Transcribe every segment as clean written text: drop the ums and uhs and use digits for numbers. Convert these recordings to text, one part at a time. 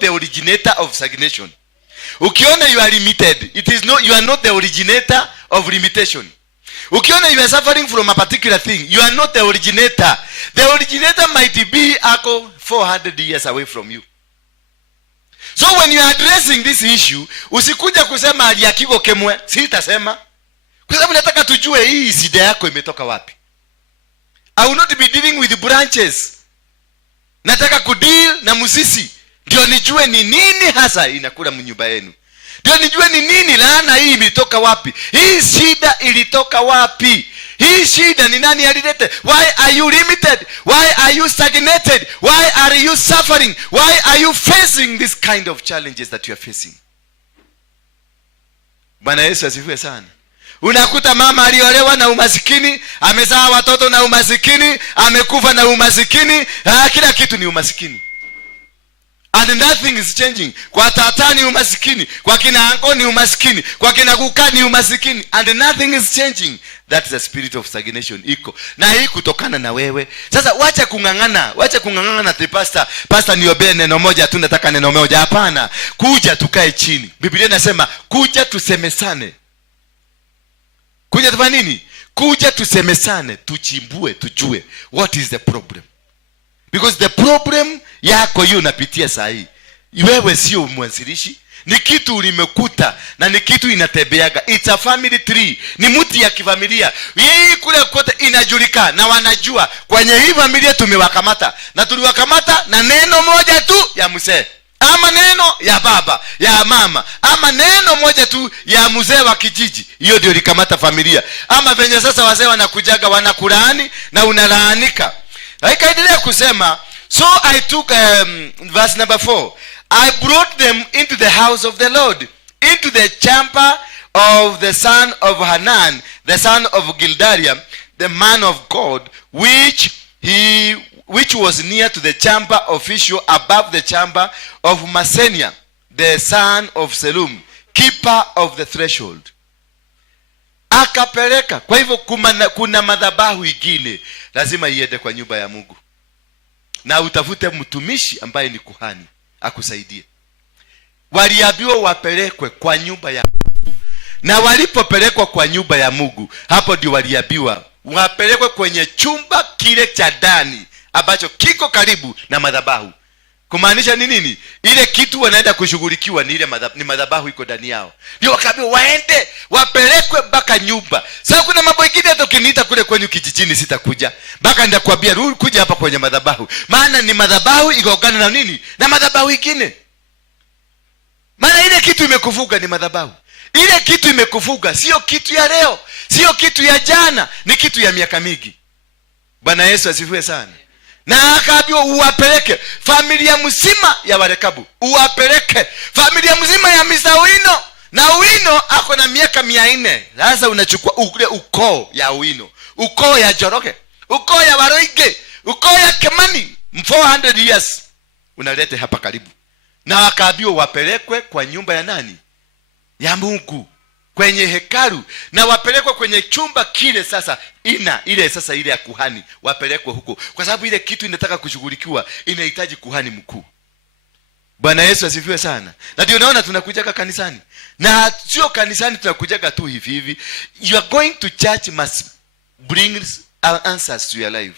not the originator of stagnation. Ukiona you are limited, you are not the originator of limitation. Ukiona you are suffering from a particular thing, you are not the originator. The originator might be 400 years away from you. So when you are addressing this issue, usikuja kusema aliyakiko kemwe, sitasema. Kwa sababu nataka tujue hii shida yako imetoka wapi. I will not be dealing with the branches. Nataka kudeal na mzizi. Ndio nijue ni nini hasa inakula mnyumba yenu. Ndio nijue ni nini laana hii imetoka wapi. Hii shida ilitoka wapi. Hii shida ni nani alileta? Why are you limited? Why are you stagnated? Why are you suffering? Why are you facing this kind of challenges that you are facing? Bwana Yesu asifiwe sana. Unakuta mama aliolewa na umasikini, amezaa watoto na umasikini, amekufa na umasikini, kila kitu ni umasikini. And nothing is changing. Kwa tata ni umasikini, kwa kina anko ni umasikini, kwa kina kuka ni umasikini, and nothing is changing. That is the spirit of stagnation iko. Na hii kutokana na wewe. Sasa wacha kungangana na pastor niombe neno moja tu, nataka neno moja. Hapana. Kuja tukae chini. Biblia inasema kuja tusemesane. Kuja tufanye nini? Kuja tusemesane, tuchimbue, tujue what is the problem. Because the problem yako hiyo unapitia saa hii, wewe sio mwanzilishi, ni kitu ulimekuta na ni kitu inatebeaga. It's a family tree, ni mti ya kifamilia. Hii kule kote inajulikana na wanajua kwenye hii familia tumewakamata, na tuliwakamata na neno moja tu ya mzee, ama neno ya baba, ya mama, ama neno moja tu ya mzee wa kijiji. Hiyo ndio likamata familia. Ama venye sasa wazee wanakujaga wanakulaani na unalaanika. Haikaendelea kusema, so I took verse number 4. I brought them into the house of the Lord, into the chamber of the son of Hanan, the son of Gildarium, the man of God, which was near to the chamber official above the chamber of Masenia, the son of Selum, keeper of the threshold. Akapeleka. Kwa hivyo kuna madhabahu ingine lazima iende kwa nyumba ya Mungu, na utafute mtumishi ambaye ni kuhani akusaidie. Waliambiwa wapelekwe kwa nyumba ya Mungu, na walipopelekwa kwa nyumba ya Mungu, hapo ndio waliambiwa wapelekwe kwenye chumba kile cha ndani ambacho kiko karibu na madhabahu. Kumaanisha ni nini? Ile kitu wanaenda kushughulikiwa ni ile madhabahu iko ndani yao. Ndio wakaambiwa waende wapelekwe mpaka nyumba. Sasa kuna mambo mengine hata ukiniita kule kwenye kijijini sitakuja. Mpaka ndakwambia rudi kuja hapa kwenye madhabahu. Maana ni madhabahu igongana na nini? Na madhabahu ingine. Maana ile kitu imekufuga ni madhabahu. Ile kitu imekufuga sio kitu ya leo, sio kitu ya jana, ni kitu ya miaka mingi. Bwana Yesu asifiwe sana. Na akaambiwa uwapeleke familia mzima ya Warekabu, uwapeleke familia mzima ya Mizawino. Na Wino ako na miaka 400. Sasa unachukua ule ukoo ya Wino, ukoo ya Joroge, ukoo ya Waruinge, ukoo ya Kemani, 400 years unalete hapa karibu. Na akaambiwa wapelekwe kwa nyumba ya nani? Ya Mungu, kwenye hekalu, na wapelekwe kwenye chumba kile sasa ile ya kuhani, wapelekwe huko, kwa sababu ile kitu inataka kushughulikiwa inahitaji kuhani mkuu. Bwana Yesu asifiwe sana. Na ndio naona tunakujaga kanisani, na sio kanisani tunakujaga tu hivi. You are going to church must bring answers to your life.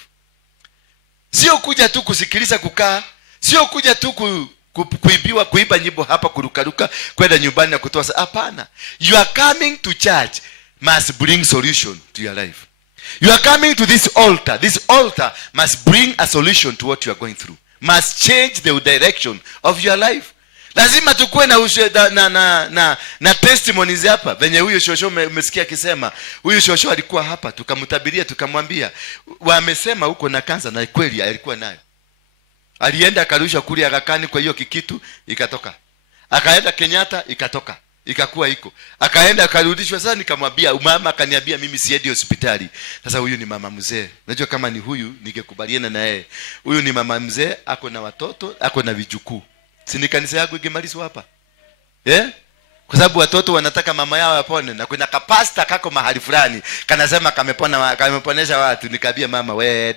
Sio kuja tu kusikiliza kukaa, sio kuja tu kuiba nyimbo hapa, kurukaruka kwenda nyumbani na kutoa. Hapana. You are coming to church must bring solution to your life. You are coming to this altar. This altar must bring a solution to what you are going through. Must change the direction of your life. Lazima tukue na testimonies hapa. Venye huyo shosho umesikia akisema, huyo shosho alikuwa hapa, tukamtabiria, tukamwambia wamesema huko na kansa, na kweli alikuwa nayo. Alienda akarusha kule Agakani, kwa hiyo kikitu ikatoka. Akaenda Kenyatta ikatoka, ikakuwa iko. Akaenda akarudishwa. Sasa nikamwambia mama, akaniambia mimi siendi hospitali. Sasa huyu ni mama mzee. Unajua kama ni huyu ningekubaliana na yeye. Huyu ni mama mzee, ako na watoto, ako na vijukuu. Si ni kanisa yangu ingemalizwa hapa? Kwa sababu watoto wanataka mama yao apone, na kuna kapasta kako mahali fulani kanasema kameponesha watu. Nikabia mama, wewe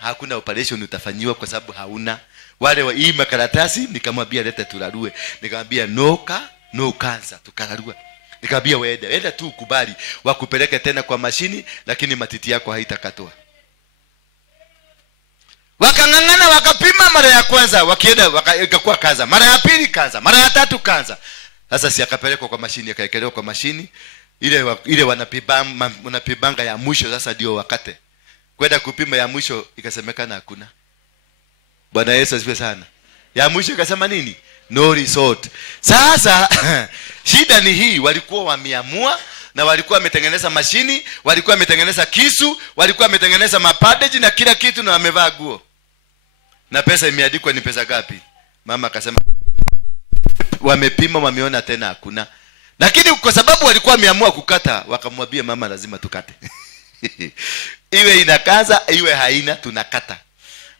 hakuna operation utafanyiwa kwa sababu hauna hii makaratasi, nikamwambia leta turarue. Nikamwambia no cancer, tukararua. Nikamwambia enda tu ukubali wakupeleke tena kwa mashini, lakini matiti yako haitakatwa. Wakangangana, wakapima mara ya kwanza, wakienda ikakuwa kanza, mara ya pili kanza, mara ya tatu kanza. Sasa si akapelekwa kwa mashini, akaekelewa kwa mashini ile wanapibanga ya mwisho. Sasa ndio wakate kwenda kupima ya mwisho, ikasemekana hakuna. Bwana Yesu asifiwe sana. Ya mwisho ikasema nini? No result. Sasa shida ni hii, walikuwa wameamua na walikuwa wametengeneza mashini, walikuwa wametengeneza kisu, walikuwa wametengeneza mapadeji na kila kitu, na wamevaa nguo. Na pesa imeandikwa ni pesa gapi? Mama akasema wamepima, wameona tena hakuna. Lakini kwa sababu walikuwa wameamua kukata, wakamwambia mama lazima tukate. Iwe inakaza iwe haina, tunakata.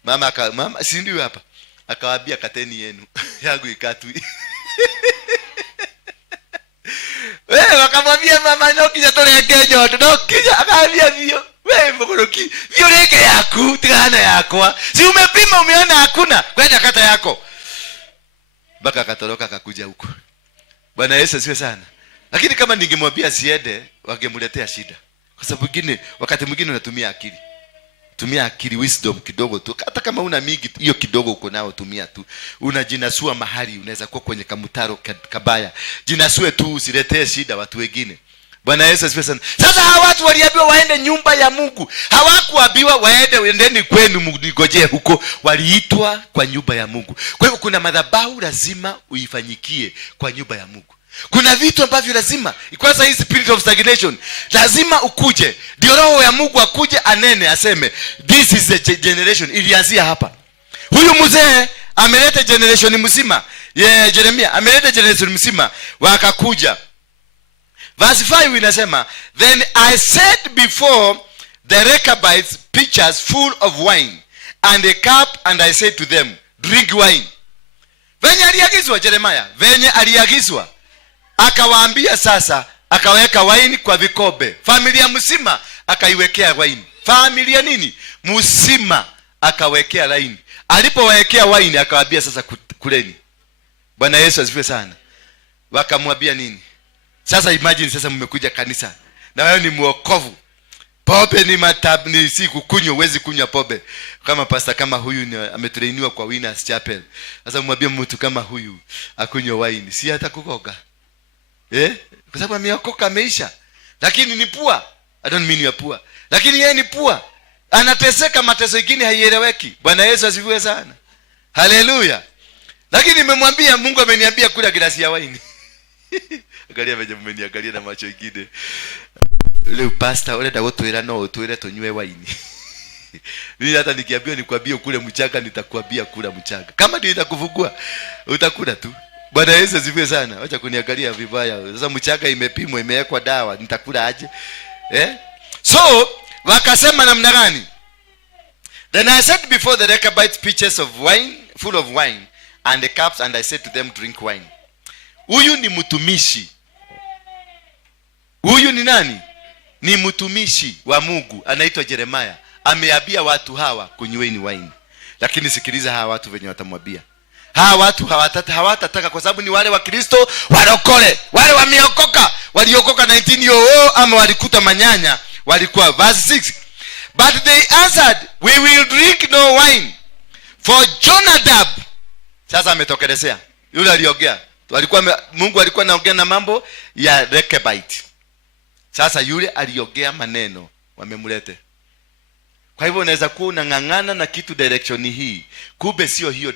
Mama si ndio hapa? Akawaambia kateni yenu. Yangu ikatwi. Wewe wakamwambia mama nokija tolekejo, nokija akaambia vio. Wewe mkoroki, vio leke yako, tigana yako. Si umepima umeona hakuna, kwenda kata yako. Baka katoroka akakuja huko. Bwana Yesu asifiwe sana. Lakini kama ningemwambia siende, wangemletea shida. Kwa sababu wakati mwingine unatumia akili. Tumia akili, wisdom kidogo tu. Hata kama una mingi, hiyo kidogo uko nao tumia tu. Unajinasua mahali, unaweza kuwa kwenye kamutaro kabaya. Jinasue tu, usiletee shida watu wengine. Bwana Yesu asifiwe sana. Sasa hawa watu waliambiwa waende nyumba ya Mungu. Hawakuambiwa waendeni kwenu mnigojee huko. Waliitwa kwa nyumba ya Mungu. Kwa hivyo kuna madhabahu lazima uifanyikie kwa nyumba ya Mungu. Kuna vitu ambavyo lazima, kwanza hii spirit of stagnation lazima ukuje. Ndio roho ya Mungu akuje anene aseme this is the generation. Ilianzia hapa. Huyu mzee ameleta generation mzima. Jeremia ameleta generation mzima, wakakuja. Verse 5 inasema, then I set before the Rechabites pitchers full of wine and a cup, and I said to them, drink wine. Venye aliagizwa Jeremiah, venye aliagizwa, akawaambia sasa, akaweka wine kwa vikombe. Familia mzima akaiwekea wine. Familia nini? Mzima akawekea wine. Alipowekea wine akawaambia sasa kuleni. Bwana Yesu asifiwe sana. Wakamwambia nini? Sasa imagine sasa mmekuja kanisa na wewe ni muokovu. Pombe ni si kukunywa, huwezi kunywa pombe. Kama pastor kama huyu ametrainiwa kwa Winners Chapel. Sasa mwambie mtu kama huyu akunywe wine, si hata kukoga. Kwa sababu ameokoka ameisha. Lakini ni pua. I don't mean you are poor. Lakini yeye ni pua. Anateseka mateso mengine haieleweki. Bwana Yesu asifiwe sana. Haleluya. Lakini nimemwambia, Mungu ameniambia kula glasi ya wine. Angalia venye mmeniangalia na macho mengine. Leo pastor unataka kutuela tuele tunywe wine. Mimi hata nikiambiwa nikwambie ukule mchanga, nitakwambia kula mchanga. Kama ndio itakuvugua, utakula tu. Bwana Yesu asifiwe sana. Acha kuniangalia vibaya. Sasa mchanga imepimwa, imewekwa dawa, nitakula aje? So wakasema namna gani? Then I set before the Rechabites pitchers of wine, full of wine, and the cups, and I said to them, drink wine. Huyu ni mtumishi. Huyu ni nani? Ni mtumishi wa Mungu, anaitwa Jeremiah. Ameambia watu hawa kunyweni wine. Lakini sikiliza hawa watu venye watamwambia. Hawa watu hawatataka, kwa sababu ni wale wa Kristo warokole. Wale wameokoka, waliokoka 1900 ama walikuta manyanya, walikuwa. Verse 6. But they answered, we will drink no wine, for Jonadab. Sasa ametokelezea. Yule aliongea. Mungu alikuwa anaongea na mambo ya Rechabite. Sasa yule aliongea maneno, wamemlete. Kwa hivyo unaweza kuwa unang'ang'ana na kitu direction hii, kumbe sio hiyo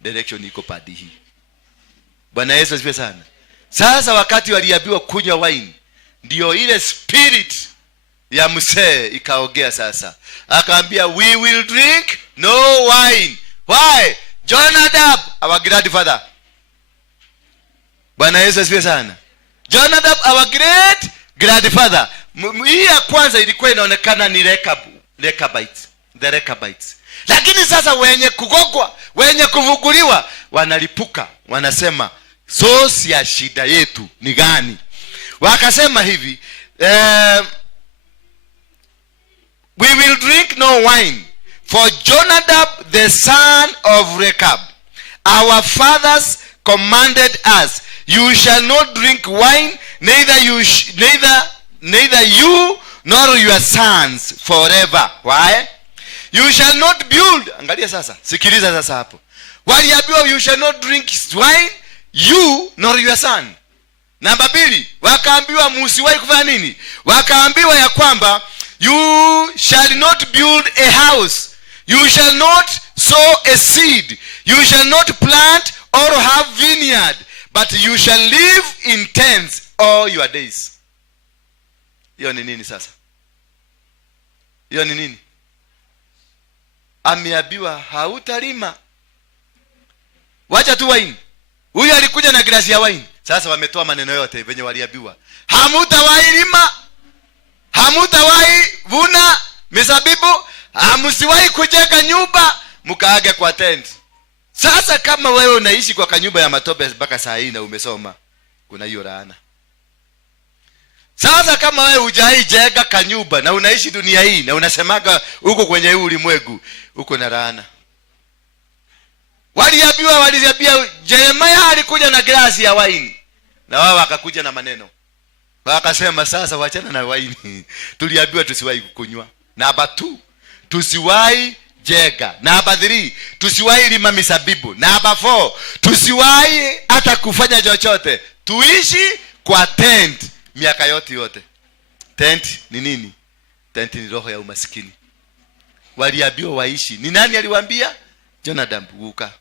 direction iko padi hii. Bwana Yesu asifiwe sana. Sasa wakati waliambiwa kunywa wine, ndio ile spirit ya mzee ikaongea sasa. Akaambia, we will drink no wine. Why? Jonadab, our grandfather. Bwana Yesu asifiwe sana. Jonadab, our great grandfather. Hii ya kwanza ilikuwa inaonekana ni Rechabites, the Rechabites. Lakini sasa wenye kugogwa, wenye kuvuguliwa, wanalipuka, wanasema source ya shida yetu ni gani? Wakasema hivi, we will drink no wine, For Jonadab the son of Rechab, our fathers commanded us, you shall not drink wine, neither you nor your sons forever. Why? You shall not build. Angalia sasa, sikiliza sasa hapo. Waliambiwa you shall not drink wine, you nor your son. Namba 2, wakaambiwa msiwahi kufanya nini? Wakaambiwa ya kwamba you shall not build a house, you shall not sow a seed, you shall not plant or have vineyard, but you shall live in tents all your days. Hiyo ni nini sasa? Hiyo ni nini? Ameambiwa hautalima, wacha tu wine. Huyu alikuja na glasi ya wine. Sasa wametoa maneno yote venye waliambiwa. Hamutawahi lima, hamutawahi vuna mizabibu, hamsiwahi kujenga nyumba, mkaage kwa tent. Sasa kama wewe unaishi kwa kanyumba ya matope mpaka saa hii na umesoma, kuna hiyo laana. Sasa kama wewe hujai jenga kanyumba na unaishi dunia hii na unasemaga uko kwenye huu ulimwengu, uko na laana. Waliambiwa Yeremia alikuja na glasi ya wine, na wao wakakuja na maneno. Wakasema sasa wachana na wine. Tuliambiwa tusiwahi kukunywa. Namba 2, tusiwahi jenga. Namba 3, tusiwahi lima mizabibu. Namba 4, tusiwahi hata kufanya chochote. Tuishi kwa tent miaka yote. Tent ni nini? Tent ni roho ya umaskini. Waliambiwa waishi. Ni nani aliwaambia? Jonadab guka.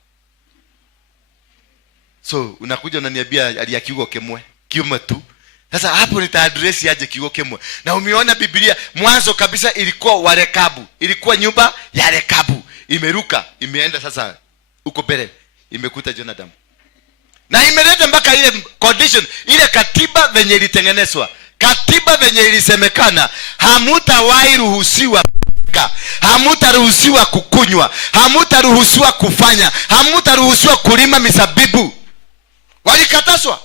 So unakuja unaniambia aliyakiugo kemwe kiume tu. Sasa hapo nitaadresi aje kiugo kemwe? Na umeona Biblia mwanzo kabisa ilikuwa Warekabu, ilikuwa nyumba ya Rekabu, imeruka imeenda sasa uko mbele imekuta Jonadab, na imeleta mpaka ile condition, ile katiba venye ilitengenezwa, katiba venye ilisemekana, hamutawahi ruhusiwa, hamutaruhusiwa kukunywa, hamutaruhusiwa kufanya, hamutaruhusiwa kulima mizabibu. Walikatazwa.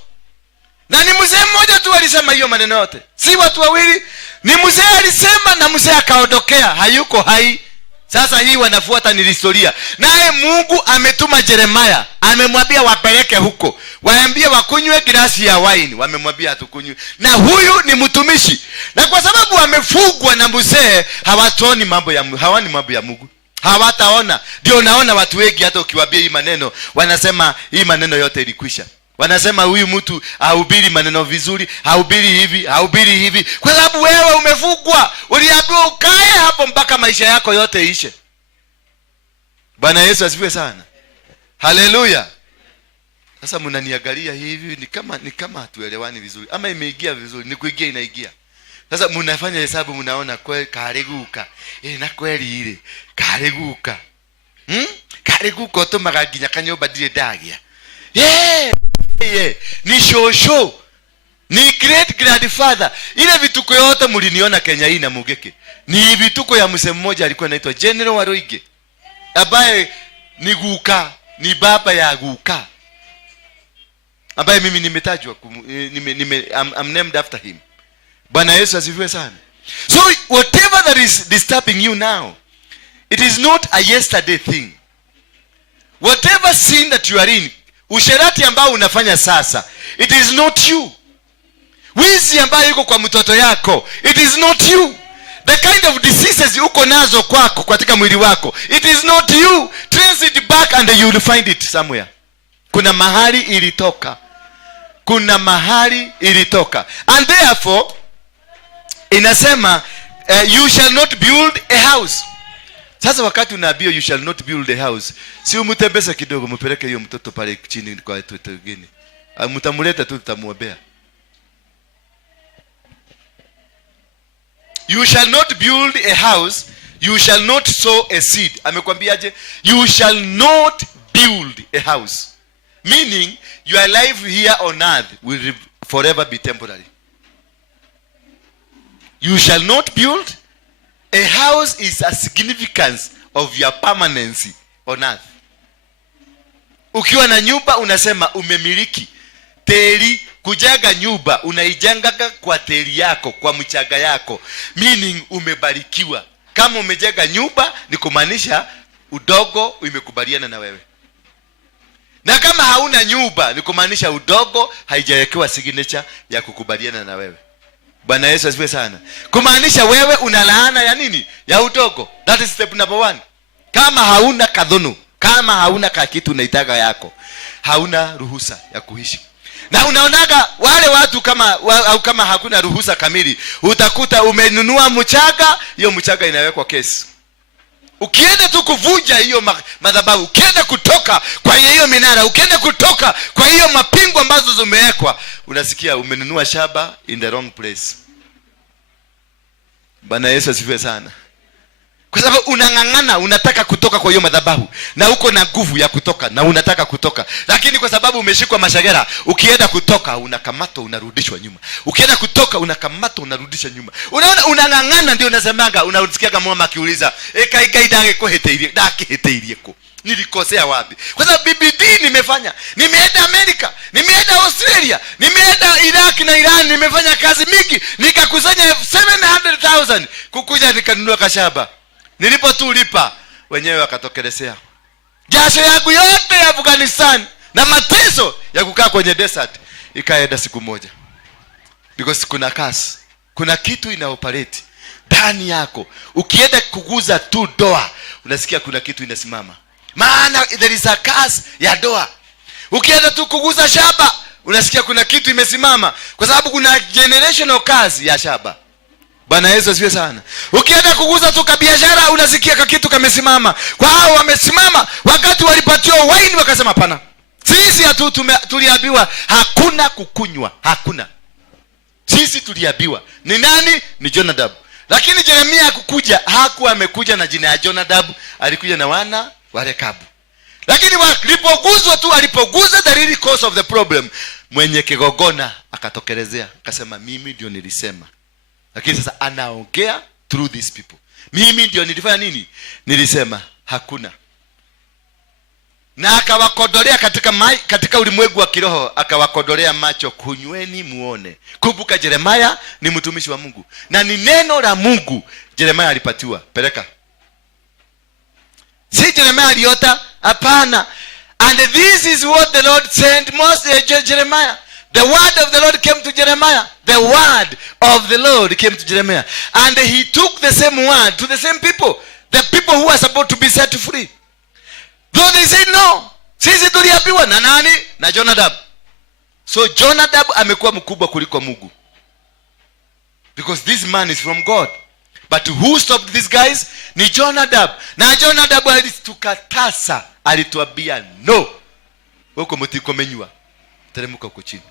Na ni mzee mmoja tu alisema hiyo maneno yote, si watu wawili. Ni mzee alisema na mzee akaondokea, hayuko hai. Sasa hii wanafuata ni historia. Naye Mungu ametuma Yeremia, amemwambia wapeleke huko, waambie wakunywe glasi ya wine. Wamemwambia hatukunywi. Na huyu ni mtumishi, na kwa sababu wamefugwa na mzee, hawatoni mambo ya Mungu, hawani mambo ya Mungu, hawataona. Ndio naona watu wengi hata ukiwaambia hii maneno wanasema hii maneno yote ilikwisha. Wanasema huyu mtu hahubiri maneno vizuri, hahubiri hivi, kwa sababu wewe umefugwa. Uliambiwa ukae hapo mpaka maisha yako yote ishe. Bwana Yesu asifiwe sana. Haleluya. Sasa mnaniangalia hivi ni kama hatuelewani vizuri, ama imeingia vizuri, ni kuingia inaingia. Sasa mnafanya hesabu, mnaona kweli kareguka. Na kweli ile kareguka. Kareguka to magaginya kanyoba dire dagia. Ni shosho, ni great grandfather. Ile vituko yote mliniona Kenya hii na Mugeke ni vituko ya msemo mmoja alikuwa anaitwa General Waruinge, ambaye ni guka, ni baba ya guka, ambaye mimi nimetajwa, I'm named after him. Bwana Yesu asifiwe sana. So whatever that is disturbing you now, it is not a yesterday thing. Whatever sin that you are in, usherati ambao unafanya sasa, it is not you. Wizi ambayo yuko kwa mtoto yako, it is not you. The kind of diseases uko nazo kwako katika mwili wako, it is not you. Trace it back and you will find it somewhere. Kuna mahali ilitoka. And therefore inasema you shall not build a house. Sasa wakati unaambiwa you shall not build a house, si umtembeze kidogo, mpeleke hiyo mtoto pale chini kwa watu wengine. Mtamuleta tu, tutamuombea. You shall not build a house, you shall not sow a seed. Amekwambiaje? You shall not build a house. Meaning your life here on earth will forever be temporary. You shall not build a house is a significance of your permanency on earth. Ukiwa na nyumba unasema umemiliki. Teri, kujenga nyumba unaijenga kwa teri yako, kwa mchanga yako, meaning umebarikiwa. Kama umejenga nyumba ni kumaanisha udogo umekubaliana na wewe. Na kama hauna nyumba ni kumaanisha udogo haijawekewa signature ya kukubaliana na wewe. Bwana Yesu asifiwe sana. Kumaanisha wewe una laana ya nini? Ya udogo. That is step number 1. Kama hauna kadhunu, kama hauna kakitu unaitaka yako, hauna ruhusa ya kuishi. Na unaonaga wale watu kama hakuna ruhusa kamili, utakuta umenunua mchanga, hiyo mchanga inawekwa kesi. Ukienda tu kuvunja hiyo madhabahu, ukienda kutoka kwa hiyo minara, ukienda kutoka kwa hiyo mapingo ambazo zimewekwa, unasikia umenunua shaba in the wrong place. Bwana Yesu asifiwe sana. Kwa sababu unang'ang'ana, unataka kutoka kwa hiyo madhabahu, na uko na nguvu ya kutoka na unataka kutoka, lakini kwa sababu umeshikwa mashagera, ukienda kutoka unakamatwa, unarudishwa nyuma. Ukienda kutoka unakamatwa, unarudishwa nyuma. Unaona, unang'ang'ana. Ndio unasemanga, unasikia kama mama akiuliza kai dage kuheteirie ko nilikosea wapi? Kwa sababu BBD nimefanya, nimeenda Amerika, nimeenda Australia, nimeenda Iraq na Iran, nimefanya kazi mingi, nikakusanya 700,000 kukuja nikanunua kashaba. Nilipotulipa wenyewe wakatokelezea jasho yangu yote ya Afghanistan na mateso ya kukaa kwenye desert ikaenda siku moja. Because kuna kasi, kuna kitu ina operate ndani yako. Ukienda kuguza tu doa, unasikia kuna kitu inasimama. Maana there is a curse ya doa. Ukienda tu kuguza shaba, unasikia kuna kitu imesimama, kwa sababu kuna generational curse ya shaba. Bwana Yesu asifiwe sana. Ukienda kuguza tu biashara, unasikia kitu kamesimama. Kwa hao wamesimama wakati walipatiwa wine wakasema hapana. Sisi tuliambiwa hakuna kukunywa, hakuna. Sisi tuliambiwa. Ni nani? Ni Jonadab. Lakini Yeremia hakukuja, hakuwa amekuja na jina ya Jonadab, alikuja na wana wa Rekabu. Lakini walipoguzwa tu, alipoguza the real cause of the problem, mwenye kigogona akatokelezea, akasema mimi ndio nilisema. Lakini sasa anaongea through these people. Mimi ndio nilifanya nini? Nilisema hakuna. Na akawakodolea katika ulimwengu wa kiroho, akawakodolea macho, kunyweni muone. Kumbuka Yeremia ni mtumishi wa Mungu na ni neno la Mungu Yeremia alipatiwa. Peleka. Si Yeremia aliota, hapana. And this is what the Lord sent Jeremiah. The word of the Lord came to Jeremiah. The word of the Lord came to Jeremiah. And he took the same word to the same people. The people who are supposed to be set free. Though they said no. Sisi tuliambiwa na nani? Na Jonadab. So Jonadab amekuwa mkubwa kuliko Mungu. Because this man is from God. But who stopped these guys? Ni Jonadab. Na Jonadab alitukatasa. Alituambia no. Wako mutiko menywa. Teremuka huko chini.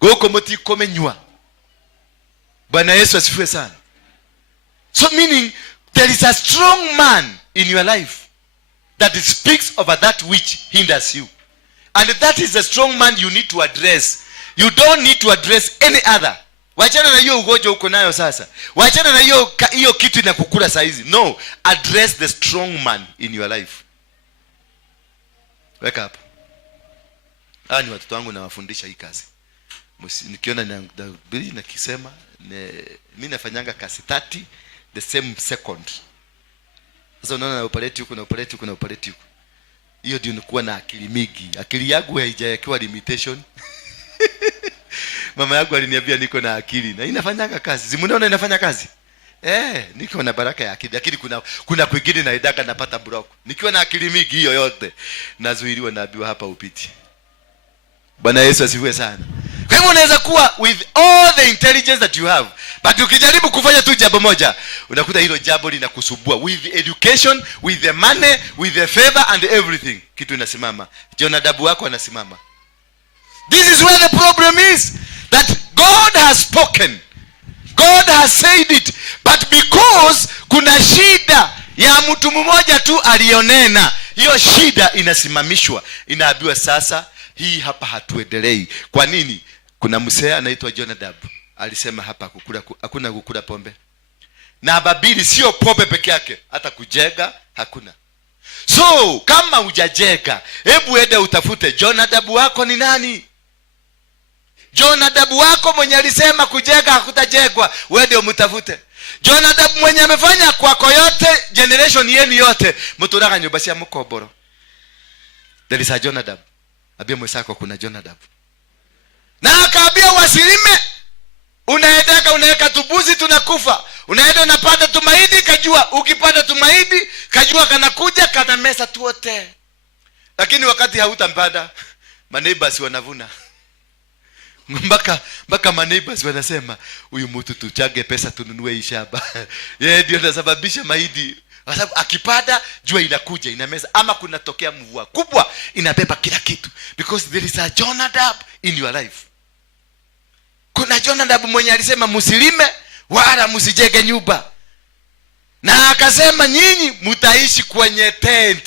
Goko mutiko menywa. Bwana Yesu asifiwe sana. So meaning there is a strong man in your life that speaks over that which hinders you. And that is the strong man you need to address. You don't need to address any other. Wachana na hiyo ugonjwa uko nayo sasa. Wachana na hiyo kitu inakukula saa hizi. No, address the strong man in your life. Wake up. Ni watoto wangu nawafundisha hii kazi. Nikiona na kisema mimi nafanyanga kazi 30 the same second. Sasa unaona na operate huko na operate huko na operate huko. Hiyo ndio nikuwa na akili mingi. Akili yangu haijawekewa limitation. Mama yangu aliniambia niko na akili na inafanyanga kazi. Zimunaona inafanya kazi? Niko na baraka ya akili. Lakini kuna kwingine na idaka napata block. Nikiwa na akili mingi hiyo yote nazuiliwa, naambiwa hapa upiti. Bwana Yesu asifiwe sana. Kwa hivyo unaweza kuwa with all the intelligence that you have, but ukijaribu kufanya tu jambo moja, unakuta hilo jambo linakusumbua. With the education, with the money, with the favor and everything, kitu inasimama. Jonadab wako anasimama. This is where the problem is, that God has spoken, God has said it, but because kuna shida ya mtu mmoja tu alionena, hiyo shida inasimamishwa. Inaambiwa sasa hii hapa hatuendelei. Kwa nini? Kuna msee anaitwa Jonadab alisema hapa hakuna kukula pombe. Na Babili sio pombe peke yake, hata kujega hakuna. So kama hujajega, hebu ende utafute Jonadab wako ni nani? Jonadab wako mwenye alisema kujega hakutajegwa, wewe ndio umtafute. Jonadab mwenye amefanya kwako yote, generation yenu yote, mturaga nyumba cia mukoboro. There is a Jonadab. Abia mwesako kuna Jonadab. Na akaambia wasilime. Unaendeka unaweka tubuzi tunakufa. Unaenda unapanda tumaidi, kajua ukipanda tumaidi, kajua kanakuja kana mesa tuote. Lakini wakati hautampanda, maneighbors wanavuna. Mpaka maneighbors wanasema, huyu mtu tuchage pesa tununue hii shamba. Yeye ndio anasababisha mahindi. Kwa sababu akipanda jua inakuja inameza, ama kunatokea mvua kubwa inabeba kila kitu. Because there is a Jonadab in your life. Kuna Jonadab mwenye alisema musilime wala musijenge nyumba. Na akasema nyinyi mtaishi kwenye tent.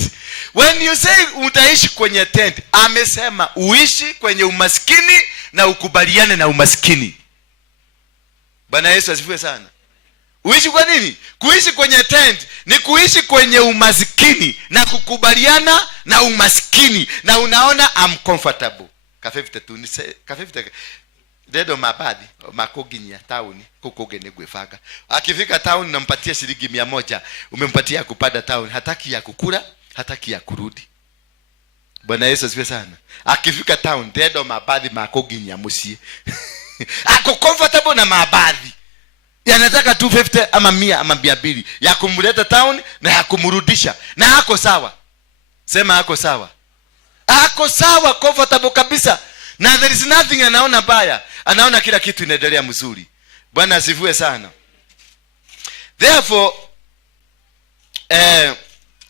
When you say utaishi kwenye tent, amesema uishi kwenye umaskini na ukubaliane na umaskini. Bwana Yesu asifiwe sana. Uishi kwa nini? Kuishi kwenye tent ni kuishi kwenye umaskini na kukubaliana na umaskini. Na unaona I'm comfortable. Kafefite tu ni kafefite dedo mabadi makoginya town kokogene gwefaga. Akifika town nampatia shilingi 100. Umempatia kupanda town, hataki ya kukula, hataki ya kurudi. Bwana Yesu asifiwe sana. Akifika town dedo mabadi makoginya musie. Ako comfortable na mabadi. Yanataka 250 ama 100 ama 200 ya kumleta town na ya kumrudisha. Na hako sawa. Sema hako sawa. Hako sawa, comfortable kabisa. Na there is nothing anaona baya. Anaona kila kitu inaendelea mzuri. Bwana asifiwe sana. Therefore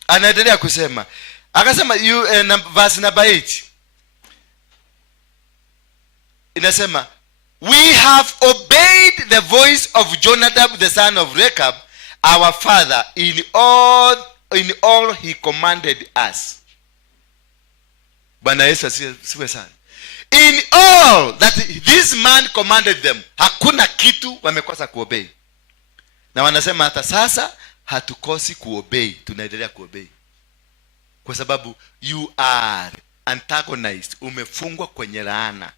anaendelea kusema. Akasema verse number 8. Inasema, we have obeyed the voice of Jonadab the son of Rechab our father in all he commanded us. Bwana Yesu asifiwe sana. In all that this man commanded them, hakuna kitu wamekosa kuobey. Na wanasema hata sasa hatukosi kuobey, tunaendelea kuobey. Kwa sababu you are antagonized, umefungwa kwenye laana.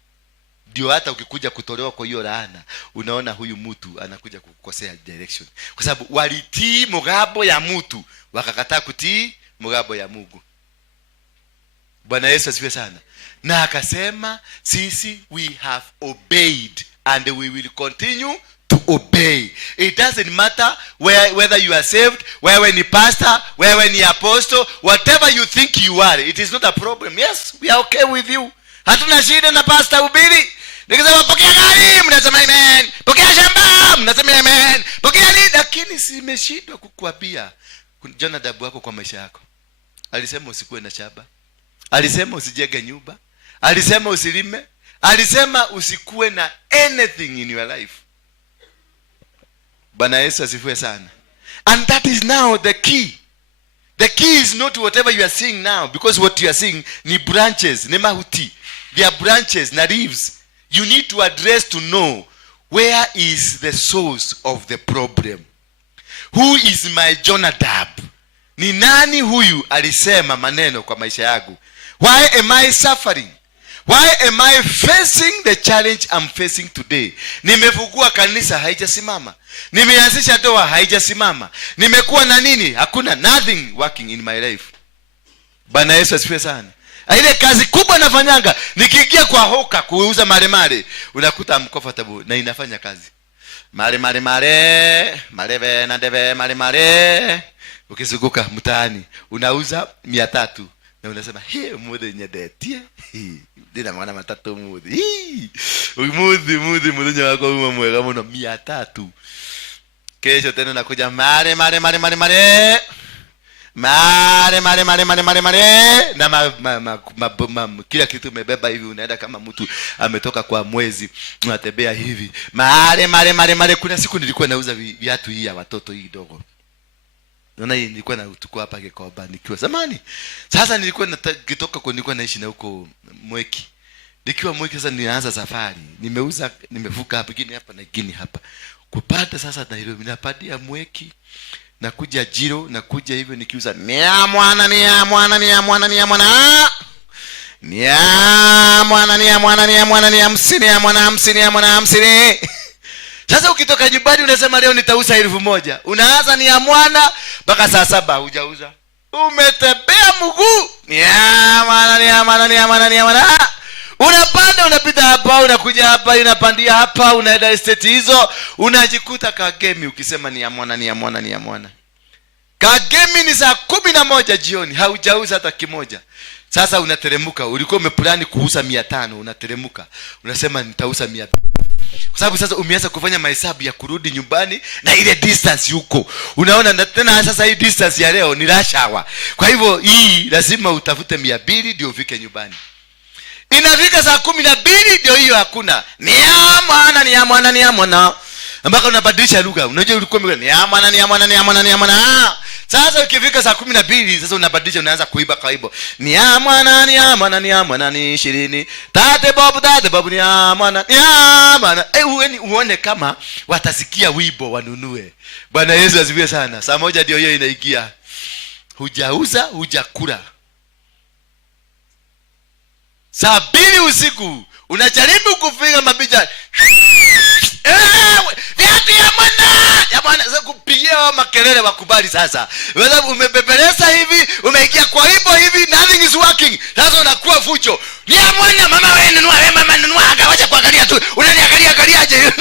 Ndio hata ukikuja kutolewa kwa hiyo laana, unaona huyu mtu anakuja kukosea direction. Kwa sababu walitii mugabo ya mtu, wakakataa kutii mugabo ya Mungu. Bwana Yesu asifiwe sana. Na akasema sisi we have obeyed and we will continue to obey. It doesn't matter whether you are saved, whether you are pastor, whether you are apostle, whatever you think you are, it is not a problem. Yes, we are okay with you. Hatuna shida na pastor ubiri. Nikisema pokea gari, mnasema amen. Pokea shamba, mnasema amen. Pokea nini? Lakini simeshindwa kukuambia Jonadab wako kwa maisha yako. Alisema usikuwe na shamba. Alisema usijenge nyumba. Alisema usilime. Alisema usikuwe na anything in your life. Bwana Yesu asifiwe sana. And that is now the key. The key is not whatever you are seeing now, because what you are seeing ni branches, ni mahuti. They are branches, na leaves. You need to address to know where is the source of the problem. Who is my Jonadab? Ni nani huyu alisema maneno kwa maisha yangu? Why am I suffering? Why am I facing the challenge I'm facing today? Nimefungua kanisa haijasimama. Nimeanzisha doa haijasimama. Nimekuwa na nini? Hakuna, nothing working in my life. Bwana Yesu asifiwe sana. Ile kazi kubwa nafanyanga, nikiingia kwa hoka kuuza mare, unakuta I'm comfortable na inafanya kazi. Mareve na deve mare. Ukizunguka mtaani unauza 300 na unasema mudhe nyedetie. Dina mwana matatu mudhe. Mudhe nyako mwega mno 300. Kesho tena nakuja mare na kila kitu umebeba hivi, unaenda kama mtu ametoka kwa mwezi, unatembea hivi mare. Kuna siku nilikuwa nauza viatu hii ya watoto hii dogo. Naona hii nilikuwa nachukua hapa Gekoba nikiwa zamani. Sasa nilikuwa natoka kwa, nilikuwa naishi na huko Mweki. Nikiwa Mweki sasa nilianza safari. Nimeuza, nimevuka hapa gini hapa na gini hapa. Kupata sasa Nairobi napadia Mweki. Nakuja Jiro, nakuja hivyo nikiuza ni mwana. Sasa ukitoka nyumbani unasema leo nitauza 1,000, unaanza ni ya mwana mpaka saa 7 hujauza. Umetembea mguu. Ni amana. Unapanda, unapita hapa, unakuja hapa, unapandia hapa, unaenda estate hizo, unajikuta Kagemi ukisema ni ya mwana. Kagemi ni saa 11 jioni, haujauza hata kimoja. Sasa unateremuka, ulikuwa umeplani kuuza 500, unateremuka. Unasema nitauza 100. Kwa sababu sasa umeanza kufanya mahesabu ya kurudi nyumbani na ile distance huko. Unaona tena sasa hii distance ya leo ni rush hour. Kwa hivyo hii lazima utafute 200 ndio ufike nyumbani. Inafika saa 12 ndio hiyo hakuna. Ni ya mwana. Mpaka unabadilisha lugha. Unajua ulikuwa ni ya mwana. Sasa ukifika saa 12 sasa unabadilisha, unaanza kuiba kaibo. Ni ya mwana ni 20. Tate babu ni ya mwana. Uone kama watasikia wimbo wanunue. Bwana Yesu asifiwe sana. Saa 1 ndio hiyo inaingia. Hujauza, hujakula. Saa 2 usiku unajaribu kupiga mapicha. Viatu ya mwana sasa kupigia makelele wakubali sasa. Wewe umepepeleza hivi, umeingia kwa wimbo hivi, nothing is working. Sasa unakuwa fucho. Ni ya mwana, mama wewe nunua, mama nunua, akawacha kuangalia tu. Unaniangaliaje?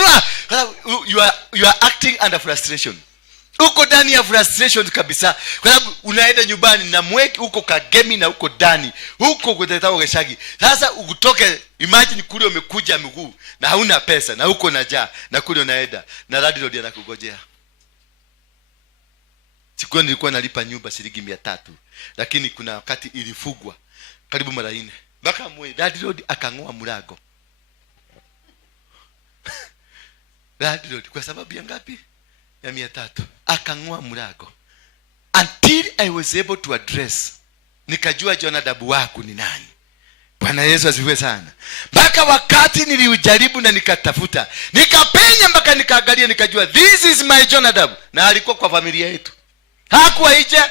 You are acting under frustration. Uko ndani ya frustration kabisa. Kwa sababu unaenda nyumbani na mweki uko Kagemi na uko ndani. Huko kutetao Geshagi. Sasa utoke, imagine kule umekuja miguu na hauna pesa na uko na njaa na kule unaenda na landlord anakugojea. Siku nilikuwa nalipa nyumba shilingi 300, lakini kuna wakati ilifugwa karibu mara 4. Mpaka landlord akang'oa mlango. Landlord kwa sababu ya ngapi? Ya 300. Akang'oa mlango. Until I was able to address. Nikajua Jonadab wako ni nani. Bwana Yesu asifiwe sana. Mpaka wakati niliujaribu na nikatafuta, nikapenya mpaka nikaangalia, nikajua this is my Jonadab. Na alikuwa kwa familia yetu. Hakuwa nje.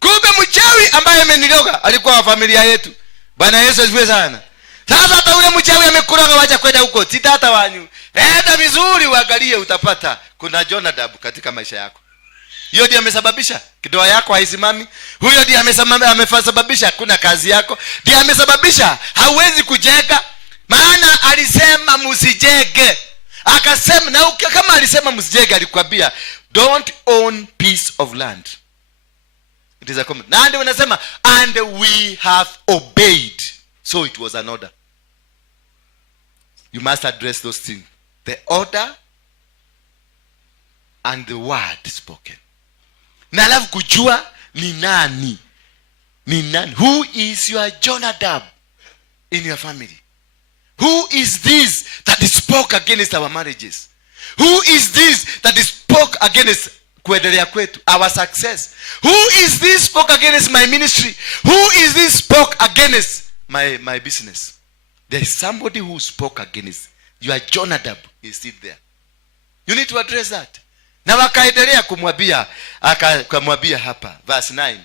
Kumbe mchawi ambaye ameniroga alikuwa wa familia yetu. Bwana Yesu asifiwe sana. Sasa hata ule mchawi amekuroga, wacha kwenda huko. Titata wanyu. Enda vizuri uangalie, utapata kuna Jonadab katika maisha yako. Hiyo ndiye amesababisha kidoa yako haisimami. Huyo ndiye amesababisha kuna kazi yako. Ndiye amesababisha hauwezi kujenga. Maana alisema msijenge. Akasema na kama alisema msijenge, alikwambia don't own piece of land. It is a command. Na ndio wanasema and we have obeyed. So it was an order. You must address those things. The order and the word spoken. Na alafu kujua ni nani. Who is your Jonadab in your family? Who is this that spoke against our marriages? Who is this that spoke against kuendelea kwetu, our success? Who is this spoke against my ministry? Who is this spoke against my business? There is somebody who spoke against. Your Jonadab is still there. You need to address that. Na wakaendelea kumwambia, akamwambia hapa verse 9.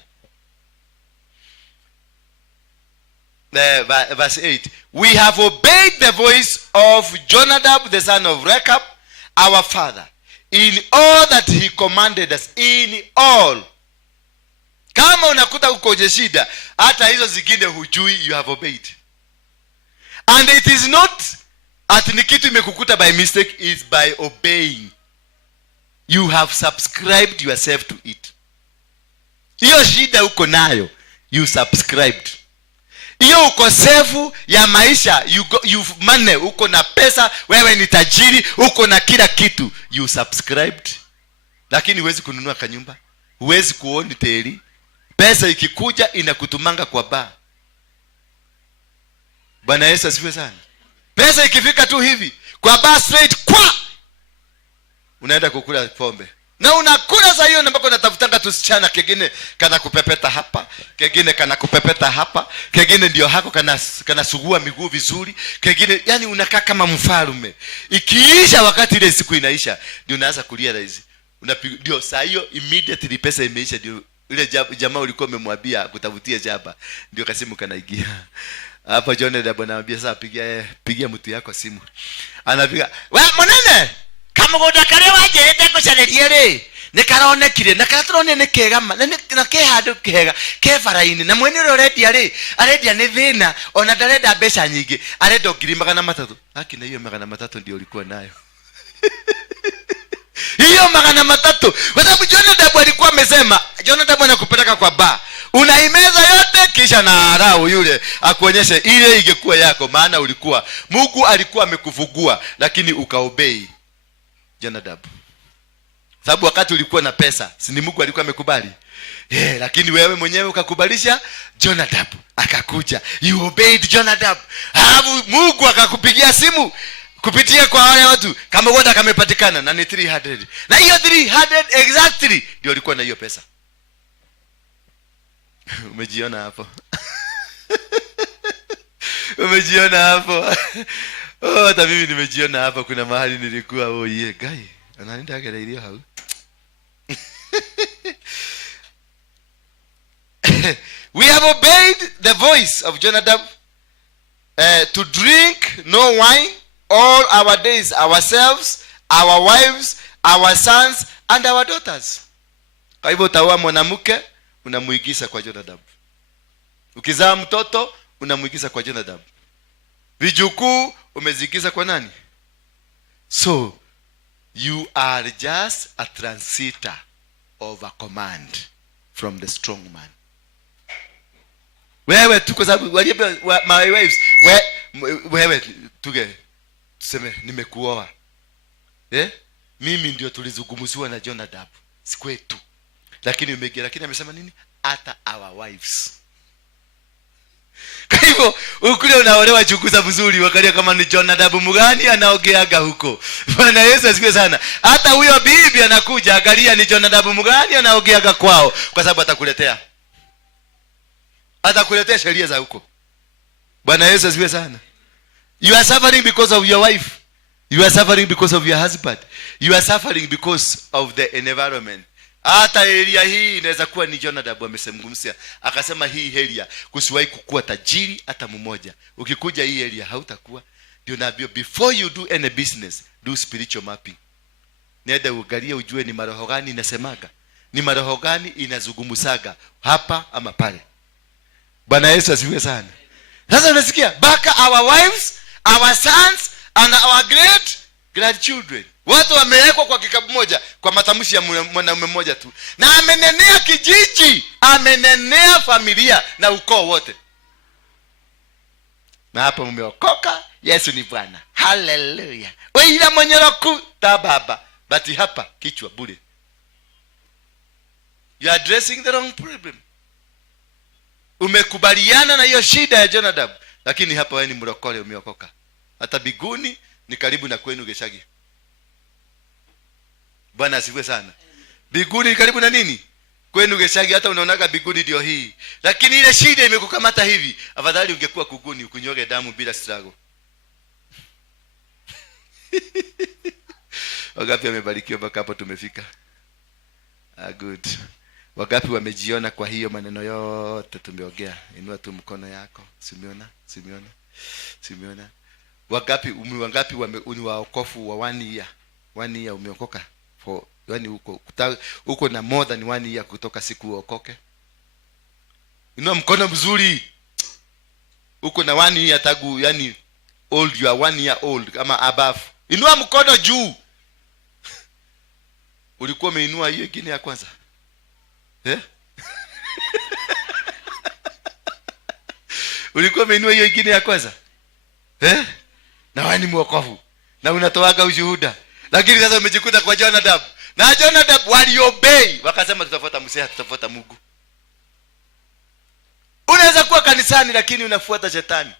Verse 8. We have obeyed the voice of Jonadab the son of Rechab our father in all that he commanded us. In all. Kama unakuta ukoje shida, hata hizo zingine hujui, you have obeyed. And it is not at ni kitu imekukuta by mistake, is by obeying. You have subscribed yourself to it. Hiyo shida uko nayo, you subscribed. Hiyo ukosefu ya maisha, you've money, uko na pesa, wewe ni tajiri, uko na kila kitu, you subscribed. Lakini huwezi kununua kanyumba, huwezi kuoni teli. Pesa ikikuja inakutumanga kwa baa. Bwana Yesu asifiwe sana. Pesa ikifika tu hivi kwa baa straight kwa unaenda kukula pombe. Na unakula za hiyo mpaka unatafutanga tusichana, kingine kana kupepeta hapa, kingine kana kupepeta hapa, kingine ndio hako kana sugua miguu vizuri, kingine yani unakaa kama mfalme. Ikiisha wakati ile siku inaisha, ndio unaanza kulia hizi. Unapiga ndio saa hiyo immediately pesa imeisha, ndio ile jamaa ulikuwa umemwambia kutafutia jaba, ndio kasimu kanaingia. Hapa Jonadab anamwambia sasa pigia mtu yako simu. Anapiga, "Wewe mwanene, kamugunda karia wanjirite gucareria ri nikaronekire na karaturone ni kega na ke handu kega ke faraini na mwene uri urendia ri arendia ni thina ona ndarenda mbeca nyingi arenda 300,000 haki na hiyo 300 ndio ulikuwa nayo hiyo 300 kwa sababu Jonadab alikuwa amesema Jonadab anakupeleka kwa bar unaimeza yote kisha na harau yule akuonyeshe ile ingekuwa yako maana ulikuwa Mungu alikuwa amekufugua lakini ukaobei Jonadab sababu wakati ulikuwa na pesa si ni Mungu alikuwa amekubali lakini wewe mwenyewe ukakubalisha Jonadab akakuja you obeyed Jonadab Mungu akakupigia simu kupitia kwa wale watu kama ngoda kamepatikana na ni 300 na hiyo 300 exactly ndio alikuwa na hiyo pesa. Umejiona hapo? Umejiona hapo? Hata mimi nimejiona hapa kuna mahali nilikuwa guy anaenda gari ile hau. We have obeyed the voice of Jonadab to drink no wine all our days, ourselves, our wives, our sons and our daughters. Kwa hivyo utaoa mwanamke unamuigiza kwa Jonadab. Ukizaa mtoto unamuigiza kwa Jonadab. Vijukuu umezigiza kwa nani? So you are just a translator of a command from the strong man. Wewe tu kwa sababu my wives wewe tuseme nimekuoa. Mimi ndio tulizungumziwa na Jonadab. Sikwetu. Lakini amesema nini? Hata our wives. Kwa hivyo ukule unaolewa chukuza vizuri wakalia kama ni Jonadab mgani anaogeaga huko. Bwana Yesu asifiwe sana. Hata huyo bibi anakuja angalia ni Jonadab mgani anaogeaga kwao kwa sababu atakuletea sheria za huko. Bwana Yesu asifiwe sana. You are suffering because of your wife. You are suffering because of your husband. You are suffering because of the environment. Hata area hii inaweza kuwa ni Jonadab amesemgumsia. Akasema hii area kusiwahi kukua tajiri hata mmoja. Ukikuja hii area hautakuwa. Ndio naambia before you do any business, do spiritual mapping. Nenda uangalie ujue ni maroho gani inasemaga. Ni maroho gani inazungumzaga hapa ama pale. Bwana Yesu asifiwe sana. Sasa unasikia baka our wives, our sons and our great grandchildren. Watu wamewekwa kwa kikapu moja kwa matamshi ya mwanaume mmoja tu. Na amenenea kijiji, amenenea familia na ukoo wote. Na hapo mmeokoka, Yesu ni Bwana. Hallelujah. Wewe mwenye roku ta baba, bati hapa kichwa bure. You are addressing the wrong problem. Umekubaliana na hiyo shida ya Jonadab, lakini hapa wewe ni mrokole umeokoka. Hata biguni ni karibu na kwenu Geshagi. Bwana asifiwe sana. Biguni ni karibu na nini? Kwenu Geshagi, hata unaonaga biguni ndio hii. Lakini ile shida imekukamata hivi, afadhali ungekuwa kuguni ukunyoge damu bila struggle. Wangapi wamebarikiwa mpaka hapo tumefika? Good. Wangapi wamejiona kwa hiyo maneno yote tumeongea? Inua tu mkono yako. Simeona. Wangapi waokofu wa 1 year? 1 year umeokoka? Yaani uko na more than 1 year kutoka siku uokoke. Inua mkono mzuri. Uko na 1 year tagu, yani old, you are 1 year old kama above. Inua mkono juu. Ulikuwa umeinua hiyo ingine ya kwanza? Ulikuwa umeinua hiyo ingine ya kwanza? Na wewe ni mwokovu na unatoaga ushuhuda. Lakini sasa umejikuta kwa Jonadab. Na Jonadab waliobey, wakasema tutafuata Musa, tutafuata Mungu. Unaweza kuwa kanisani lakini unafuata shetani.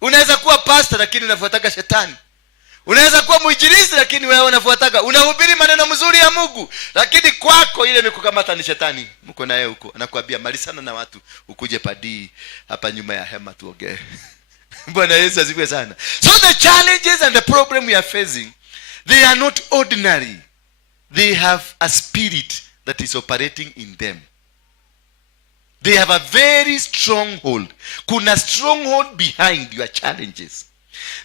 Unaweza kuwa pastor lakini unafuataga shetani. Unaweza kuwa mwinjilisti lakini wewe unafuataga, unahubiri maneno mzuri ya Mungu, lakini kwako ile imekukamata ni shetani. Mko naye huko anakuambia mali sana na watu, ukuje padii hapa nyuma ya hema tuongee. Bwana Yesu asifiwe sana. So the challenges and the problem we are facing, they are not ordinary. They have a spirit that is operating in them. They have a very stronghold. Kuna stronghold behind your challenges.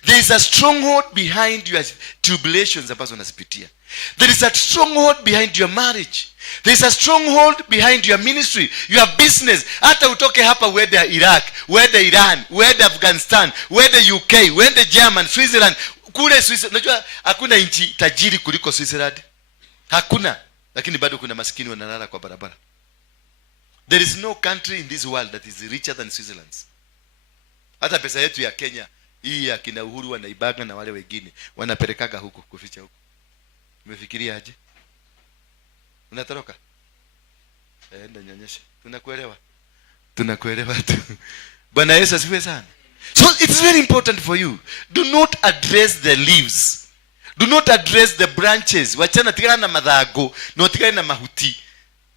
There is a stronghold behind your tribulations ambazo unazipitia. There is a stronghold behind your marriage. There is a stronghold behind your ministry, your business. Hata utoke hapa uende Iraq, uende Iran, uende Afghanistan, uende UK, uende German, Switzerland. Kule Switzerland, unajua hakuna nchi tajiri kuliko Switzerland. Hakuna. Lakini bado kuna maskini wanalala kwa barabara. There is no country in this world that is richer than Switzerland. Hata pesa yetu ya Kenya hii ya kina Uhuru wanaibaga na wale wengine wanapelekaga huko kuficha huko. Umefikiria aje? Unatoroka? Enda nyonyesha. Tunakuelewa tu. Bwana Yesu asifiwe sana. So it's very important for you. Do not address the leaves. Do not address the branches. Wachana tigana na madhago, no tigana na mahuti.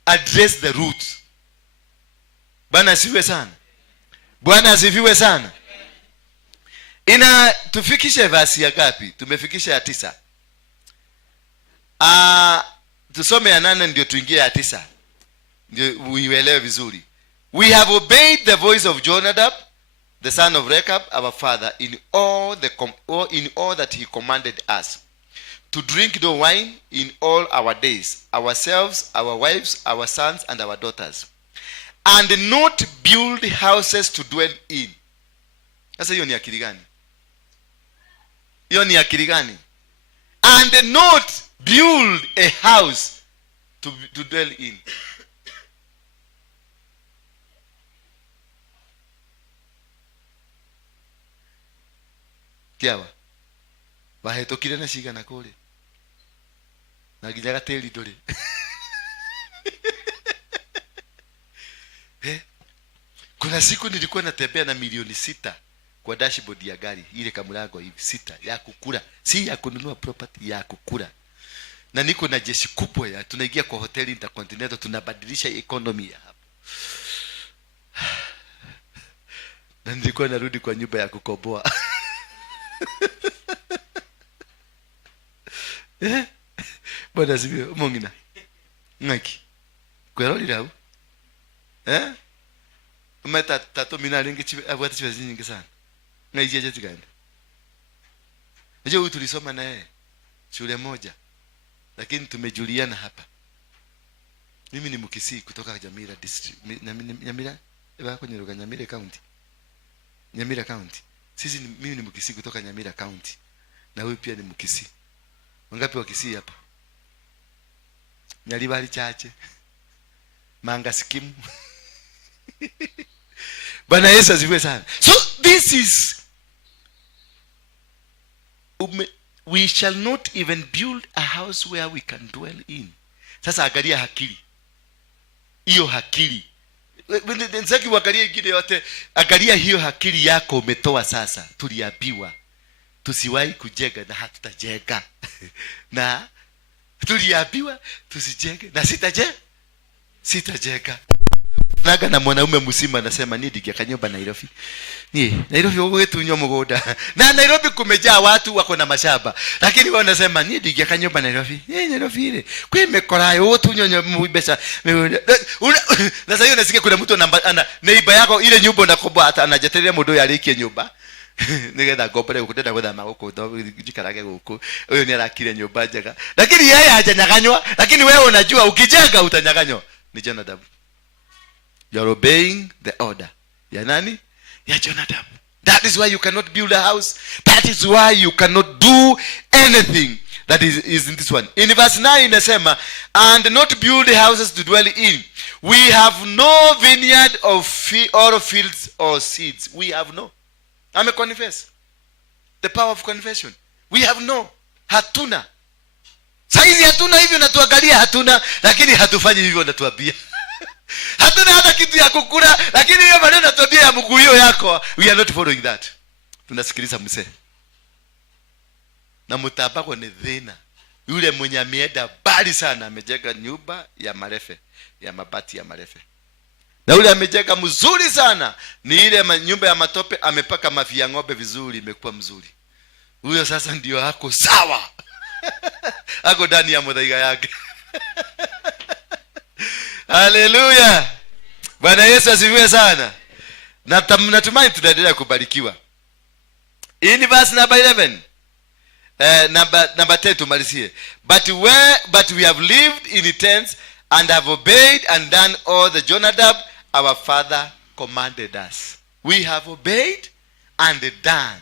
Address the roots. Bwana asifiwe sana. Bwana asifiwe sana. Tufikishe verse ya gapi? Tumefikisha ya 9. Tusome ya 8 ndio tuingie ya 9. Ndio uielewe vizuri. We have obeyed the voice of Jonadab, the son of Rechab, our father, in all that he commanded us, to drink no wine in all our days, ourselves, our wives, our sons, and our daughters, and not build houses to dwell in. Sasa hiyo ni akili gani? Hiyo ni akili gani? And not build a house to dwell in. Kiawa bahetokire na shiga na kule na gijaga teli dole. Kuna siku nilikuwa natembea na milioni 6 kwa dashboard ya gari ile kamulago hivi 6 ya kukula, si ya kununua property, ya kukula. Na niko na jeshi kubwa ya tunaingia kwa hoteli Intercontinental, tunabadilisha economy ya hapo. Na nilikuwa narudi kwa nyumba ya kukoboa. Bwana sibi mongina ngaki kwero lirau umeta tato minalingi chibe abwati chibe nyingi sana ngaije je tiganda. Unajua tulisoma naye shule moja lakini tumejuliana hapa. Mimi ni Mkisii kutoka Nyamira district, Nyamira bako nyiruka Nyamira county. Nyamira county. Mimi ni Mkisii kutoka Nyamira county. Na wewe pia ni Mkisii. Wangapi wa Kisii hapa? Nyalibali chache. Manga skimu. Bwana Yesu asifiwe sana. So this is we shall not even build a house where we can dwell in. Sasa angalia hakili. Hiyo hakili. Nzaki uangalie ingine yote, angalia hiyo hakili yako umetoa sasa. Tuliambiwa tusiwahi kujenga na hatutajenga. Na tuliambiwa tusijenge na sitajenga. Naga na mwanaume msima anasema nidi kanyumba Nairobi. Nairobi wetu nyomogoda. Na Nairobi kumejaa watu wako na mashamba. Lakini wao wanasema nidi kanyumba Nairobi. Nairobi ile. Kwa imekorayo watu nyonyo mbesa. Na sasa hiyo nasikia kuna mtu ana neighbor yako ile nyumba unakoboa hata anajetelea mudo yalikie nyumba. Nigetha ngopere ukutenda guthama guku ndo jikarage guku. Huyo ni arakire nyumba njega. Lakini yeye hajanyaganywa, lakini wewe unajua ukijenga utanyaganywa. Ni Jonadab. You are obeying the order. Ya nani? Ya Jonadab. That is why you cannot build a house. That is why you cannot do anything that is in this one. In verse 9 inasema, and not build houses to dwell in. We have no vineyard or fields or seeds. We have no. I'm a confess. The power of confession. We have no. Hatuna. Saizi hatuna hivyo natuangalia hatuna, lakini hatufanyi hivyo natuambia. Hatuna hata kitu ya kukula, lakini hiyo maneno natuambia ya mguyo yako. We are not following that. Tunasikiliza mse. Na mutabako ni dhina. Yule mwenye ameenda bali sana amejenga nyumba ya marefe, ya mabati ya marefe. Na yule amejenga mzuri sana ni ile nyumba ya matope, amepaka mavi ya ng'ombe vizuri, imekuwa mzuri. Huyo sasa ndio hako sawa. Hako ndani ya mudhaiga yake. Haleluya. Bwana Yesu asifiwe sana. Na natumai tutaendelea kubarikiwa. In verse number 11, number 10 tumalizie. But we have lived in tents and have obeyed and done all the Jonadab our father commanded us. We have obeyed and done.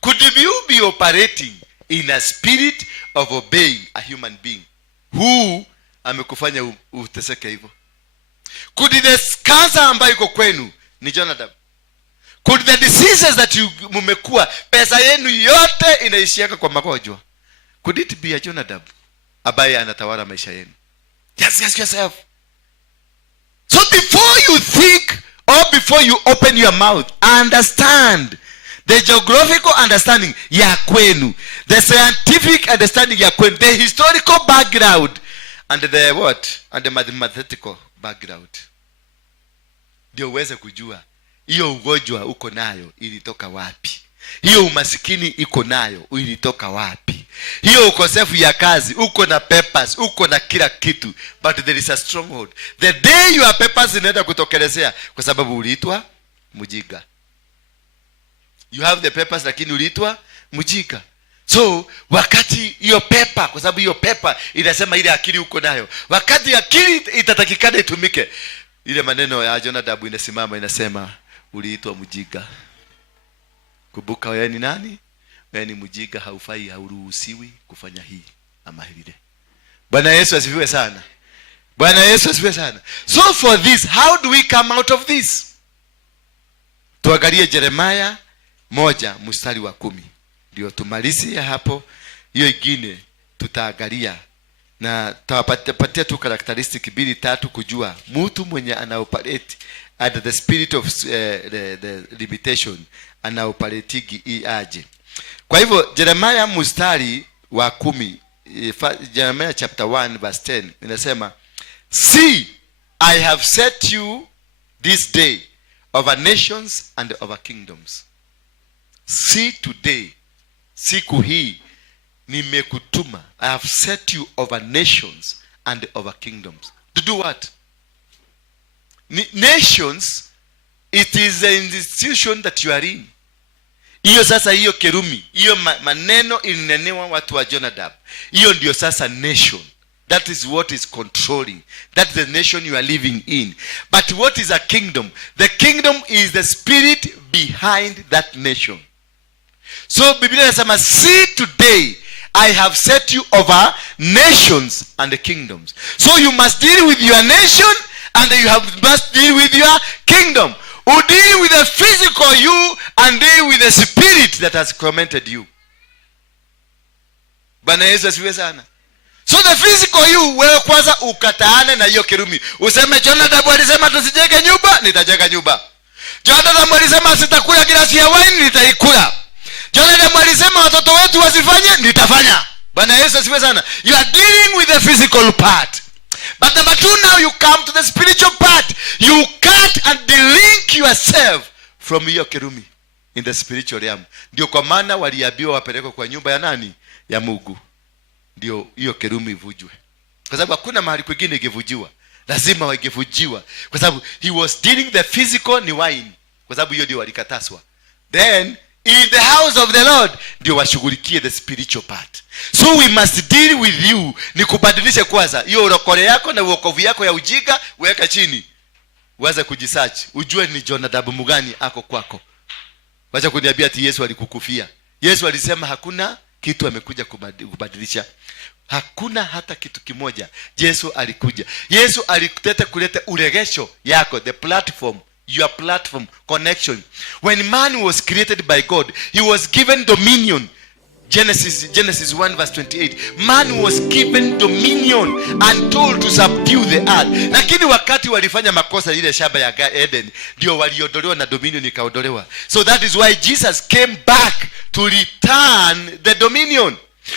Could you be operating in a spirit of obeying a human being who amekufanya uteseke hivyo? Could the cancer ambayo iko kwenu ni Jonadab? Could the diseases that you mumekuwa, pesa yenu yote inaishiaka kwa magonjwa, could it be a Jonadab ambaye anatawala maisha yenu? Just ask yourself. So before you think or before you open your mouth, understand the geographical understanding ya kwenu, the scientific understanding ya kwenu, the historical background, and the what? And the mathematical background. Ndio uweze kujua hiyo ugonjwa uko nayo ilitoka wapi, hiyo umasikini iko nayo ilitoka wapi, hiyo ukosefu ya kazi, uko na papers, uko na kila kitu, but there is a stronghold. The day your papers inaenda kutokelezea kwa sababu uliitwa mjinga. You have the papers lakini uliitwa mjinga. So wakati hiyo paper, kwa sababu hiyo paper inasema ile akili uko nayo, wakati akili itatakikana itumike, ile maneno ya Jonadab inasimama inasema uliitwa mjinga. Kumbuka wewe ni nani? Wewe ni mjinga, haufai, hauruhusiwi kufanya hii ama hile. Bwana Yesu asifiwe sana. Bwana Yesu asifiwe sana. So for this, how do we come out of this? Tuangalie Yeremia 1:10. Ndio tumalizie hapo. Hiyo ingine tutaangalia na tawapatia tu characteristic 2-3 kujua mtu mwenye anaoperate at the spirit of the limitation anaoperatigi aje. Kwa hivyo Yeremia 10, Jeremiah chapter 1 verse 10 inasema, see, I have set you this day over nations and over kingdoms. See, today, siku hii nimekutuma, I have set you over nations and over kingdoms. To do what? Nations, it is the institution that you are in. Hiyo sasa, hiyo kerumi, hiyo maneno ilinenewa watu wa Jonadab, hiyo ndio sasa nation. That is what is controlling. That's the nation you are living in. But what is a kingdom? The kingdom is the spirit behind that nation. So Biblia inasema, see, today I have set you over nations and the kingdoms. So you must deal with your nation and you must deal with your kingdom. You deal with the physical you and deal with the spirit that has tormented you. Bwana Yesu asifiwe sana. So the physical you, wewe kwanza ukataane na hiyo kirumi. Useme Jonadab alisema tusijenge nyumba, nitajenga nyumba. Jonadab alisema sitakula glasi ya wine, nitaikula. Jonadab alisema watoto wetu wasifanye, nitafanya. Bwana Yesu asifiwe sana. You are dealing with the physical part. But number 2, now you come to the spiritual part. You cut and delink yourself from your kerumi in the spiritual realm. Ndio kwa maana waliambiwa wapelekwe kwa nyumba ya nani? Ya Mungu. Ndio hiyo kerumi ivujwe. Kwa sababu hakuna mahali kwingine ingevujiwa. Lazima wangevujiwa. Kwa sababu he was dealing the physical ni wine. Kwa sababu hiyo ndio walikataswa. Then in the house of the Lord ndio washughulikie the spiritual part. So we must deal with you. Ni kubadilisha kwanza hiyo urokole yako na uokovu yako ya ujinga, weka chini. Uanze kujisearch. Ujue ni Jonadab mgani ako kwako. Wacha kuniambia ati Yesu alikukufia. Yesu alisema hakuna kitu amekuja kubadilisha. Hakuna hata kitu kimoja. Yesu alikuja. Yesu alikuteta kuleta uregesho yako, the platform, your platform connection. When man was created by God, he was given dominion. Genesis 1 verse 28. Man was given dominion and told to subdue the earth. Lakini wakati walifanya makosa ile shamba ya Eden, ndio waliondolewa na dominion ikaondolewa. So that is why Jesus came back to return the dominion.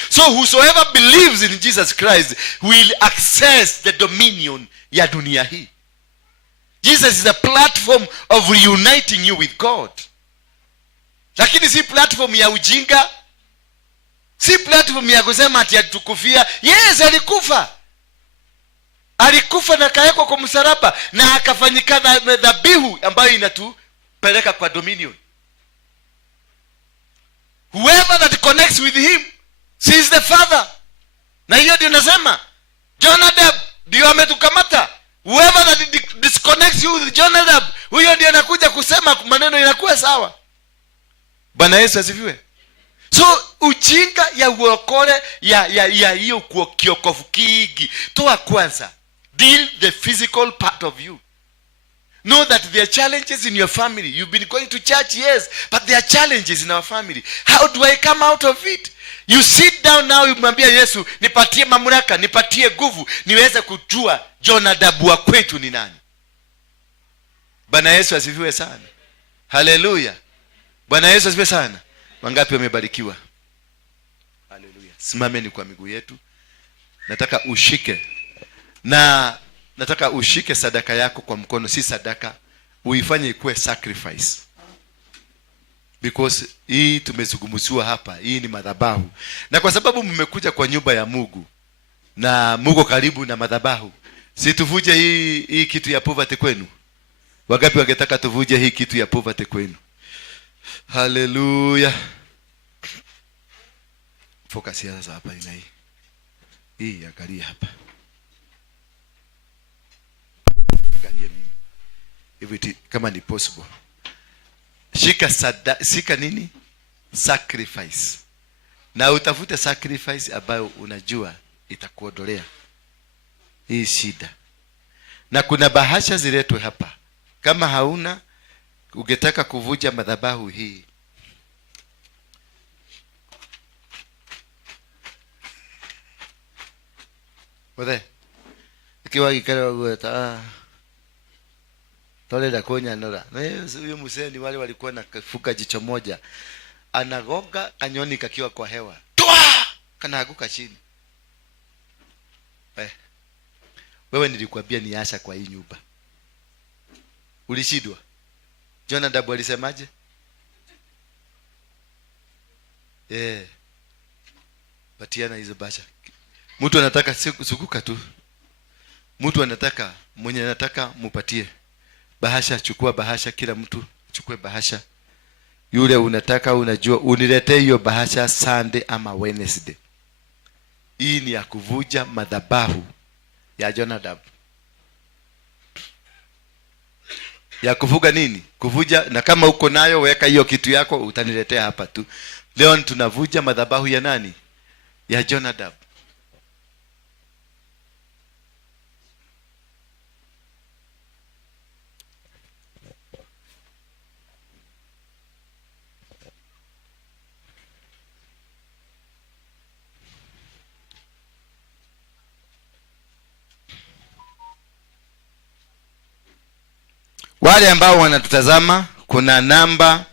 So whosoever believes in Jesus Christ will access the dominion ya dunia hii. Jesus is a platform of reuniting you with God. Lakini si platform ya ujinga. Si platform ya kusema ati atukufia. Yes, alikufa. Alikufa na kaekwa kwa msalaba na akafanyika dhabihu ambayo inatupeleka kwa dominion. Whoever that connects with him sees the Father. Na hiyo ndio nasema Jonadab ndio ametukamata. Whoever that disconnects you with Jonadab, huyo ndio anakuja kusema maneno inakuwa sawa. Bwana Yesu asifiwe. So ujinga ya uokole ya hiyo kiokovu kigi toa kwanza. Deal the physical part of you. Know that there are challenges in your family. You've been going to church, yes, but there are challenges in our family. How do I come out of it? You sit down now, umwambia Yesu, nipatie mamlaka, nipatie nguvu, niweze kujua Jonadab wa kwetu ni nani. Bwana Yesu asifiwe sana. Haleluya. Bwana Yesu asifiwe sana. Wangapi wamebarikiwa? Haleluya. Simameni kwa miguu yetu. Nataka ushike sadaka yako kwa mkono, si sadaka, uifanye ikuwe sacrifice. Because hii tumezungumziwa hapa, hii ni madhabahu. Na kwa sababu mmekuja kwa nyumba ya Mungu na Mungu karibu na madhabahu, si tuvuje hii kitu ya poverty kwenu? Wangapi wangetaka tuvuje hii kitu ya poverty kwenu? Haleluya. Focus sasa hapa ina hii angalia hapa. Angalia mimi. If kama ni possible. Shika nini? Sacrifice. Na utafute sacrifice ambayo unajua itakuondolea hii shida. Na kuna bahasha ziletwe hapa. Kama hauna, ungetaka kuvuja madhabahu hii, wale ikiwa ikara wata tole la konya nora. Na huyo mzee ni wale walikuwa na kufuka jicho moja, anagonga kanyoni kakiwa kwa hewa, toa kanaaguka chini. Wewe nilikwambia ni asha kwa hii nyumba, ulishidwa. Jonadab alisemaje? Patiana hizo basha. Mtu anataka sukuka tu. Mtu anataka, mwenye anataka mupatie bahasha. Chukua bahasha, kila mtu chukue bahasha. Yule unataka, unajua uniletee hiyo bahasha Sunday ama Wednesday. Hii ni ya kuvuja madhabahu ya Jonadab. Ya kuvuga nini? Kuvuja. Na kama uko nayo weka hiyo kitu yako, utaniletea hapa tu. Leo tunavuja madhabahu ya nani? Ya Jonadab. Wale ambao wanatutazama, kuna namba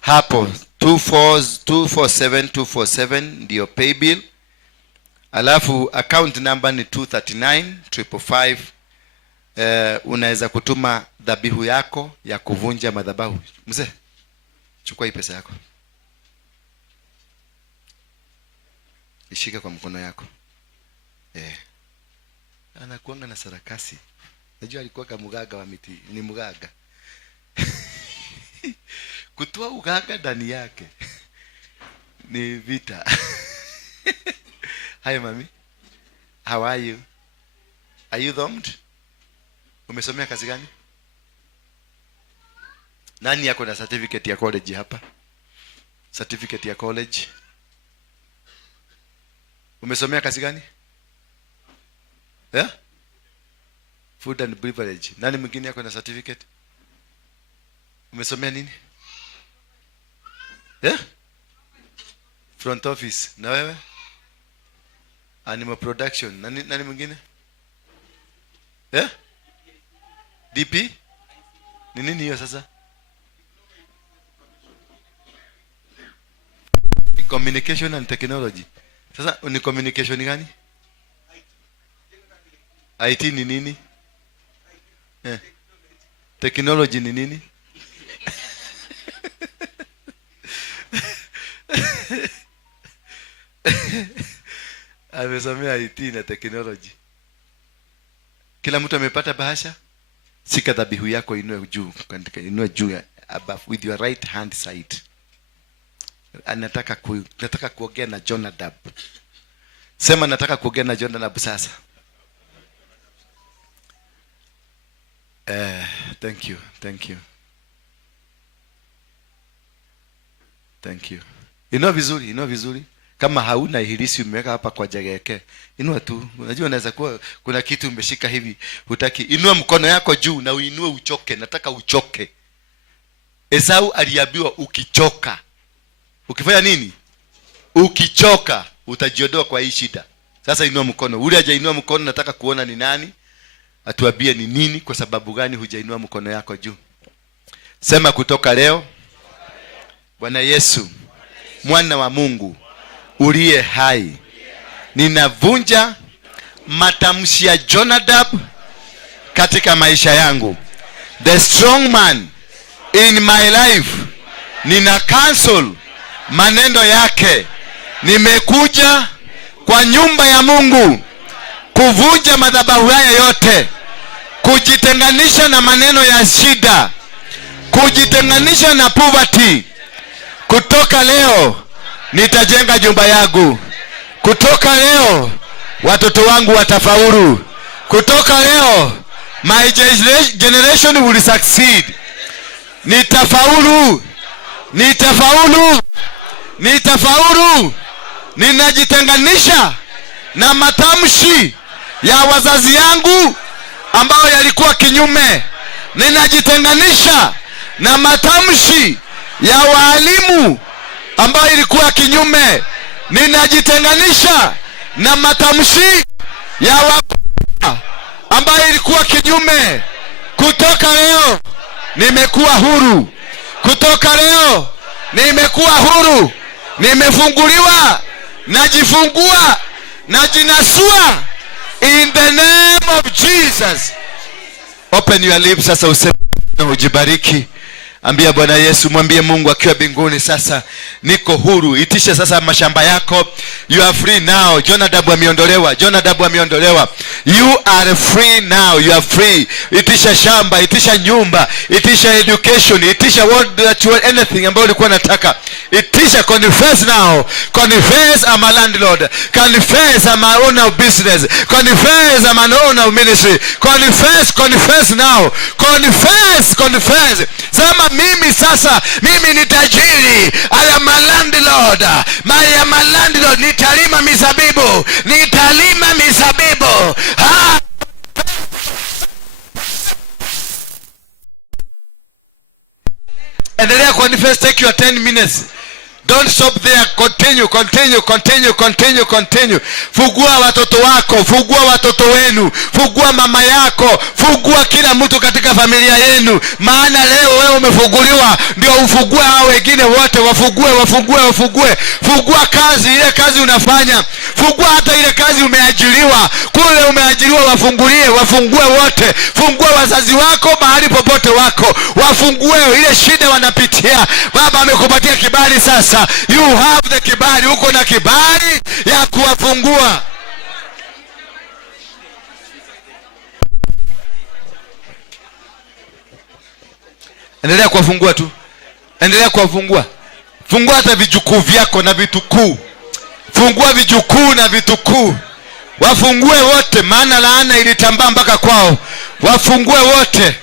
hapo 247247 ndio pay bill. Alafu account number ni 239555. Unaweza kutuma dhabihu yako ya kuvunja madhabahu. Mzee, chukua hii pesa yako, ishika kwa mkono yako. Anakuanga na sarakasi. Najua alikuwa kama mganga wa miti, ni mganga. Kutoa uganga ndani yake ni vita. Hi mami. How are you? Are you thumbed? Umesomea kazi gani? Nani yako na certificate ya college hapa? Certificate ya college. Umesomea kazi gani? Food and beverage. Nani mwingine yako na certificate? Umesomea nini? Front office. Na wewe? Animal production. Nani mwingine? DP? Ni nini hiyo sasa? Communication and technology. Sasa ni communication gani? IT ni nini? Technology ni nini? Amesomea IT na technology. Kila mtu amepata bahasha. Sika dhabihu yako, inue juu, inue juu above with your right hand side. nataka kuongea na Jonadab. Sema nataka kuongea na Jonadab sasa. Thank you. Inua vizuri. Kama hauna ihilisi umeweka hapa kwa jageke, inua tu. Unajua unaweza kuwa kuna kitu umeshika hivi, hutaki. Inua mkono yako juu na uinue uchoke. Nataka uchoke. Esau aliambiwa ukichoka. Ukifanya nini? Ukichoka utajiondoa kwa hii shida. Sasa inua mkono. Ule hajainua mkono, nataka kuona ni nani. Atuambie ni nini, kwa sababu gani hujainua mkono yako juu. Sema kutoka leo, Bwana Yesu, mwana wa Mungu uliye hai, ninavunja matamshi ya Jonadab katika maisha yangu. The strong man in my life, nina cancel maneno yake. Nimekuja kwa nyumba ya Mungu kuvunja madhabahu haya yote, kujitenganisha na maneno ya shida, kujitenganisha na poverty. Kutoka leo nitajenga nyumba yangu. Kutoka leo watoto wangu watafaulu. Kutoka leo my generation will succeed. Nitafaulu. Ninajitenganisha na matamshi ya wazazi yangu ambao yalikuwa kinyume. Ninajitenganisha na matamshi ya walimu ambayo ilikuwa kinyume. Ninajitenganisha na matamshi ya wakuu ambayo ilikuwa kinyume. Kutoka leo nimekuwa huru. Kutoka leo nimekuwa huru. Nimefunguliwa, najifungua, najinasua in the name of Jesus. Open your lips sasa, useme ujibariki. Ambia Bwana Yesu, mwambie Mungu akiwa mbinguni, sasa niko huru. Itisha sasa mashamba yako. You are free now. Jonadab ameondolewa. You are free now. You are free. Itisha shamba, itisha nyumba, itisha education, itisha anything ambayo ulikuwa unataka. Itisha. Confess now. Confess I'm a landlord. Confess I'm an owner of business. Confess I'm an owner of ministry. Confess now. Confess. Sema mimi ni tajiri. I am a landlord. Nitalima mizabibu. Endelea confess. Take your 10 minutes. Don't stop there. Continue. Fungua watoto wako, fungua watoto wenu, fungua mama yako, fungua kila mtu katika familia yenu. Maana leo wewe umefunguliwa, ndio ufungue hao wengine wote. Wafungue. Fungua kazi, ile kazi unafanya. Fungua hata ile kazi umeajiriwa. Kule umeajiriwa, wafungue wote. Fungua wazazi wako mahali popote wako. Wafungue ile shida wanapitia. Baba amekupatia kibali sasa. You have the kibali. Uko na kibali ya kuwafungua. Endelea kuwafungua tu. Fungua hata vijukuu vyako na vitukuu. Fungua vijukuu na vitukuu. Wafungue wote, maana laana ilitambaa mpaka kwao. Wafungue wote.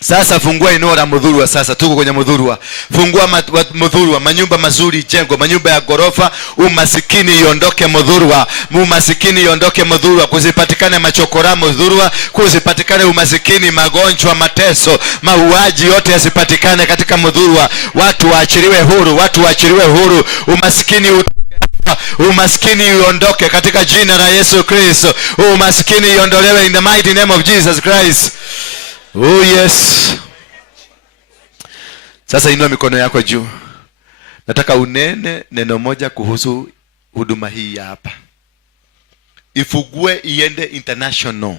Sasa fungua eneo la Mudhurwa. Sasa tuko kwenye Mudhurwa. Fungua Mudhurwa, manyumba mazuri jengo, manyumba ya gorofa. Umasikini iondoke Mudhurwa. Kusipatikane machokora Mudhurwa. Kusipatikane umasikini, magonjwa, mateso, mauaji yote yasipatikane katika Mudhurwa. Watu waachiliwe huru. Umaskini iondoke katika jina la Yesu Kristo. Umaskini iondolewe in the mighty name of Jesus Christ. Oh yes. Sasa inua mikono yako juu. Nataka unene neno moja kuhusu huduma hii ya hapa. Ifugue iende international.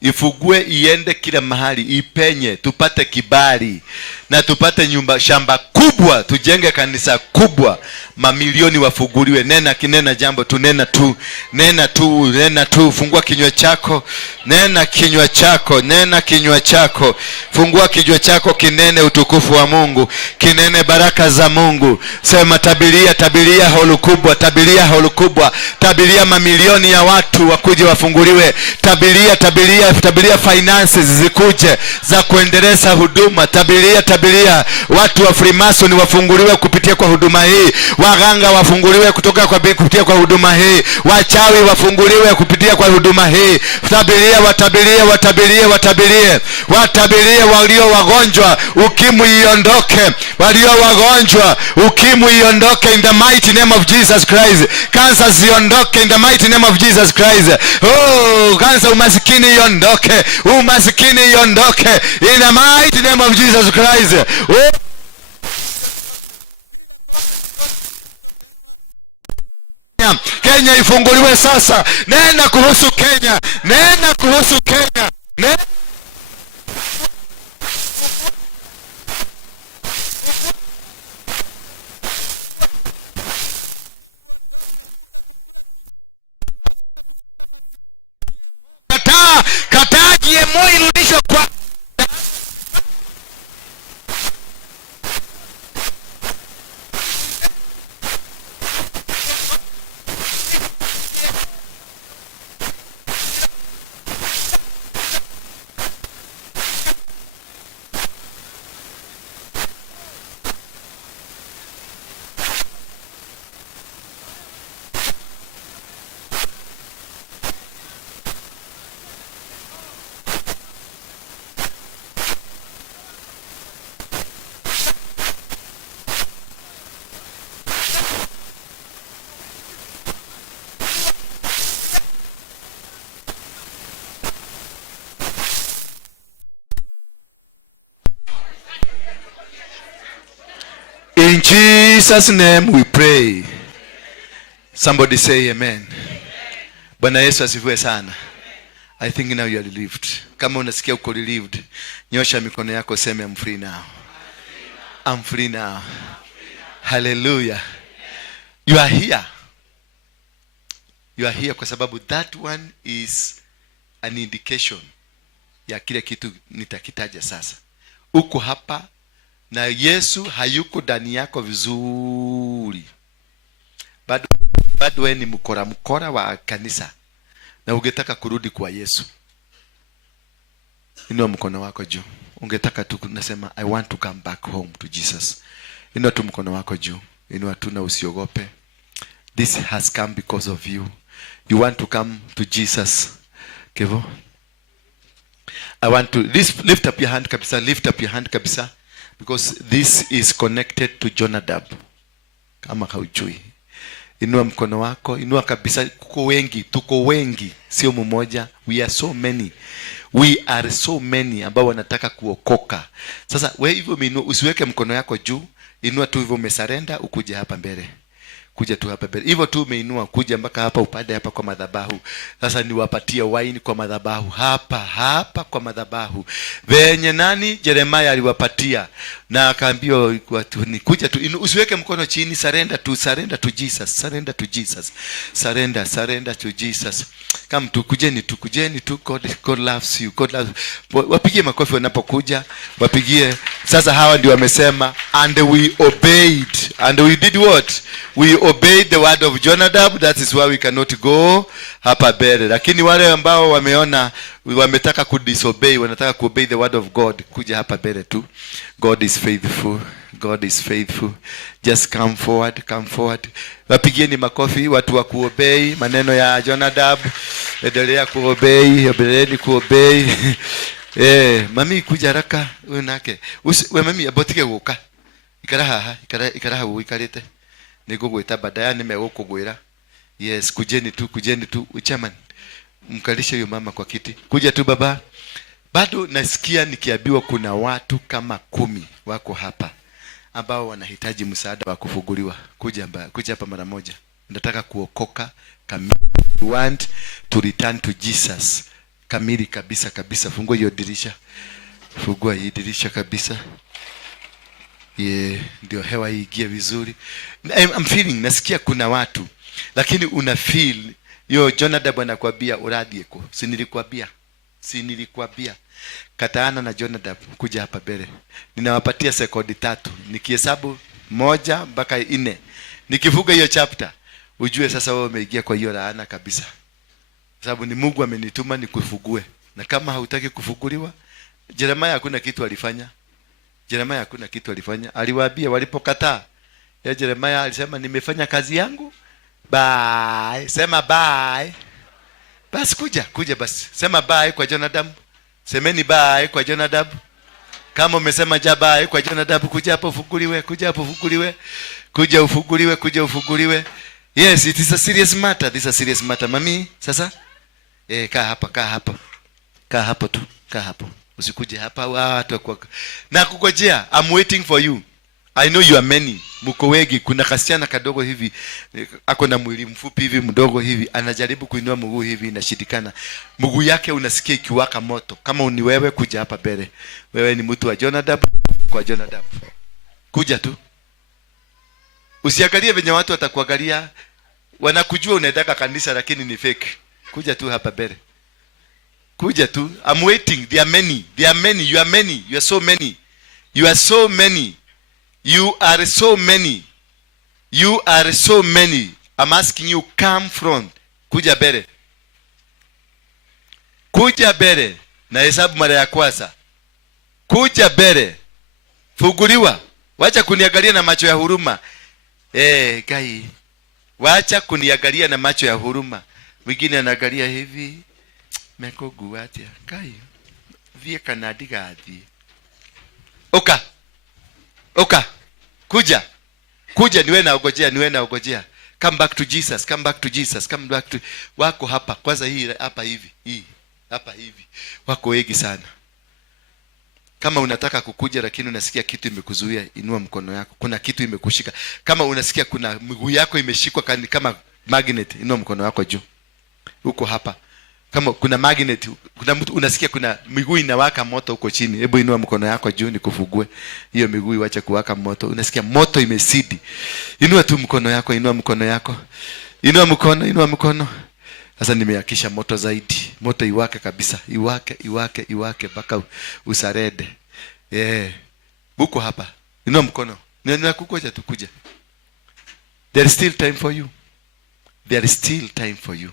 Ifugue iende kila mahali, ipenye, tupate kibali na tupate shamba kubwa, tujenge kanisa kubwa. mamilioni wafunguliwe. Nena kinena jambo tu, nena tu, nena tu, nena tu. Fungua kinywa chako, nena kinywa chako, nena kinywa chako. Fungua kinywa chako, kinene utukufu wa Mungu, kinene baraka za Mungu. Sema tabiria, tabiria holu kubwa, tabiria holu kubwa, tabiria mamilioni ya watu wakuje wafunguliwe. Tabiria, tabiria, tabiria finances zikuje za kuendeleza huduma. Tabiria, tabiria watu wa Freemason wafunguliwe kupitia kwa huduma hii. Waganga wafunguliwe kupitia kwa huduma hii. Wachawi wafunguliwe kupitia kwa huduma hii. Tabiria, watabirie, watabirie, watabirie. Watabirie walio wagonjwa, ukimwi iondoke. Walio wagonjwa, ukimwi iondoke in the mighty name of Jesus Christ. Cancer ziondoke in the mighty name of Jesus Christ. Oh, cancer, umasikini iondoke. Umasikini iondoke in the mighty name of Jesus Christ. Oh. Kenya ifunguliwe sasa. Nena kuhusu Kenya. Nena kuhusu Kenya. Nena. Kataa GMO irudishwe kwa In Jesus' name we pray. Somebody say amen. Bwana Yesu asifiwe sana. I think now you are relieved. Kama unasikia uko relieved, nyosha mikono yako, sema I'm free now. I'm free now. Hallelujah. You are here. You are here kwa sababu that one is an indication ya kile kitu nitakitaja sasa. Uko hapa na Yesu hayuko ndani yako vizuri. Bado wewe ni mkora wa kanisa na ungetaka kurudi kwa Yesu. Inua mkono wako juu. Ungetaka tu nasema I want to come back home to Jesus. Inua tu mkono wako juu. Inua tu na usiogope. This has come because of you. You want to come to Jesus. Kevo. I want to lift up your hand kabisa. Lift up your hand kabisa. Because this is connected to Jonadab. Kama haujui. Inua mkono wako, inua kabisa. Tuko wengi, sio mmoja. We are so many. We are so many ambao wanataka kuokoka. Sasa wewe hivyo umeinua, usiweke mkono yako juu. Inua tu hivyo, umesarenda, ukuje hapa mbele. Kuja tu hapa mbele. Hivyo tu umeinua, kuja mpaka hapa, upande hapa kwa madhabahu. Sasa niwapatie wine kwa madhabahu. Hapa kwa madhabahu. Venye nani? Yeremia aliwapatia. Na akaambiwa watu ni kuja tu. Usiweke mkono chini, surrender to Jesus. Surrender to Jesus. Surrender to Jesus. Come tu, kujeni tu. God loves you. God loves you. Wapigie makofi wanapokuja. Wapigie. Sasa hawa ndio wamesema and we obeyed. And we did what? We obeyed the word of Jonadab. That is why we cannot go hapa mbele. Lakini wale ambao wameona wametaka kudisobey, wanataka kuobey the word of God, kuja hapa mbele tu. God is faithful. God is faithful. Just come forward. Wapigieni makofi watu wa kuobey maneno ya Jonadab. Endelea kuobey, endeleeni kuobey. Mami kuja haraka unake. We mami abotike guka. Ikaraha uikarite. Nigugwita badaya nimegukugwira. Yes, kujeni tu. Chairman, mkalishe huyo mama kwa kiti. Kuja tu baba. Bado nasikia nikiambiwa kuna watu kama 10 wako hapa ambao wanahitaji msaada wa kufunguliwa. Kuja hapa mara moja. Nataka kuokoka kamili. You want to return to Jesus. Kamili kabisa. Fungua hiyo dirisha. Fungua hii dirisha kabisa. ndio hewa iingie vizuri. I'm feeling, nasikia kuna watu, lakini una feel Jonadab anakuambia uradhieko. Si nilikwambia kataana na Jonadab kuja hapa mbele. Ninawapatia sekondi 3. Nikihesabu 1 mpaka 4. Nikivuga hiyo chapter, ujue sasa wewe umeingia kwa hiyo laana kabisa. Sababu ni Mungu amenituma nikufugue. Na kama hautaki kufuguliwa, Jeremiah hakuna kitu alifanya. Aliwaambia walipokataa. Jeremiah alisema nimefanya kazi yangu. Bye. Sema bye. Basi kuja basi. Sema bye kwa Jonadab. Semeni bye kwa Jonadab. Kama umesema bye kwa Jonadab, kuja hapo ufuguliwe. Kuja ufuguliwe. Yes, it is a serious matter. This is a serious matter. Mami, sasa kaa hapo tu. Usikuje hapa watu kwa na kukojea. I'm waiting for you. I know you are many. Mko wengi. Kuna kasichana kadogo hivi, ako na mwili mfupi hivi mdogo hivi, anajaribu kuinua mguu hivi, inashindikana. Mguu yake unasikia ikiwaka moto. Kama uni wewe, kuja hapa mbele. Wewe ni mtu wa Jonadab, kwa Jonadab. Kuja tu. Usiangalie venye watu watakuangalia. Wanakujua unaendaka kanisa lakini ni fake. Kuja tu hapa mbele. Kuja tu. I'm waiting. There are many. You are many. You are so many. You are so many. I'm asking you, come front. Kuja mbele. Na hesabu mara ya kwanza. Kuja mbele. Fuguliwa. Wacha kuniangalia na macho ya huruma. Kai. Wacha kuniangalia na macho ya huruma. Mwingine anaangalia hivi. Mekogu atia. Kai. Vie kanadiga ati. Oka. Kuja niwe naogojea. Come back to Jesus. Wako hapa. Kwanza hii hapa hivi. Wako wengi sana. Kama unataka kukuja lakini unasikia kitu imekuzuia, inua mkono yako. Kuna kitu imekushika. Kama unasikia kuna miguu yako imeshikwa kama magnet, inua mkono wako juu. Uko hapa. Kama kuna magnet, kuna mtu unasikia kuna miguu inawaka moto huko chini, hebu inua mkono yako juu nikufugue. Hiyo miguu iwache kuwaka moto. Unasikia moto imesidi. Inua tu mkono yako, inua mkono. Sasa nimehakisha moto zaidi. Moto iwake kabisa. Iwake mpaka usarede. Buko hapa. Inua mkono. Ninakukoja tu kuja. There is still time for you.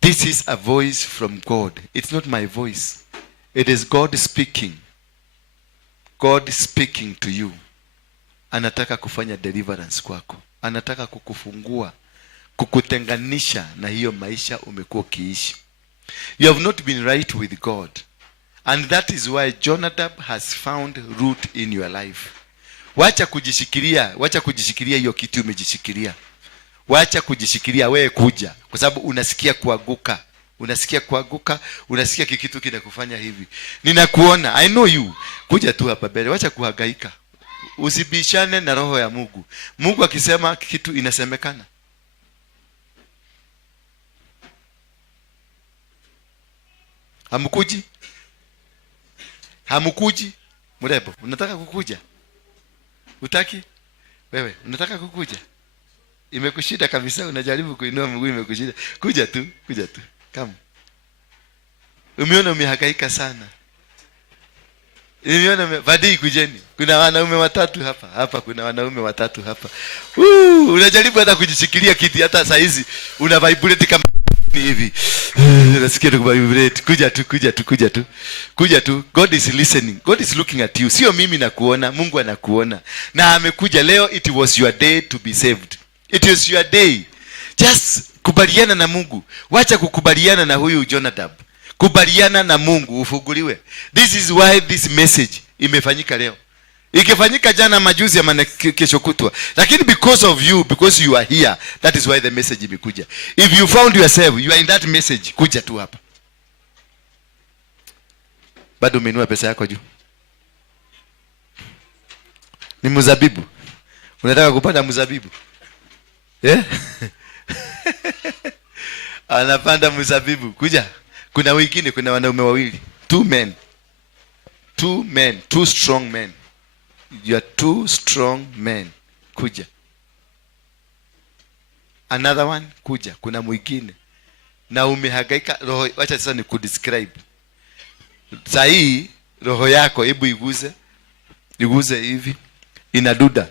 This is a voice from God. It's not my voice. It is God speaking. God speaking to you. Anataka kufanya deliverance kwako. Anataka kukufungua, kukutenganisha na hiyo maisha umekuwa ukiishi. You have not been right with God. And that is why Jonadab has found root in your life. Wacha kujishikilia hiyo kitu umejishikilia. Wacha kujishikilia, wewe kuja. Kwa sababu unasikia kuanguka. Unasikia kitu kinakufanya hivi. Ninakuona. I know you. Kuja tu hapa mbele. Wacha kuhangaika. Usibishane na roho ya Mungu. Mungu akisema kitu inasemekana. Hamkuji? Mrebo, unataka kukuja? Utaki? Wewe, unataka kukuja? Imekushida kabisa, unajaribu kuinua mguu imekushida. Kuja tu. Kama. Umeona umehangaika sana. Vadii kujeni. Kuna wanaume watatu hapa. Kuna wanaume watatu hapa. Unajaribu hata kujishikilia kiti hata saa hizi una vibrate kama hivi. Unasikia vibrate. Kuja tu. God is listening. God is looking at you. Sio mimi nakuona, Mungu anakuona. Na amekuja leo. It was your day to be saved. It is your day. Just kubaliana na Mungu. Wacha kukubaliana na huyu Jonadab. Kubaliana na Mungu ufuguliwe. This is why this message imefanyika leo. Ikifanyika jana, majuzi, ama kesho kutwa. Lakini because of you, because you are here, that is why the message imekuja. If you found yourself, you are in that message, kuja tu hapa. Bado umeinua pesa yako juu. Ni mzabibu. Unataka kupanda mzabibu? Anapanda mzabibu. Kuja. Kuna wengine, kuna wanaume wawili. Two strong men. You are two strong men. Kuja. Another one, kuja. Kuna mwingine. Na umehangaika roho, wacha sasa ni kudescribe. Saa hii roho yako hebu iguze. Iguze hivi. Inaduda.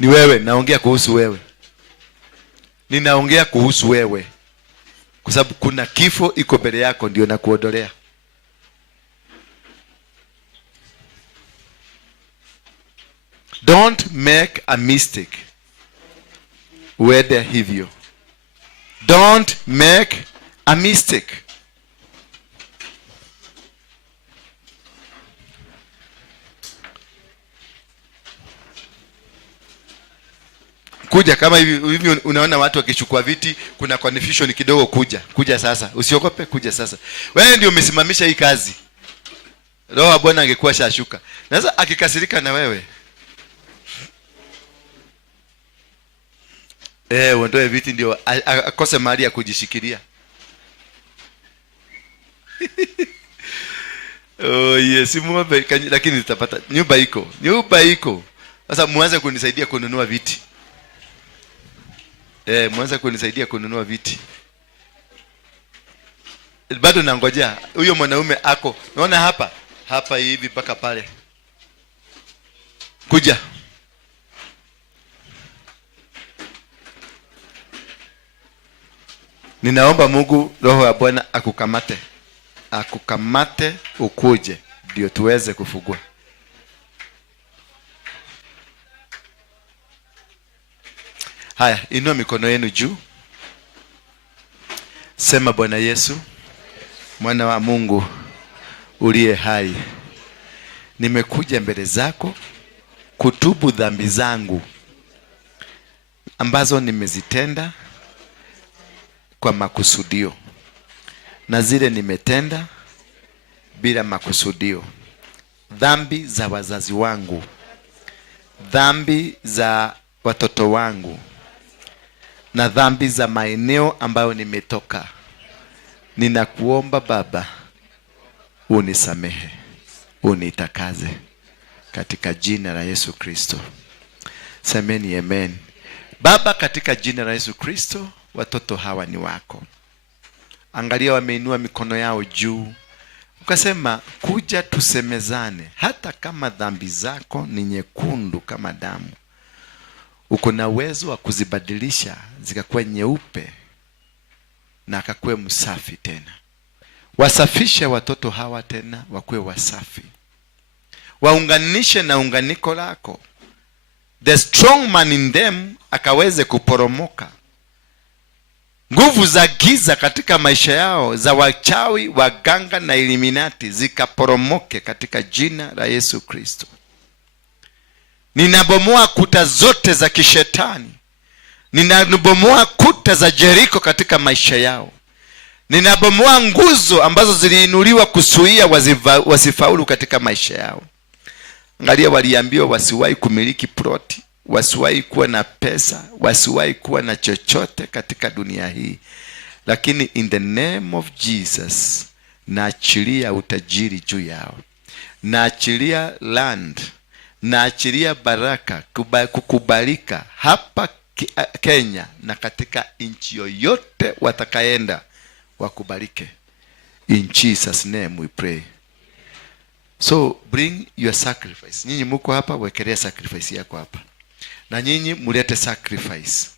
Ni wewe, naongea kuhusu wewe. Ninaongea kuhusu wewe. Kwa sababu kuna kifo iko mbele yako ndio nakuondolea. Don't make a mistake. Uende hivyo. Don't make a mistake. Kuja kama hivi unaona watu wakichukua viti, kuna confusion kidogo, kuja sasa. Usiogope, kuja sasa. Wewe ndio umesimamisha hii kazi. Roho wa Bwana angekuwa shashuka. Sasa akikasirika na wewe, uondoe viti ndio akose mahali ya kujishikilia. Oh yes, muombe lakini nitapata. Nyumba iko. Sasa muanze kunisaidia kununua viti. Mwanza kunisaidia kununua viti. Bado nangojea huyo mwanaume ako. Unaona hapa hivi mpaka pale. Kuja. Ninaomba Mungu roho wa Bwana akukamate. Akukamate ukuje ndio tuweze kufugua. Haya, inua mikono yenu juu. Sema, Bwana Yesu, mwana wa Mungu uliye hai, nimekuja mbele zako kutubu dhambi zangu ambazo nimezitenda kwa makusudio na zile nimetenda bila makusudio. Dhambi za wazazi wangu, dhambi za watoto wangu, na dhambi za maeneo ambayo nimetoka. Ninakuomba Baba, unisamehe, unitakaze katika jina la Yesu Kristo. Semeni amen. Baba, katika jina la Yesu Kristo, watoto hawa ni wako. Angalia wameinua mikono yao juu. Ukasema kuja tusemezane, hata kama dhambi zako ni nyekundu kama damu, uko na uwezo wa kuzibadilisha zikakuwa nyeupe na akakuwe msafi tena. Wasafishe watoto hawa tena wakuwe wasafi. Waunganishe na unganiko lako. The strong man in them akaweze kuporomoka. Nguvu za giza katika maisha yao, za wachawi, waganga na Illuminati, zikaporomoke katika jina la Yesu Kristo. Ninabomoa kuta zote za kishetani. Ninabomoa kuta za Jericho katika maisha yao. Ninabomoa nguzo ambazo ziliinuliwa kusuia wasifaulu katika maisha yao. Angalia, waliambiwa wasiwahi kumiliki ploti, wasiwahi kuwa na pesa, wasiwahi kuwa na chochote katika dunia hii. Lakini in the name of Jesus, naachilia utajiri juu yao. Naachilia land. Naachilia baraka, kukubalika hapa Kenya na katika nchi yoyote watakaenda wakubalike. In Jesus name we pray. So bring your sacrifice. Nyinyi mko hapa, wekelea sacrifice yako hapa. Na nyinyi mulete sacrifice.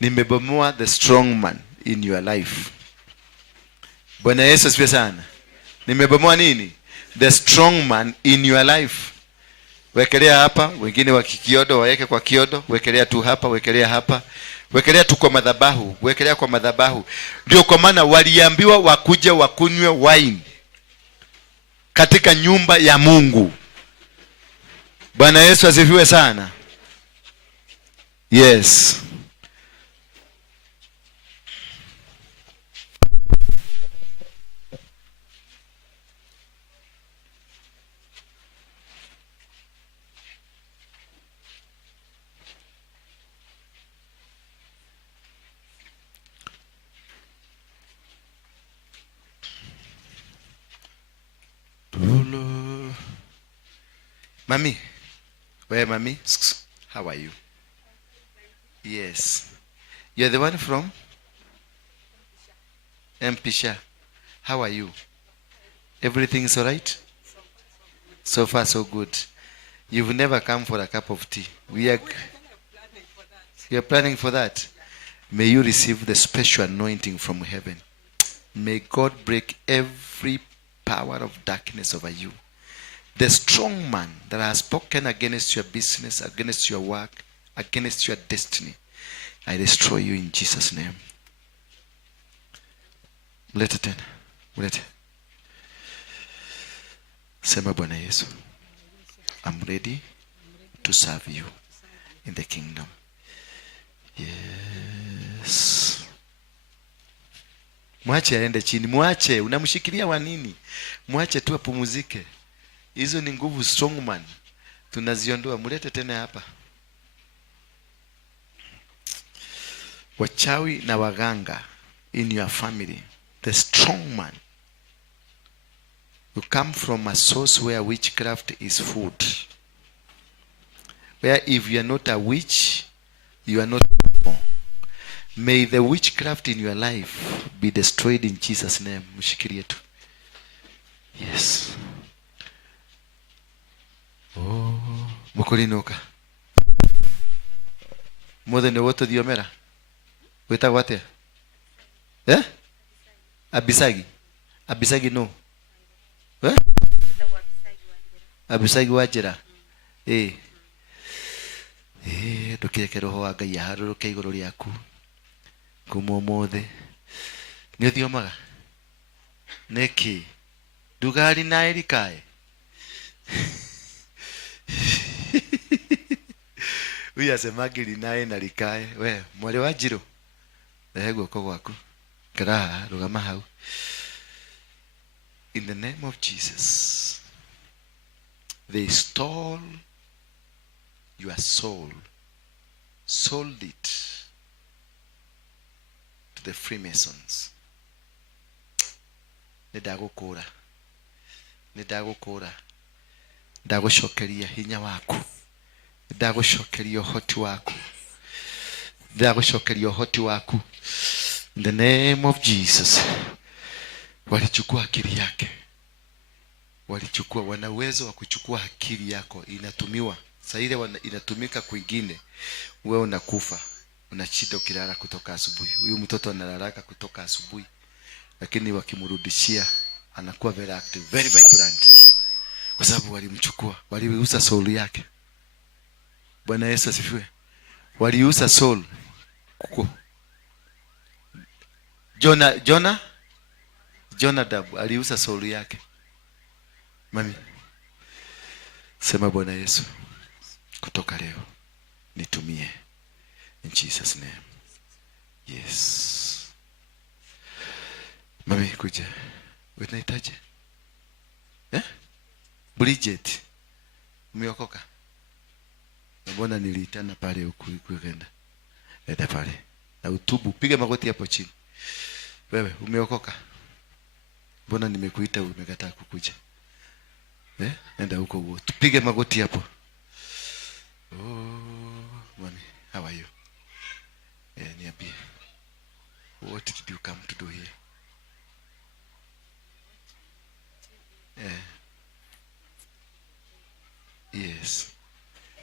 Nimebomoa the strong man in your life. Bwana Yesu asifiwe sana. Nimebomoa nini? The strong man in your life. Wekelea hapa, wengine wakikiodo waweke kwa kiodo, wekelea tu hapa, wekelea hapa. Wekelea tu kwa madhabahu, wekelea kwa madhabahu. Ndio kwa maana waliambiwa wakuje wakunywe wine katika nyumba ya Mungu. Bwana Yesu asifiwe sana. Yes. Mami, where Mami? How are you? Yes. You're the one from MPESA. How are you? Everything is all right? So far, so good. You've never come for a cup of tea. We are planning for that. May you receive the special anointing from heaven. May God break every power of darkness over you. The strong man that has spoken against your business, against your work, against your destiny, I destroy you in Jesus' name. Let it in. Let it. Sema Bwana Yesu, I'm ready to serve you in the kingdom. Yes. Mwache aende chini, mwache. Unamshikilia wa nini? Mwache tu apumuzike. Hizo ni nguvu strong man. Tunaziondoa. Mulete tena hapa. Wachawi na waganga in your family. The strong man. You come from a source where witchcraft is food. Where if you are not a witch, you are not born. May the witchcraft in your life be destroyed in Jesus' name. Mushikirie tu. Yes. Oh, mukulinoka. Mothe ne woto diomera. Weta wate. Eh? Abisagi. Abisagi no. Eh? Abisagi wajira. Ndukireke roho wa Ngai aharũrũke igũrũ rĩaku kuma ũmũthĩ. Nĩ ũthiomaga nĩkĩ ndugari na erikae huyu asemagiri naye na rikae. We mwari wa Njirũ, rehe guoko gwaku karaha, rũgama hau. In the name of Jesus, they stole your soul, sold it to the Freemasons. Nidagukura, ndagushokeria hinya waku, ndagushokeria uhoti waku, ndagushokeria uhoti waku. In the name of Jesus. Walichukua akili yake, walichukua. Wana uwezo wa kuchukua akili yako, inatumiwa saa ile inatumika kwingine. Wewe unakufa, unachita ukilala kutoka asubuhi. Huyu mtoto analalaka kutoka asubuhi, lakini wakimrudishia anakuwa very active, very vibrant, kwa sababu walimchukua, waliuza soul yake. Bwana Yesu asifiwe. Waliuza soul kuko. Jonadab aliuza soul yake. Mami, sema Bwana Yesu, kutoka leo nitumie in Jesus name. Yes. Mami kuja. Unahitaji? Bridget, umeokoka? Mbona niliitana pale ukuenda? Enda pale. Na utubu, piga magoti hapo chini. Wewe umeokoka? Mbona nimekuita umekataa kukuja? Enda huko huo. Tupige magoti hapo. Oh, mami, how are you? Niambie. What did you come to do here? Yes.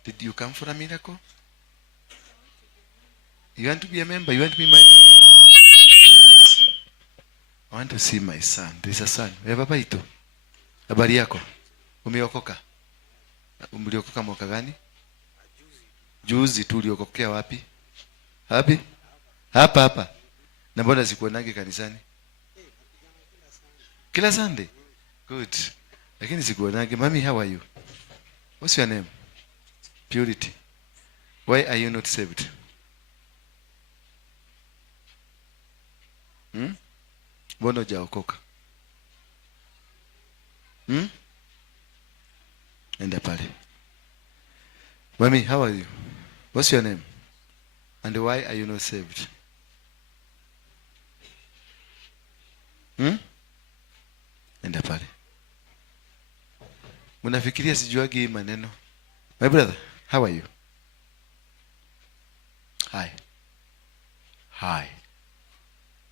Did you come for a miracle? You want to be a member? You want to be my daughter? Yes. I want to see my son. There is a son. Baba ito. Habari yako? Umeokoka? Umeokoka mwaka gani? Juzi tu uliokokea wapi? Hapi? Hapa. Na mbona sikuonage kanisani? Kila Sunday. Good. Lakini sikuonage. Mami, how are you? What's your name? Purity. Why are you not saved? Mbona hujaokoka? Enda pale. Mami, how are you? What's your name? And why are you not saved? Enda pale. Mnafikiria sijuagi hii maneno? My brother, how are you? Hi. Hi.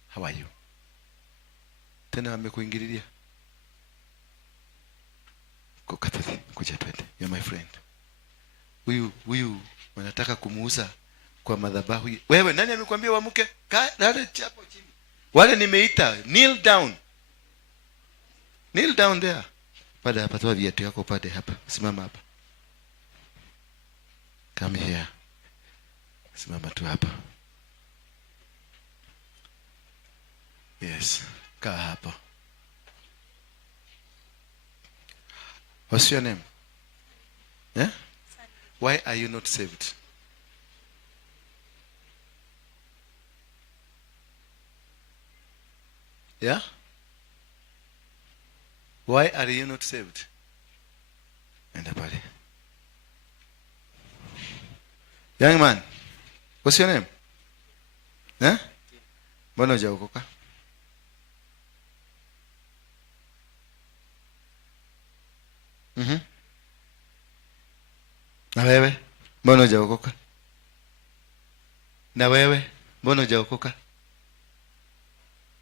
How are you? Tena wamekuingililia. Kokatati, kuja twende. You're my friend. Huyu wanataka kumuuza kwa madhabahu. Wewe nani amekwambia uamke? Dada chapo chini. Wale nimeita, kneel down. Kneel down there. Pada hapa, toa viatu yako pade hapa. Simama hapa. Come here. Simama tu hapa. Yes. Kaa hapa. What's your name? Yeah? Why are you not saved? Yeah? Why are you not saved? Enda pale. Young man, what's your name? Yeah? Mbona hujaokoka? Na wewe mbona hujaokoka? Na wewe mbona hujaokoka?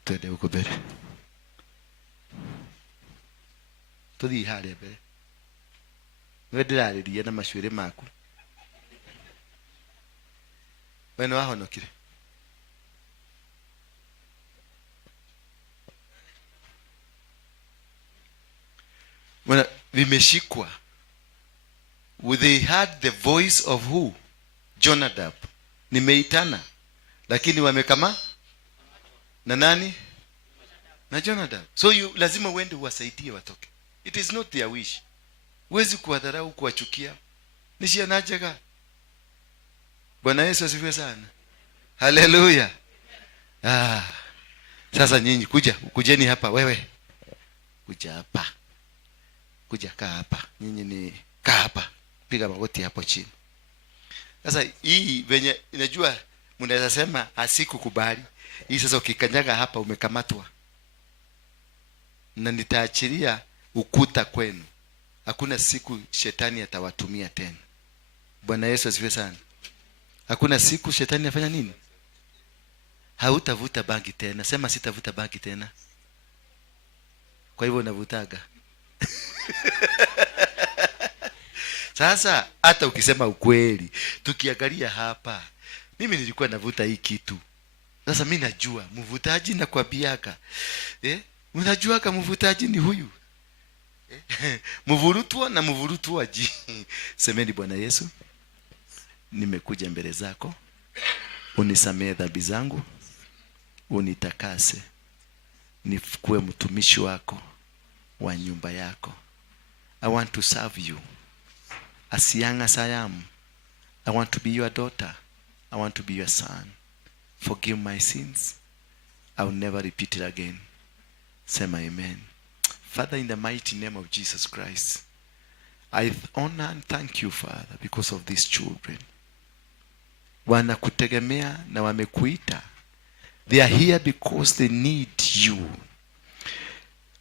Twende huko mbele. Tudhi hali mbele. Wewe ndirarĩria na macuĩrĩ maku. Wewe nĩ wahonokire? Wana vimeshikwa. They heard the voice of who? Jonadab. Nimeitana. Lakini wamekama na nani? Na Jonadab. So lazima uende uwasaidie watoke. It is not their wish. Huwezi kuwadharau, kuwachukia. Nishianajaga. Bwana Yesu asifiwe sana. Haleluya. Sasa nyinyi kujeni hapa wewe. Kuja hapa. Kuja kaa hapa. Nyinyi ni kaa hapa. Piga magoti hapo chini. Sasa hii venye inajua mnaweza sema asikukubali. Hii sasa ukikanyaga hapa umekamatwa. Na nitaachilia ukuta kwenu. Hakuna siku shetani atawatumia tena. Bwana Yesu asifiwe sana. Hakuna siku shetani afanya nini? Hautavuta bangi tena. Sema sitavuta bangi tena. Kwa hivyo unavutaga. Sasa hata ukisema ukweli, tukiangalia hapa, mimi nilikuwa navuta hii kitu. Sasa mimi najua mvutaji na kwa biaka. Unajua kama mvutaji ni huyu. Mvurutwa na mvurutwaji. Semeni Bwana Yesu, nimekuja mbele zako. Unisamehe dhambi zangu. Unitakase. Nikuwe mtumishi wako wa nyumba yako. I want to serve you. As young as I am, I want to be your daughter. I want to be your son. Forgive my sins. I will never repeat it again. Say my amen. Father, in the mighty name of Jesus Christ, I honor and thank you, Father, because of these children. Wanakutegemea na wamekuita. They are here because they need you.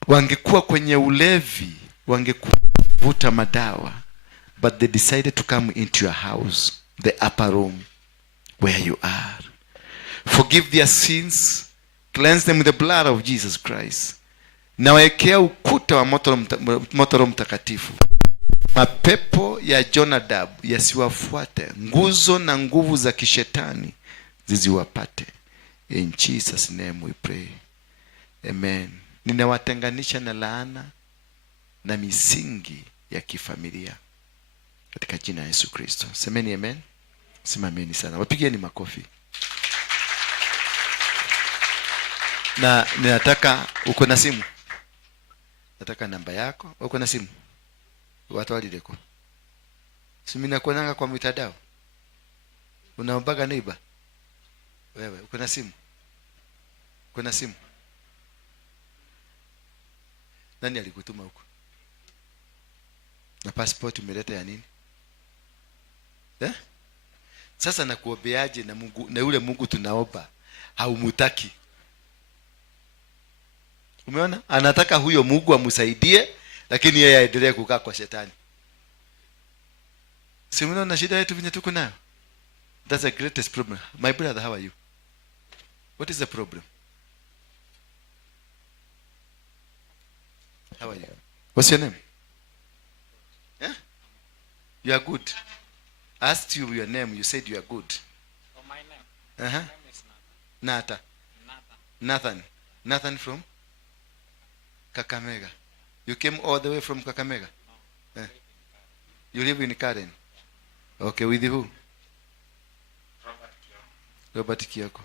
Wangekuwa kwenye ulevi, wangekuvuta madawa, but they decided to come into your house, the upper room where you are. Forgive their sins, cleanse them with the blood of Jesus Christ. Na waekea ukuta wa moto mtakatifu. Mapepo ya Jonadab yasiwafuate. Nguzo na nguvu za kishetani ziziwapate. In Jesus name we pray. Amen. Ninawatenganisha na laana na misingi ya kifamilia katika jina la Yesu Kristo. Semeni amen. Simameni sana. Wapigieni makofi. Na ninataka uko na simu. Nataka namba yako. Uko na simu? Watu walileko. Simu inakuonanga kwa mitandao. Unaombaga neighbor. Wewe uko na simu? Uko na simu? Nani alikutuma huko? Na passport umeleta ya nini? Sasa nakuombeaje na Mungu, na yule Mungu tunaomba haumutaki? Umeona? Anataka huyo Mungu amsaidie lakini yeye aendelee kukaa kwa shetani. Si unaona shida yetu vinyo tuko nayo? That's the greatest problem. My brother, how are you? What is the problem? How are you? What's your name? Yeah? You are good. I asked you your name, you said you are good. Oh, my name? My name is Nathan. Nathan from Kakamega. You came all the way from Kakamega? No. You live in Karen? Okay, with who? Robert Kioko.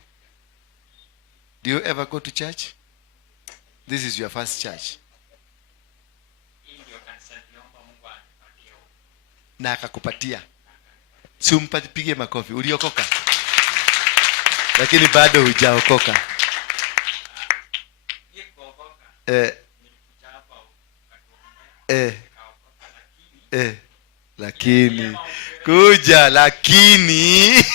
Do you ever go to church? This is your first church. Na akakupatia. Si umpige makofi. Uliokoka. Lakini bado hujaokoka. Lakini kuja lakini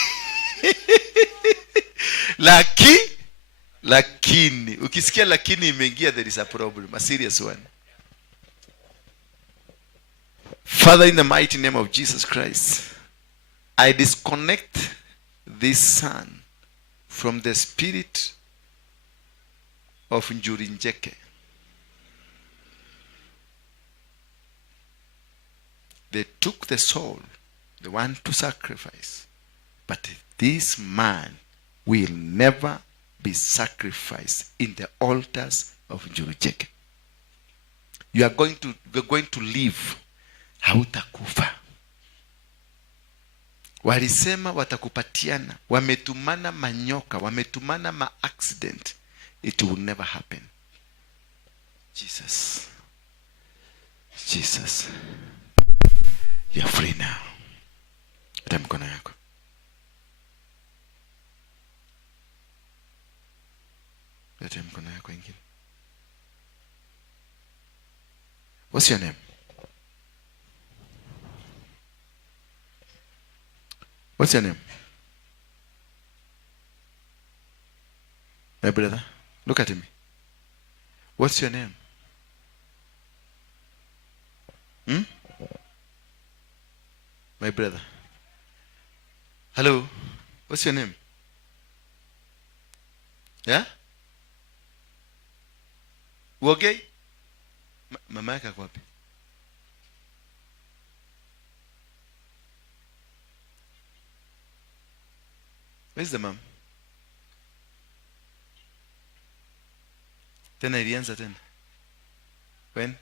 lakini ukisikia lakini imeingia, there is a problem, a serious one. Father, in the mighty name of Jesus Christ, I disconnect this son from the spirit of Njurinjeke. They took the soul, they want to sacrifice, but this man will never be sacrificed in the altars of Njurinjeke. You are going to live. Hautakufa. Walisema watakupatiana, wametumana manyoka, wametumana ma-accident. It will never happen. Jesus. You are free now. Leta mkono yako. Leta mkono yako ingine. What's your name? What's your name? My brother, look at me. What's your name? My brother. Hello. What's your name? Yeah? Uogei? Mama yake ako wapi? Where's the mom? Tena ilianza tena. When?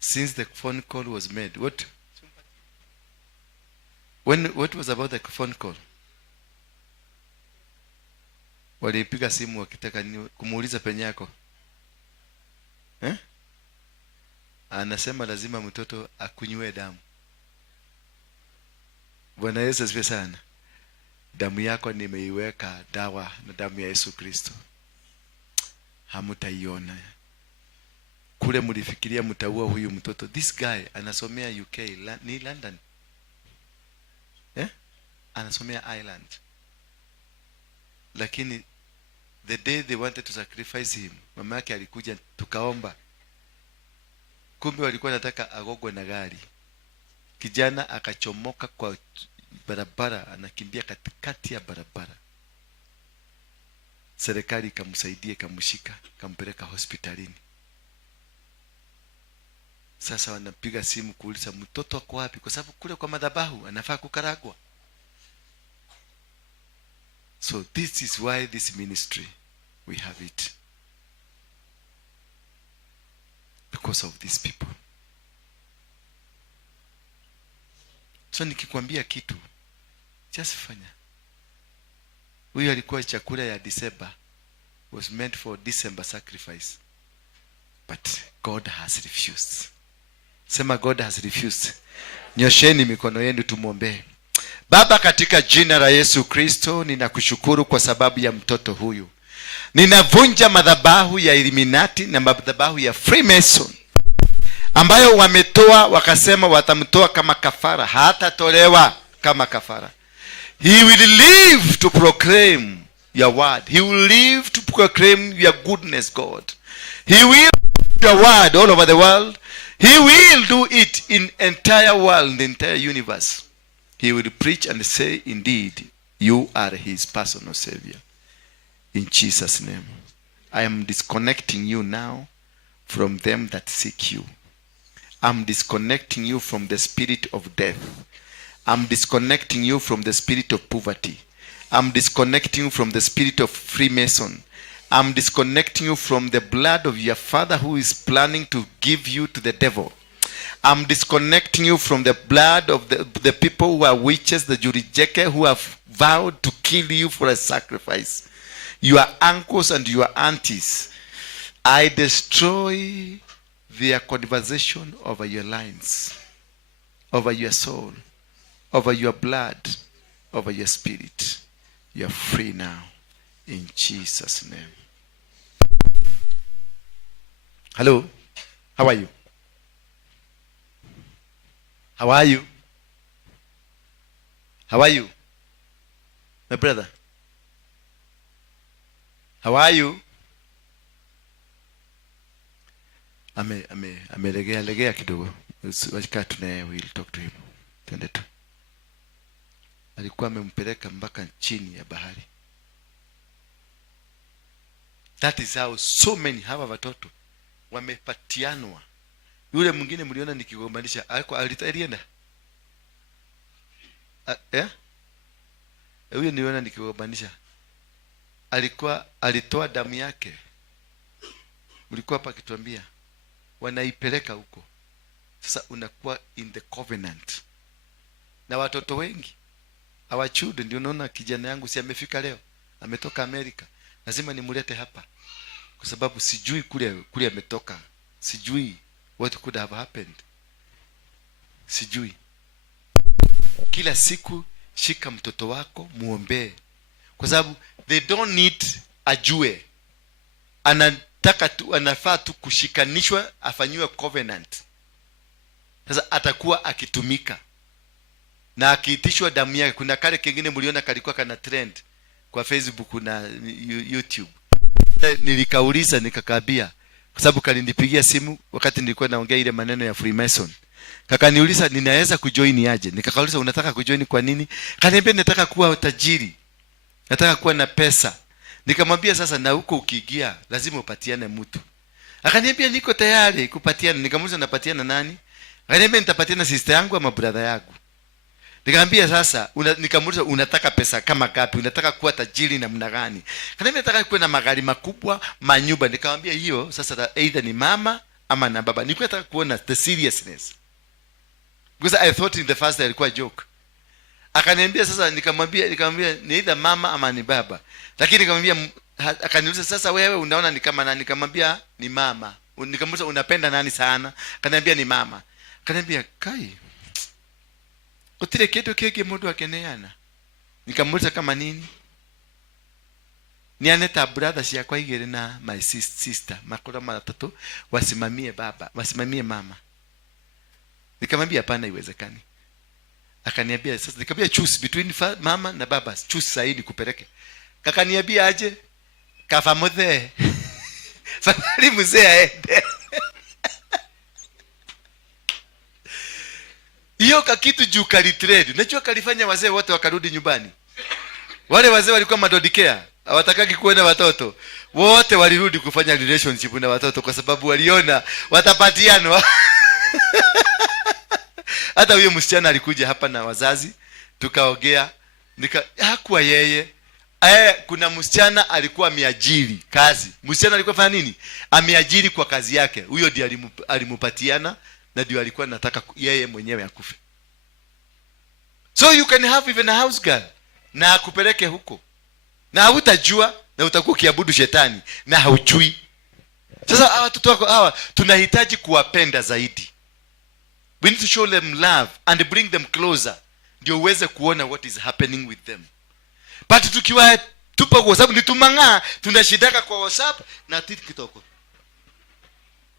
Since the phone call was made. What? What was about the phone call? Walipiga simu wakitaka kumuuliza penye yako. Anasema lazima mtoto akunywe damu. Bwana Yesu asifiwe sana. Damu yako nimeiweka dawa na damu ya Yesu Kristo. Hamutaiona. Kule mlifikiria mtaua huyu mtoto. This guy anasomea UK, ni London. Anasomea Ireland. Lakini the day they wanted to sacrifice him, mama yake alikuja tukaomba. Kumbe walikuwa nataka agogwe na gari. Kijana akachomoka kwa barabara, anakimbia katikati ya barabara. Serikali ikamsaidia, ikamshika, ikampeleka hospitalini. Sasa wanapiga simu kuuliza mtoto wako wapi, kwa sababu kule kwa madhabahu anafaa kukaragwa. So this is why this ministry, we have it. Because of these people. So nikikwambia kitu, just fanya. Huyu alikuwa chakula ya December, was meant for December sacrifice. But God has refused. Sema God has refused. Nyosheni mikono yenu tumuombe. Baba, katika jina la Yesu Kristo, ninakushukuru kwa sababu ya mtoto huyu. Ninavunja madhabahu ya Illuminati na madhabahu ya Freemason ambayo wametoa wakasema watamtoa kama kafara. Hatatolewa kama kafara. He will live to proclaim your word. He will live to proclaim your goodness, God. He will your word all over the world, he will do it in entire world, the entire universe. He will preach and say, indeed, you are his personal savior. In Jesus' name. I am disconnecting you now from them that seek you. I'm disconnecting you from the spirit of death. I'm disconnecting you from the spirit of poverty. I'm disconnecting you from the spirit of Freemason. I'm disconnecting you from the blood of your father who is planning to give you to the devil. I'm disconnecting you from the blood of the people who are witches, the Jurijeke, who have vowed to kill you for a sacrifice. Your uncles and your aunties. I destroy their conversation over your lines, over your soul, over your blood, over your spirit. You're free now. In Jesus' name. Hello? How are you? How are you? How are you? My brother? How are you? Amelegea kidogo. Wacha tunaye, we'll talk to him. Twende tu. Alikuwa amempeleka mpaka chini ya bahari. That is how so many hawa watoto wamepatianwa. Yule mwingine mliona nikigombanisha, alienda. Huyo niona nikigombanisha. Alitoa damu yake. Mlikuwa hapa kituambia wanaipeleka huko. Sasa unakuwa in the covenant. Na watoto wengi our children, ndio unaona kijana yangu si amefika leo, ametoka Amerika, lazima nimulete hapa kwa sababu sijui kule ametoka, sijui what could have happened, sijui. Kila siku shika mtoto wako muombee, kwa sababu they don't need ajue, anafaa tu kushikanishwa, afanyiwe covenant. Sasa atakuwa akitumika na akiitishwa damu yake. Kuna kale kingine mliona kalikuwa kana trend kwa Facebook na YouTube. Nilikauliza nikakabia, kwa sababu kalinipigia simu wakati nilikuwa naongea ile maneno ya Freemason. Kakaniuliza ninaweza kujoin aje? Nikakauliza unataka kujoin kwa nini? Kaniambia nataka kuwa tajiri, nataka kuwa na pesa. Nikamwambia sasa, na huko ukiingia lazima upatiane mtu. Akaniambia niko tayari kupatiana. Nikamuuliza napatiana nani? Akaniambia nitapatiana sister yangu ama brother yangu. Nikamwambia sasa, nikamuuliza unataka pesa kama gapi? Unataka kuwa tajiri namna gani? Akaniambia nataka kuwa na magari makubwa, manyumba. Nikamwambia hiyo sasa either ni mama ama na baba. Nilikuwa nataka kuona the seriousness, because I thought in the first day ilikuwa joke. Akaniambia sasa, nikamwambia ni either mama ama ni baba. Lakini nikamwambia, akaniuliza sasa wewe unaona ni kama nani? Nikamwambia ni mama. Nikamuuliza unapenda nani sana? Akaniambia ni mama. Akaniambia kai, utile kitu keke mtu akeneana. Nikamuuliza kama nini? Ni aneta brother si yakwa igere na my sister makora matatu wasimamie baba, wasimamie mama. Nikamwambia hapana, iwezekani. Akaniambia sasa, nikamwambia choose between mama na baba, choose saidi kupeleke. Kakaniambia aje? Kafa mzee. Fadhali mzee aende. Hiyo kakitu juu kalitrade. Unajua kalifanya wazee wote wakarudi nyumbani. Wale wazee walikuwa madodicare, hawatakaki kuona watoto. Wote walirudi kufanya relationship na watoto kwa sababu waliona watapatianwa. Hata huyo msichana alikuja hapa na wazazi, tukaongea, hakuwa yeye. Kuna msichana alikuwa ameajiri kazi. Msichana alikuwa fanya nini? Ameajiri kwa kazi yake. Huyo ndiye alimupatiana na ndio alikuwa anataka yeye mwenyewe akufe. So you can have even a house girl na akupeleke huko. Na hutajua na utakuwa ukiabudu shetani na haujui. Sasa hawa watoto wako hawa tunahitaji kuwapenda zaidi. We need to show them love and bring them closer, ndio uweze kuona what is happening with them. But tukiwa tupa kwa sababu ni tumang'aa, tunashidaka kwa WhatsApp na TikTok.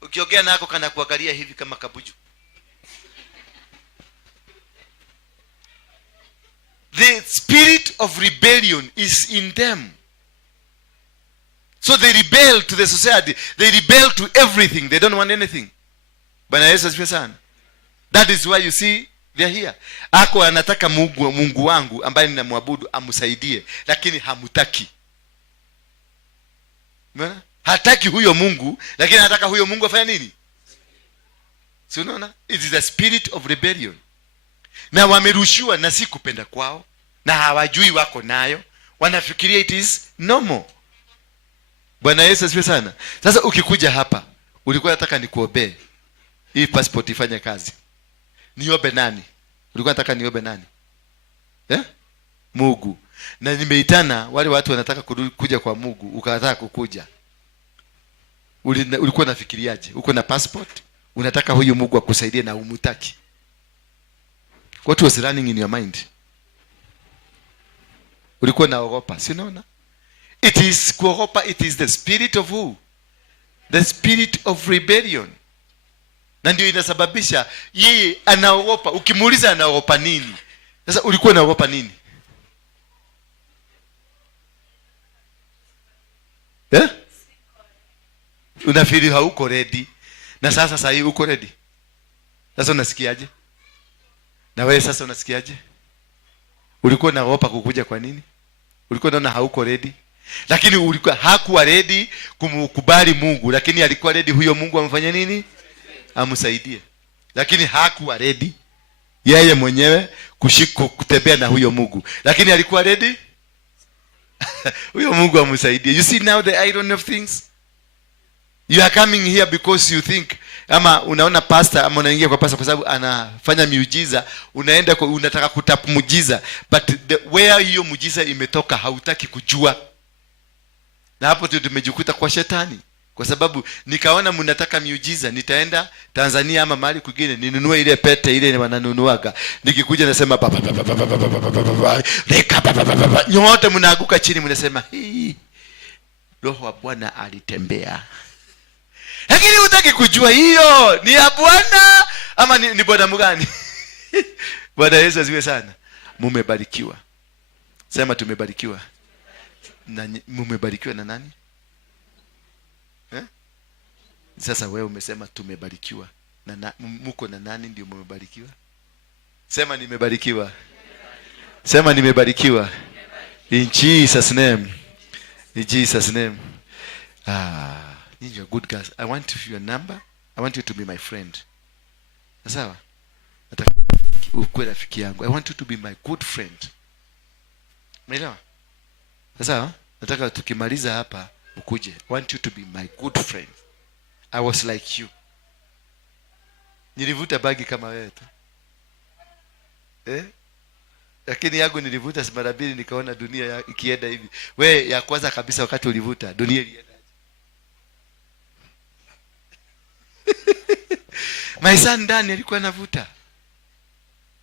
Ukiongea nako kana kuangalia hivi kama kabuju. The spirit of rebellion is in them. So they rebel to the society, they rebel to everything, they don't want anything. Bwana Yesu asifiwe sana. That is why you see they are here. Ako anataka Mungu wangu ambaye ninamwabudu amsaidie, lakini hamutaki. Umeona? Hataki huyo Mungu, lakini anataka huyo Mungu afanye nini? Si unaona? It is the spirit of rebellion. Na wamerushiwa na si kupenda kwao, na hawajui wako nayo, wanafikiria it is normal. Bwana Yesu asifiwe sana. Sasa ukikuja hapa, ulikuwa unataka nikuombee hii passport ifanye kazi. Niombe nani? Ulikuwa unataka niombe nani? Mungu. Na nimeitana wale watu wanataka kuja kwa Mungu, ukataka kukuja. Ulikuwa unafikiriaje? Uko na passport, unataka huyu Mungu akusaidie na umutaki. What was running in your mind? Ulikuwa naogopa, si unaona? It is kuogopa, it is the spirit of who? The spirit of rebellion. Na ndio inasababisha yeye anaogopa. Ukimuuliza anaogopa nini? Sasa ulikuwa unaogopa nini? Unafikiri hauko ready. Na sasa hivi uko ready. Sasa unasikiaje? Na wewe sasa unasikiaje? Ulikuwa unaogopa kukuja kwa nini? Ulikuwa unaona hauko ready. Lakini ulikuwa hakuwa ready kumkubali Mungu, lakini alikuwa ready huyo Mungu amfanye nini? Amsaidie. Lakini hakuwa ready yeye mwenyewe kutembea na huyo Mungu, lakini alikuwa ready huyo Mungu amsaidie. You see now the irony of things. You are coming here because you think, ama unaona pastor, ama unaingia kwa pastor kwa sababu anafanya miujiza, unaenda kwa, unataka kutapu muujiza, but where hiyo muujiza imetoka hautaki kujua. Na hapo tumejikuta kwa shetani. Kwa sababu nikaona mnataka miujiza, nitaenda Tanzania ama mahali kwingine ninunue ile pete ile wananunuaga. Nikikuja nasema nyote mnaaguka chini, mnasema hii Roho wa Bwana alitembea. Lakini hutaki kujua hiyo ni ya Bwana ama ni bwana mgani? Bwana Yesu asifiwe sana. Mumebarikiwa. Sema tumebarikiwa. Na mumebarikiwa na nani? Sasa wewe umesema tumebarikiwa. Na mko na nani ndio mmebarikiwa? Sema nimebarikiwa. Sema nimebarikiwa. In Jesus name. In Jesus name. You're good guys. I want your number. I want you to be my friend. Sawa? Nataka ukuwe rafiki yangu. I want you to be my good friend. Umeelewa? Sawa? Nataka tukimaliza hapa ukuje. I want you to be my good friend. I was like you. Nilivuta bagi kama wewe tu. Lakini yangu nilivuta mara mbili nikaona dunia ikienda hivi. Wewe ya kwanza kabisa wakati ulivuta, dunia ilienda. My son ndani alikuwa anavuta.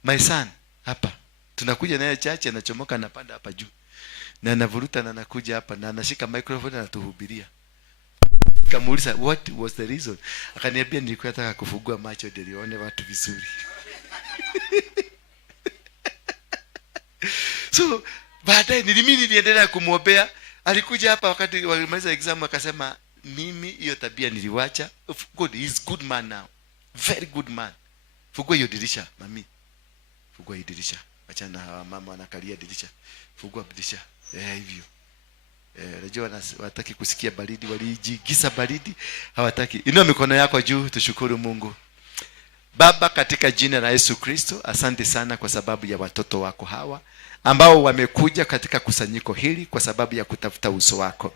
My son hapa. Tunakuja naye chache, anachomoka anapanda hapa juu. Na anavuruta na anakuja hapa na anashika microphone na anatuhubiria. Nikamuuliza what was the reason? Akaniambia nilikuwa nataka kufungua macho ndio nione watu vizuri. So baadaye niliendelea kumwombea. Alikuja hapa wakati walimaliza exam akasema mimi hiyo tabia niliwacha. God is good man now. Very good man. Fungua hiyo dirisha mami. Fungua hiyo dirisha. Acha na mama wanakalia dirisha. Fungua dirisha. Hivyo. Unajua hawataki kusikia baridi, walijigisa baridi, hawataki. Inua mikono yako juu, tushukuru Mungu. Baba, katika jina la Yesu Kristo, asante sana kwa sababu ya watoto wako hawa ambao wamekuja katika kusanyiko hili kwa sababu ya kutafuta uso wako.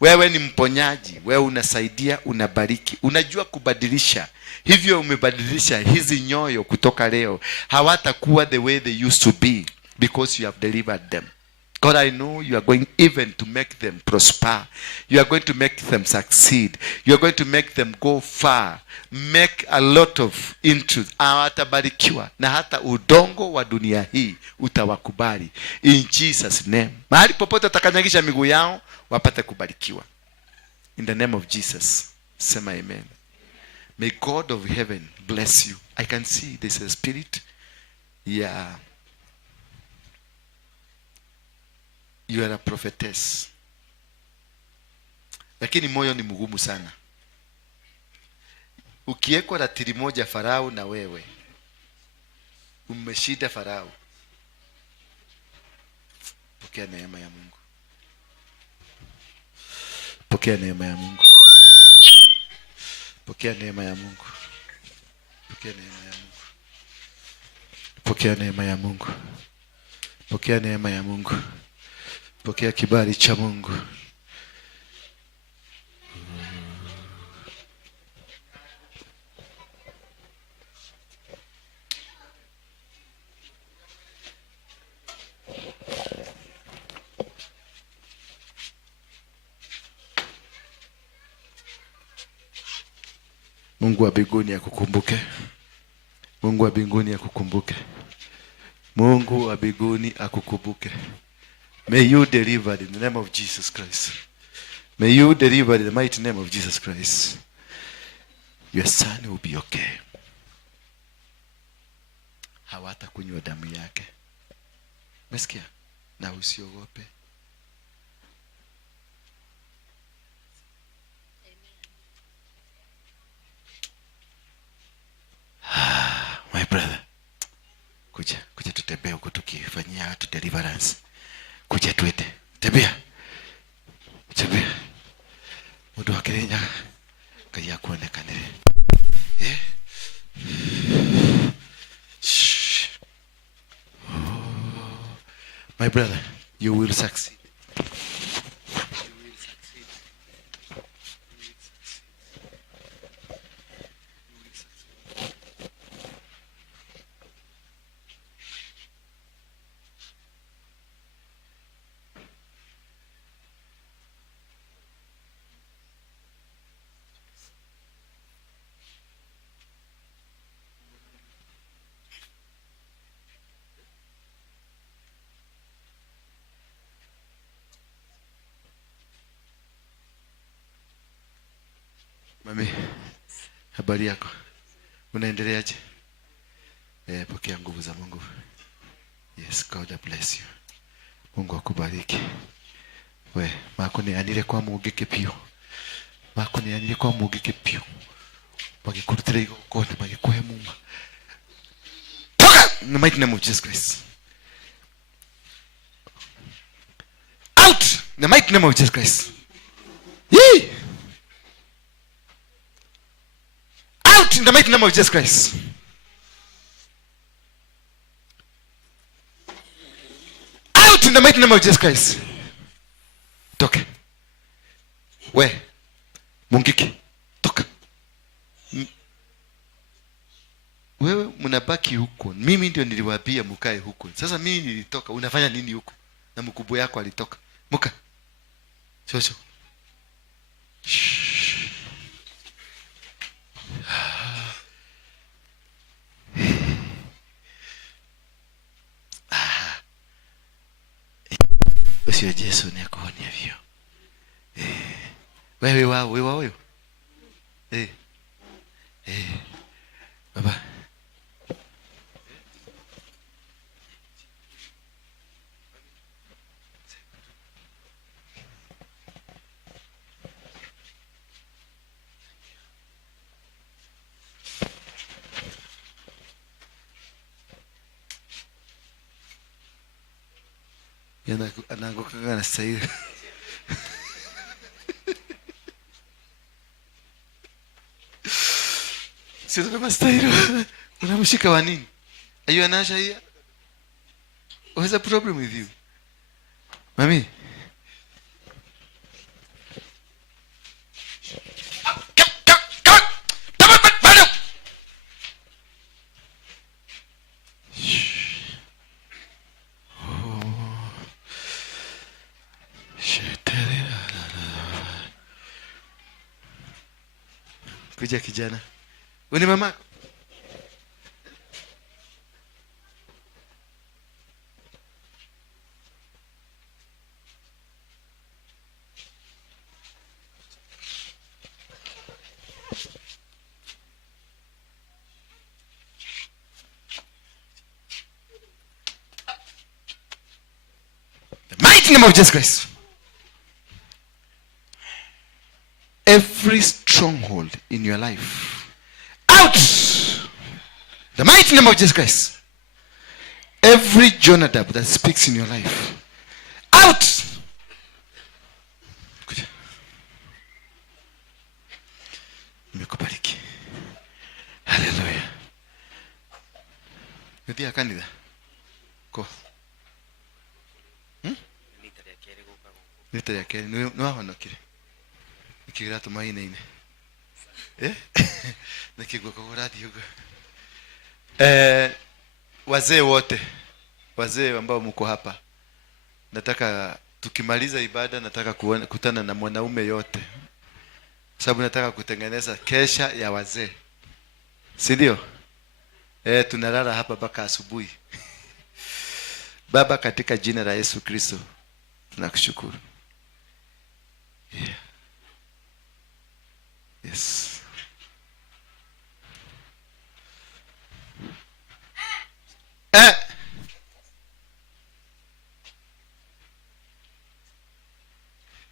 Wewe ni mponyaji, wewe unasaidia, unabariki, unajua kubadilisha. Hivyo umebadilisha hizi nyoyo kutoka leo. Hawatakuwa the way they used to be because you have delivered them. God, I know you are going even to make them prosper. You are going to make them succeed. You are going to make them go far. Make a lot of interest. Watabarikiwa na hata udongo wa dunia hii utawakubali. In Jesus name. Mahali popote atakanyagisha miguu yao wapate kubarikiwa. In the name of Jesus. Sema amen. May God of heaven bless you. I can see there's a spirit. Yeah. You are a prophetess. lakini moyo ni mgumu sana. Ukiwekwa ratili moja Farao na wewe umeshida Farao, pokea neema ya Mungu. Pokea neema ya Mungu. Pokea neema ya Mungu. Pokea neema ya Mungu. Pokea neema ya Mungu. Pokea neema ya Mungu. Pokea kibali cha Mungu. Mungu wa mbinguni akukumbuke. Mungu wa mbinguni akukumbuke. Mungu wa mbinguni akukumbuke. May you deliver in the name of Jesus Christ. May you deliver in the mighty name of Jesus Christ. Your son will be okay. Hawatakunywa damu yake. Umesikia? Na usiogope. My brother, kuja tutembee huko tukifanyia watu deliverance. Kuja tuende. Tembea. Mundu wa Kenya kaya kuonekanire. My brother, you will succeed. Mami, habari yako? Unaendeleaje? Pokea nguvu za Mungu. Yes, God bless you. Mungu akubariki. Mako ni anire kwa mugike pio. Mako ni anire kwa mugike pio. Magikurutire igokona, magikuhe muma. Toka! In the mighty name of Jesus Christ. Out! In the mighty name of Jesus Christ. Yee! In the mighty name of Jesus Christ. Out in the mighty name of Jesus Christ. Toka. Mungiki. Toka. Wewe mnabaki huko. Mimi ndio niliwaambia mkae huko. Sasa mimi nilitoka. Unafanya nini huko? Na mkubwa yako alitoka. Muka. Shosho. Sio Yesu ni akuonia hivyo. Wewe. Baba. Anaanguka na sahihi. Sio kama stahili. Unamshika wa nini? Are you anasha here? What's the problem with you? Mami. Kuja kijana. Wewe ni mama? The mighty name of Jesus Christ. every stronghold in your life out, the mighty name of Jesus Christ. Every Jonadab that speaks in your life out. Nimekubariki. Hallelujah. Ndio kanida ko nita yake no honokire nikigira tumaine ine nikigwa kwa radio huko. Wazee wote, wazee ambao mko hapa, nataka tukimaliza ibada nataka kukutana na mwanaume yote, sababu nataka kutengeneza kesha ya wazee, si ndio? Tunalala hapa mpaka asubuhi. Baba, katika jina la Yesu Kristo tunakushukuru. Yeah. Yes.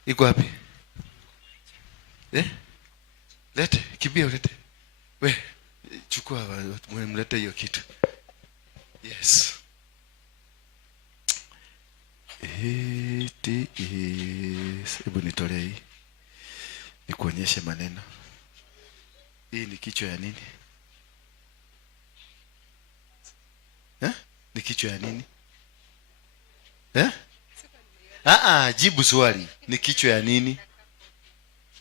Iko wapi? Lete, kibia ulete. We, chukua mlete hiyo kitu. Yes. Hebu nitolee hii. Nikuonyeshe maneno. Hii ni kichwa ya nini? Ni kichwa ya nini? Jibu swali. Ni kichwa ya nini?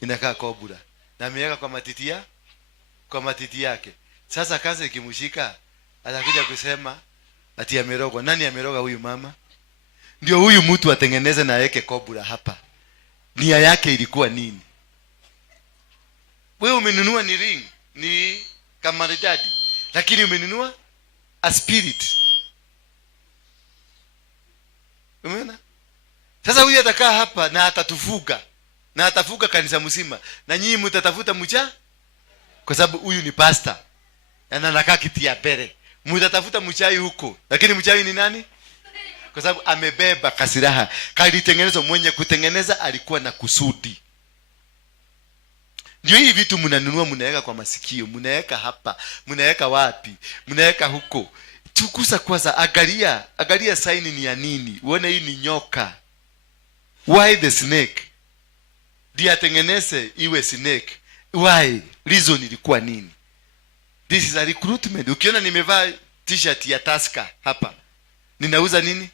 Inakaa kobura. Na ameweka kwa matiti yake. Sasa kazi ikimshika, atakuja kusema ati amerogwa. Nani ameroga huyu mama? Ndio huyu mtu atengeneze na yeke kobura hapa. Nia yake ilikuwa nini? Wewe umenunua ni ring, ni kamaridadi, lakini umenunua a spirit. Umeona? Sasa huyu atakaa hapa na atatufuga. Na atafuga kanisa mzima. Na nyinyi mtatafuta mcha? Kwa sababu huyu ni pastor. Na anakaa kiti ya mbele. Mtatafuta mchawi huko. Lakini mchawi ni nani? Kwa sababu amebeba kasiraha. Kalitengenezwa, mwenye kutengeneza alikuwa na kusudi. Ndio hii vitu mnanunua, mnaweka kwa masikio, mnaweka hapa, mnaweka wapi, mnaweka huko. Tukusa kwanza, angalia sign ni ya nini. Uone hii ni nyoka. Why the snake? Ndio atengeneze iwe snake. Why? Reason ilikuwa nini? This is a recruitment. Ukiona nimevaa t-shirt ya Tusker hapa, ninauza nini?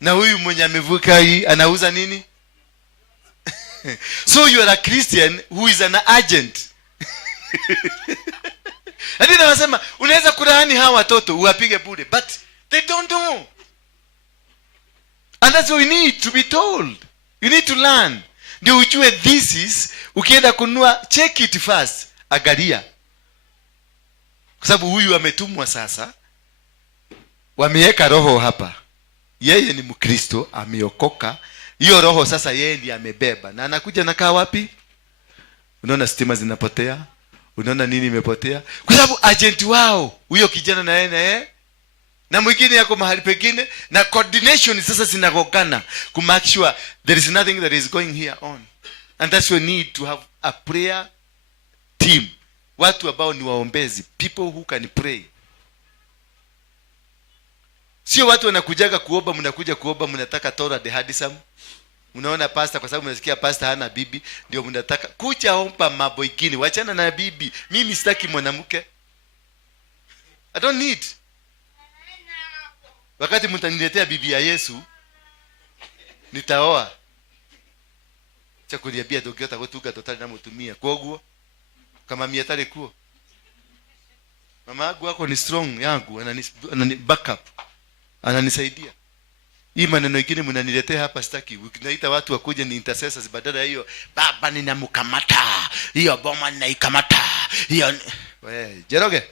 Na huyu mwenye amevuka hii anauza nini? So you are a Christian who is an agent. Hadi nasema unaweza kulaani hawa watoto uwapige bure, but they don't know. And that's what we need to be told. You need to learn. Ndio ujue this is, ukienda kununua, check it first. Angalia. Kwa sababu huyu ametumwa sasa. Wameweka roho hapa. Yeye ni Mkristo, ameokoka. Hiyo roho sasa yeye ndiye amebeba. Na anakuja nakaa wapi? Unaona stima zinapotea? Unaona nini imepotea? Kwa sababu agent wao, huyo kijana na yeye na mwingine yako mahali pengine, na coordination sasa zinagongana to make sure there is nothing that is going here on. And that's why we need to have a prayer team. Watu ambao ni waombezi, people who can pray. Sio watu wanakujaga kuomba, mnakuja kuomba mnataka Tora the Hadisam. Unaona pastor, kwa sababu mnasikia pastor hana bibi, ndio mnataka kuja omba mambo mengine. Wachana na bibi. Mimi sitaki mwanamke. I don't need. Wakati mtaniletea bibi ya Yesu, nitaoa. Chakuliambia dogiota gotuga totali na mutumia. Koguo kama miatale kuo. Mama yangu wako ni strong yangu, anani backup. Ananisaidia. Hii maneno mengine mnaniletea hapa sitaki. Ukinaita watu wakuje ni intercessors, badala hiyo baba ninamkamata. Hiyo boma ninaikamata. Hiyo wewe Jeroge.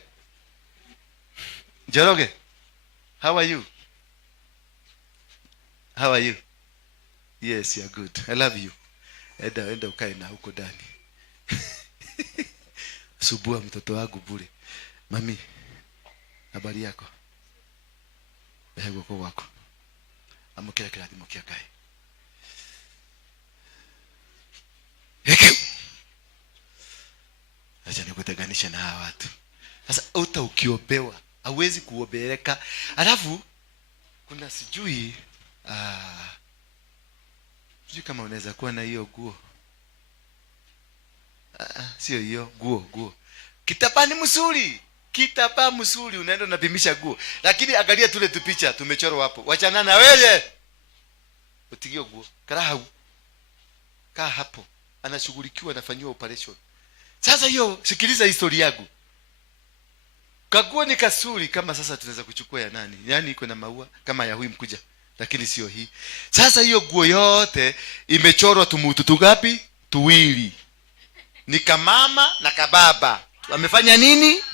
Jeroge. How are you? How are you? Yes, you are good. I love you. Enda ukae na huko ndani. Subua mtoto wangu bure. Mami, habari yako? Hego kwa wako. Amokea kila dimo kia kai. Heki. Wacha nikutenganishe na hawa watu. Sasa ukiobewa hauwezi kuobeleka. Alafu kuna sijui kama unaweza kuwa na hiyo guo. Sio hiyo guo. Kitambaa ni mzuri. Kitambaa mzuri, unaenda unapimisha guo. Lakini angalia tule tupicha tumechorwa hapo. Wachana na wewe. Utigio guo. Karahau. Kaa hapo. Anashughulikiwa, anafanywa operation. Sasa hiyo, sikiliza historia yangu. Kaguo ni kasuri kama sasa tunaweza kuchukua ya nani? Yaani iko na maua kama ya huyu mkuja, lakini sio hii. Sasa hiyo guo yote imechorwa tumutu tugapi? Tuwili. Ni kamama na kababa. Wamefanya nini?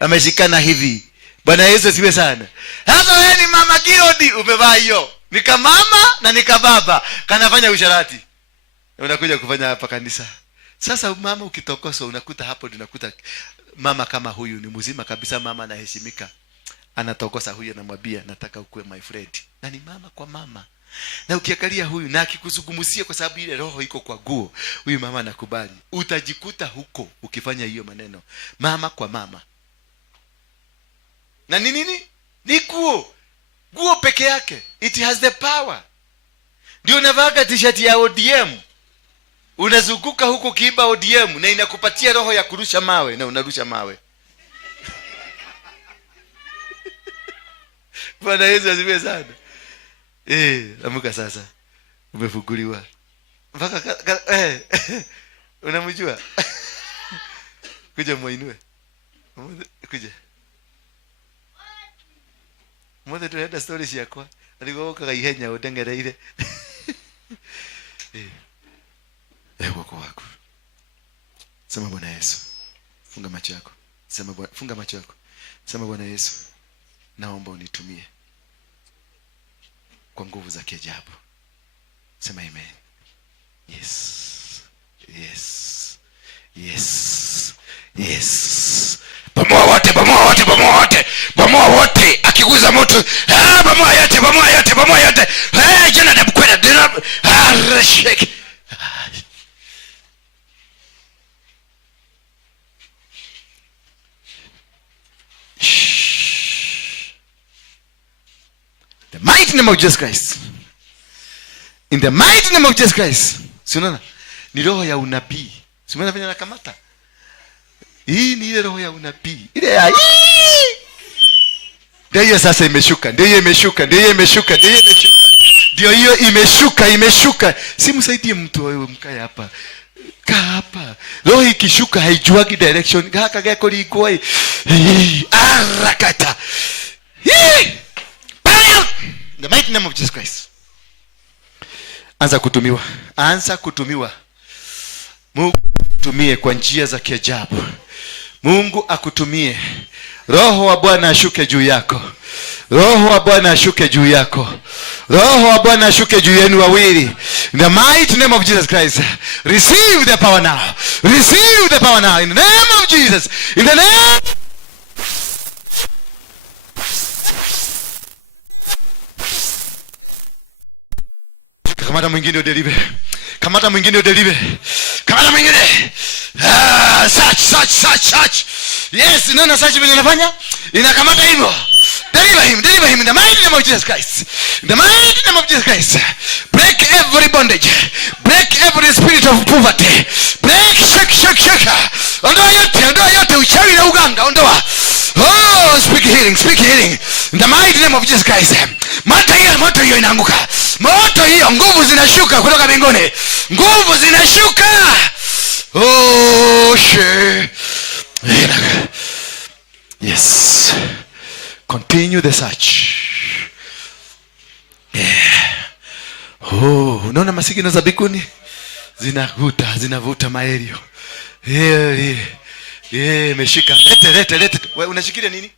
Wameshikana hivi. Bwana Yesu asiwe sana. Sasa wewe ni mama Girodi umevaa hiyo. Ni kamama na ni kababa. Kanafanya usharati. Unakuja kufanya hapa kanisa. Sasa mama ukitokoswa unakuta hapo, unakuta mama kama huyu ni mzima kabisa, mama anaheshimika. Anatokosa huyu, anamwambia nataka ukue my friend. Na ni mama kwa mama. Na ukiangalia huyu na akikuzungumzia kwa sababu ile roho iko kwa guo, huyu mama anakubali. Utajikuta huko ukifanya hiyo maneno. Mama kwa mama. Na ni nini? Ni guo. Guo peke yake. It has the power. Ndio unavaa t-shirt ya ODM. Unazunguka huko kiiba ODM na inakupatia roho ya kurusha mawe na unarusha mawe. Bwana Yesu asifiwe sana. Amuka sasa. Umefunguliwa. Mpaka unamjua? Kuja muinue. Kuja. Mmoja tunaenda stories yako. Alikuwa kaihenya udengereire. Wako wako. Sema Bwana Yesu. Funga macho yako. Funga macho yako. Sema Bwana Yesu, naomba unitumie kwa nguvu za kiajabu. Sema amen. Yes. Bomoa wote. Akiguza moto, bomoa yote. Jana dabukwenda. Shake. The mighty name of Jesus Christ. In the mighty name of Jesus Christ. Unaona? Ni roho ya unabii. Umeona vile nakamata? Hii ni ile roho ya unabii. Ile ya ndio hiyo sasa imeshuka. Ndio hiyo imeshuka. Simsaidie mtu wewe, mkae hapa. Kaa hapa. Roho ikishuka haijuagi direction. Haka gako liko arakata. The mighty name of Jesus Christ. Anza kutumiwa. Mungu akutumie kwa njia za kiajabu. Mungu akutumie. Roho wa Bwana ashuke juu yako. Roho wa Bwana ashuke juu yenu wawili. In the mighty name of Jesus Christ. Receive the power now. In the name of Jesus. In the name. Kamata mwingine udelive. Search. Yes, nona search vile nafanya. Inakamata hivyo. Deliver him in the mighty name of Jesus Christ. In the mighty name of Jesus Christ. Break every bondage. Break every spirit of poverty. Break, shake. Ondoa yote uchawi na uganga, ondoa. Oh, speak healing. In the mighty name of Jesus Christ. Moto hiyo inaanguka. Moto hiyo, nguvu zinashuka kutoka mbinguni. Oh, shit. Yes. Continue the search. Unaona masikino za bikuni zinavuta maerio. Meshika. Lete. Wewe unashikilia nini?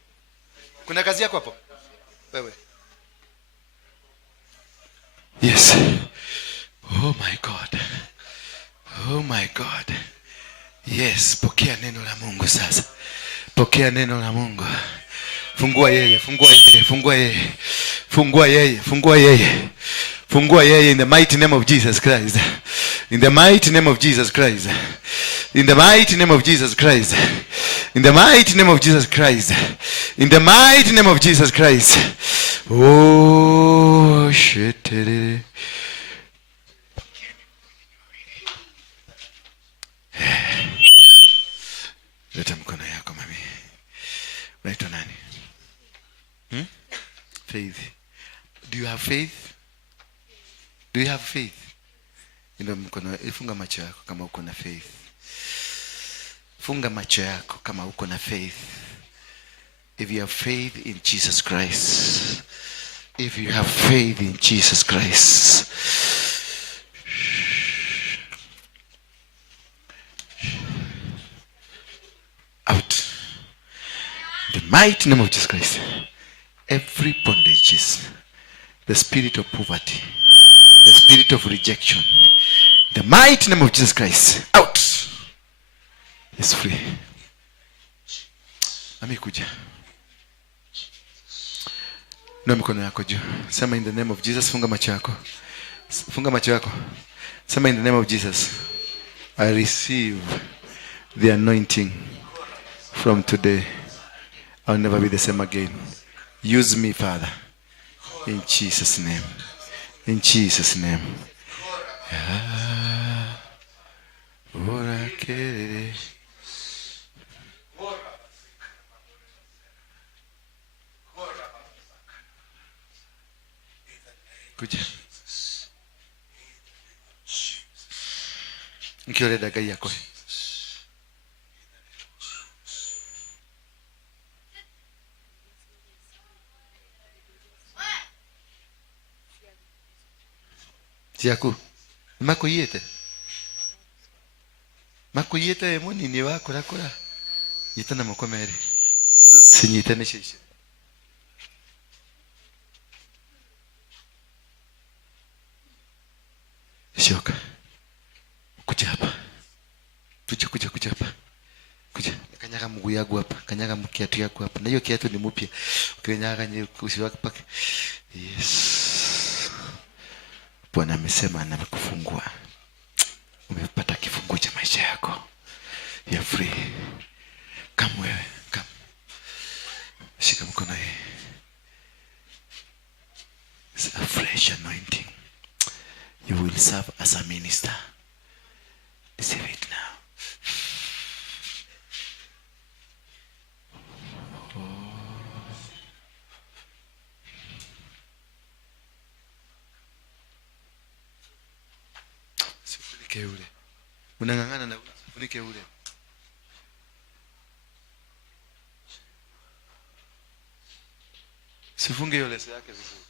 Kuna kazi yako hapo? Wewe. Yes. Oh my God. Yes, pokea neno la Mungu sasa. Fungua yeye in the mighty name of Jesus Christ. In the mighty name of Jesus Christ. In the mighty name of Jesus Christ. In the mighty name of Jesus Christ. Oh shit. Leta mkono yako mami. Unaitwa nani? Faith. Do you have faith? Do you have faith? Ndio mkono, funga macho yako kama uko na faith. Funga macho yako kama uko na faith. If you have faith in Jesus Christ. If you have faith in Jesus Christ. Out. In the mighty name of Jesus Christ. Every bondage, the spirit of poverty, the spirit of rejection, the mighty name of Jesus Christ, out. Is free. Amekuja. Na mikono yako juu. Sema in the name of Jesus. Funga macho yako. Funga macho yako. Sema in the name of Jesus. I receive the anointing from today. I'll never be the same again. Use me, Father. In Jesus' name. In Jesus' name. Kuja. Nikiole daga yako. Siaku. Makuyete. Makuyete moni ni wako rakora. Yitana mukomere. Sinyitane shisha. Shoka. Kuja hapa. Kuja hapa. Kuja. Kanyaga mguu yangu hapa. Kanyaga kiatu yako hapa. Na hiyo kiatu ni mpya. Ukinyaga usiwake pake. Yes. Bwana amesema anakufungua. Umepata kifunguo cha maisha yako. You're free. Come wewe. Come. Shika mkono hii. It's a fresh anointing. You will serve as a minister. Receive it now. Sifunike ule. Unang'ang'ana na sifunike ule. Sifunge hiyo leso yake vizuri.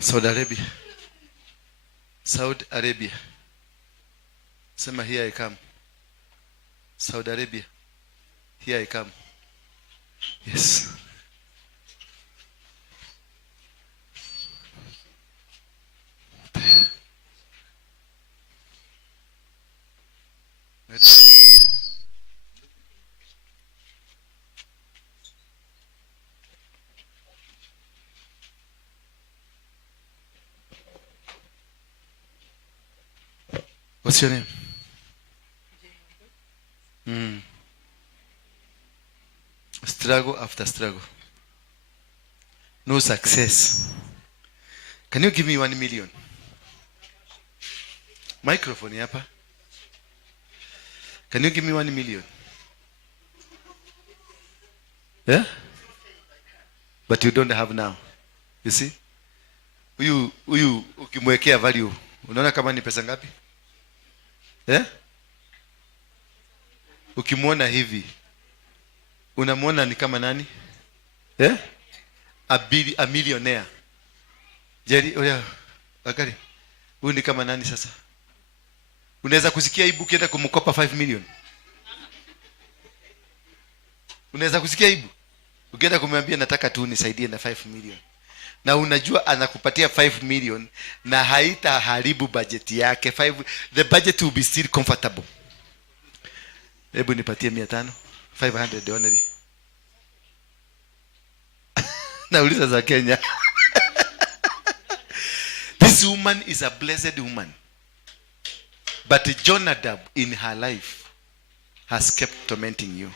Saudi Arabia. Saudi Arabia. Sema here I come. Saudi Arabia. Here I come. Yes. What's your name? Struggle after struggle. No success. Can you give me 1 million? Microphone hapa. Can you give me 1 million? Yeah? But you don't have now. You see? Huyu ukimwekea value, unaona kama ni pesa ngapi? Eh? Ukimwona hivi, unamwona ni kama nani? A millionaire. Jerry, oya, akali. Huyu ni kama nani sasa? Unaweza kusikia ibu kienda kumkopa 5 million. Unaweza kusikia ibu ukienda kumwambia nataka tu nisaidie na 5 million. Na unajua anakupatia 5 million na haitaharibu budget yake. The budget will be still comfortable. Hebu nipatie 500, 500 only. Nauliza za Kenya. This woman is a blessed woman. But Jonadab in her life has kept tormenting you.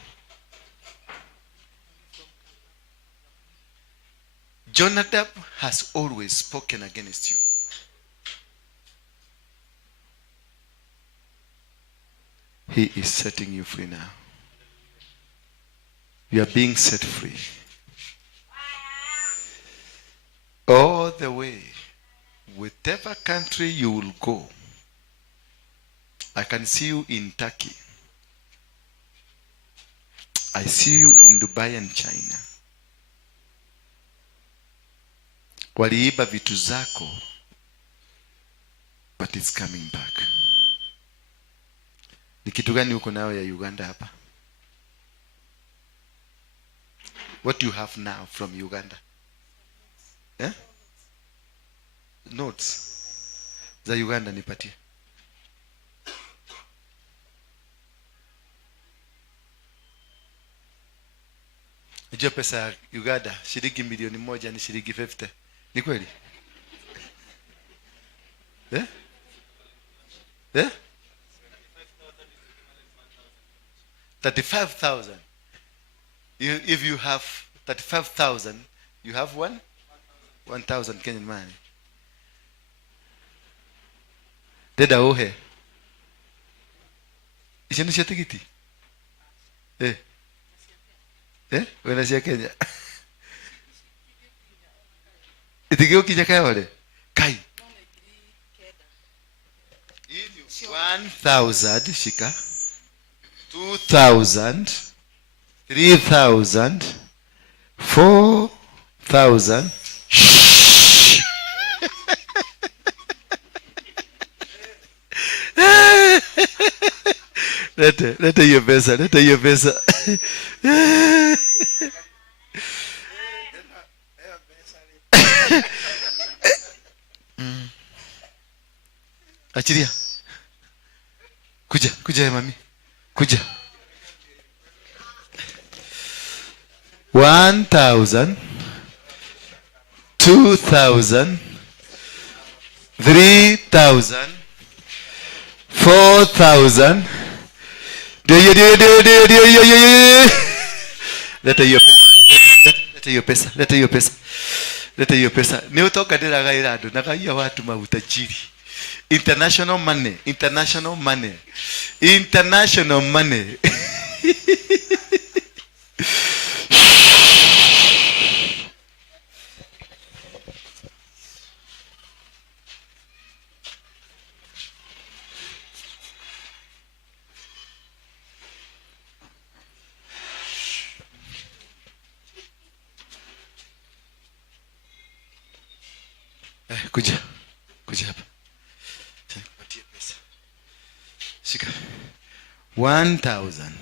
Jonadab has always spoken against you. He is setting you free now. You are being set free. All the way, whatever country you will go, I can see you in Turkey. I see you in Dubai and China. Waliiba vitu zako, but it's coming back. Ni kitu gani uko nao ya Uganda hapa? What do you have now from Uganda? Notes za Uganda nipatie. Unajua pesa ya Uganda shilingi milioni 1 ni shilingi 50. Ni kweli? 35,000. If you have 35,000, you have 1,000 Kenyan money. Deda ohe. Ishanisha tikiti? Wanasia Kenya. Itigeo kija kaya wale? Kai. 1,000 shika. 2,000. 3,000. 4,000. Leta hiyo pesa, leta hiyo pesa. Achilia. Kuja mami. Kuja. 1,000, 2,000, 3,000, 4,000. Dio. Leta hiyo pesa. Ni utoka dira gairado na gaia watu mautajiri. International money. Kuja hapa. Patia pesa. Shika. 1,000,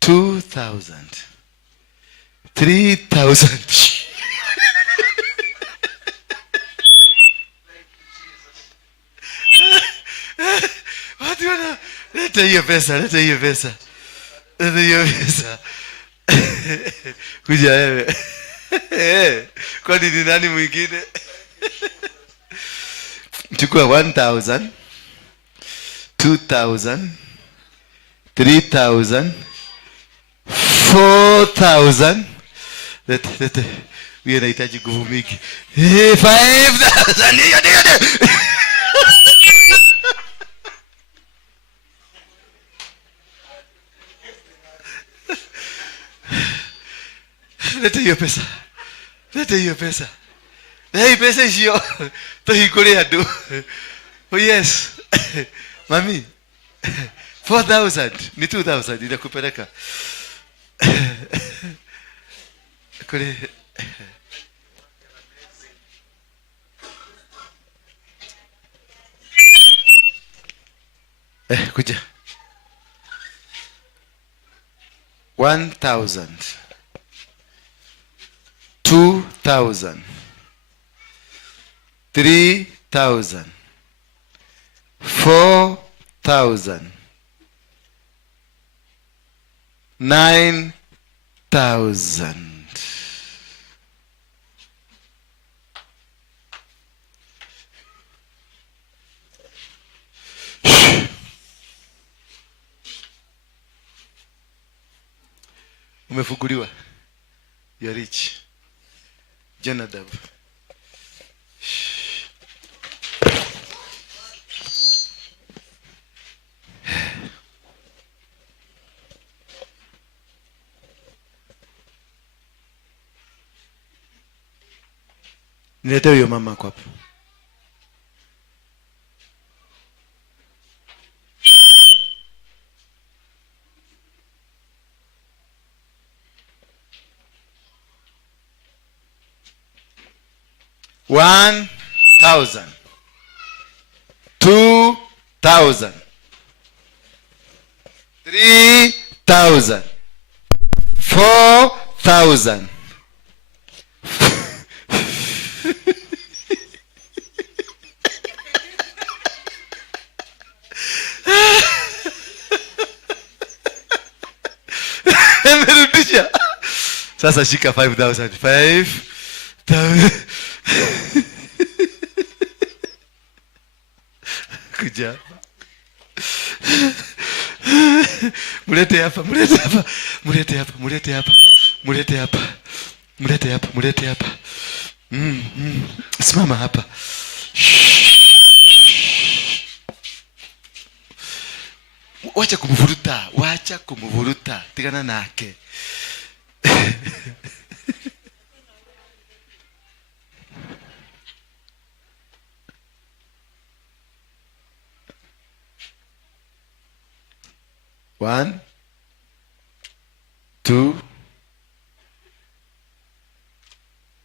2,000, 3,000. Watu wana leta hiyo pesa. Kuja wewe. Kwani ni nani mwingine? Chukua 1,000, 2,000, 3,000, 4,000. Lete. Wewe unahitaji nguvu mingi. 5,000. Leta hiyo pesa. Hey, pesa hiyo. Tohikore adu. Oh yes. Mami. 4,000 ni 2,000 inakupeleka. kule kuja 1,000 2,000 3,000 4,000 9,000. Umefunguliwa. You are rich. Jonadab. Niletee huyo mama kwa hapo. $1,000 $2,000 $3,000 $4,000 Nimerudisha. Sasa shika 5,000 5,000 kuja. Mulete hapa, mulete hapa, mulete hapa, mulete hapa, mulete hapa, mulete hapa, mulete hapa. Simama hapa. Wacha kumvuruta, wacha kumvuruta. Tigana nake. One, 2,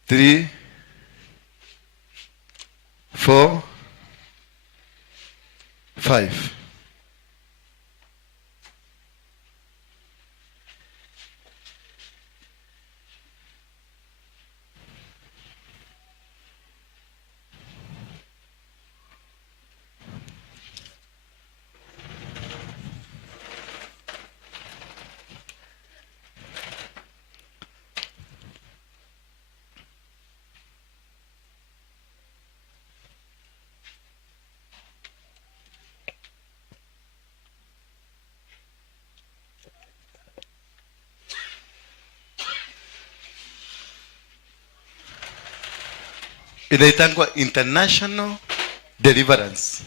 3, 4, 5. Inaitangwa international deliverance.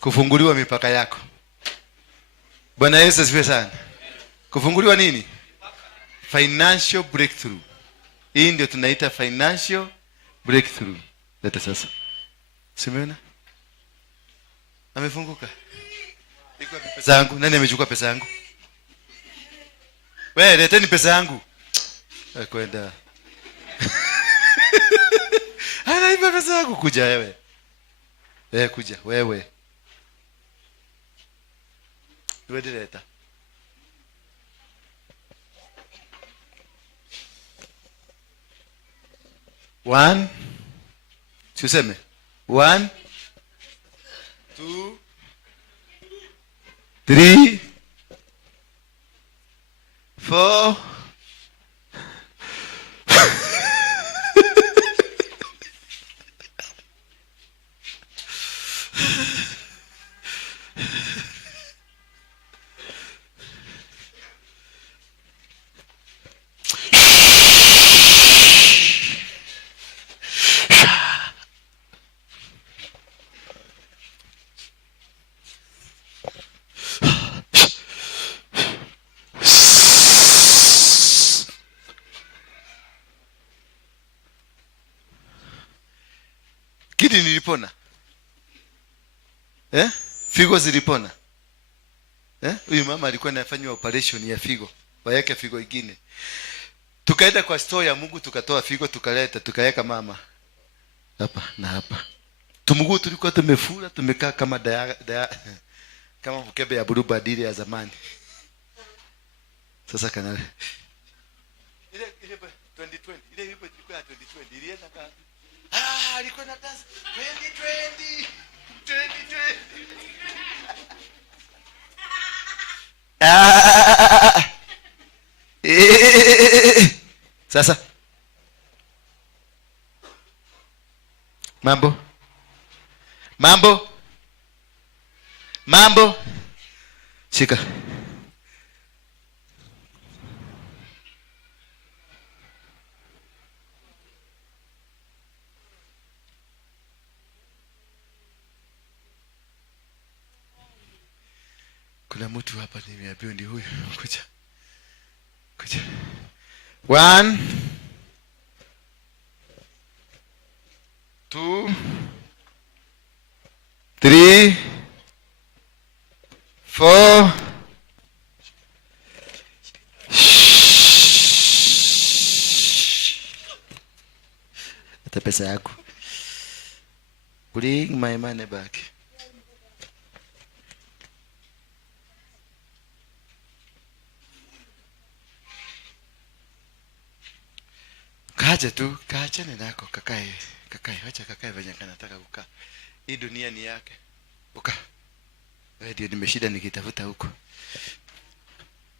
Kufunguliwa mipaka yako. Bwana Yesu asifiwe sana. Kufunguliwa nini? Financial breakthrough. Hii ndio tunaita financial breakthrough. Leta sasa. Simeona? Amefunguka. Iko pesa yangu. Nani amechukua pesa yangu? Wewe leteni pesa yangu. Kwenda. Anaiba pesa yangu. Kuja wewe. Kuja wewe. Wewe leta. One. Tuseme. 1, 2, 3, 4. Kidi nilipona. Figo zilipona. Huyu mama alikuwa anafanywa operation ya figo. Waweke figo ingine. Tukaenda kwa store ya Mungu, tukatoa figo, tukaleta, tukaweka mama hapa na hapa. Tumuguu tulikuwa tumefura, tumekaa kama kama mkebe ya buru badili ya zamani. Sasa kana ile 2020 ile ilikuwa ya 2020 ilienda kazi. Alikuwa na dance 2020. Sasa mambo shika. Kuna mtu hapa nimeambiwa ndi huyu. Kuja 1 2 3 4. Ata pesa yako. Bring my money back. Kaja tu, kaachane nako, kakae, acha kakae venye kanataka kukaa. Hii dunia ni yake. Uka. Wewe ndio nimeshida nikitafuta huko.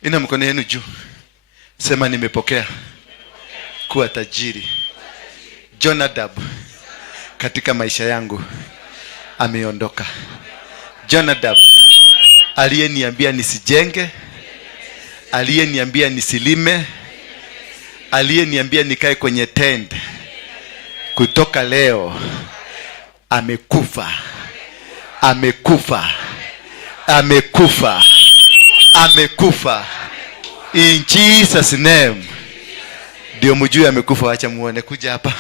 Ina mkono yenu juu. Sema nimepokea kuwa tajiri. Jonadab katika maisha yangu ameondoka. Jonadab aliyeniambia nisijenge, aliyeniambia nisilime, aliyeniambia nikae kwenye tent, kutoka leo amekufa. In Jesus name. Ndio mjue amekufa. Acha muone, kuja hapa.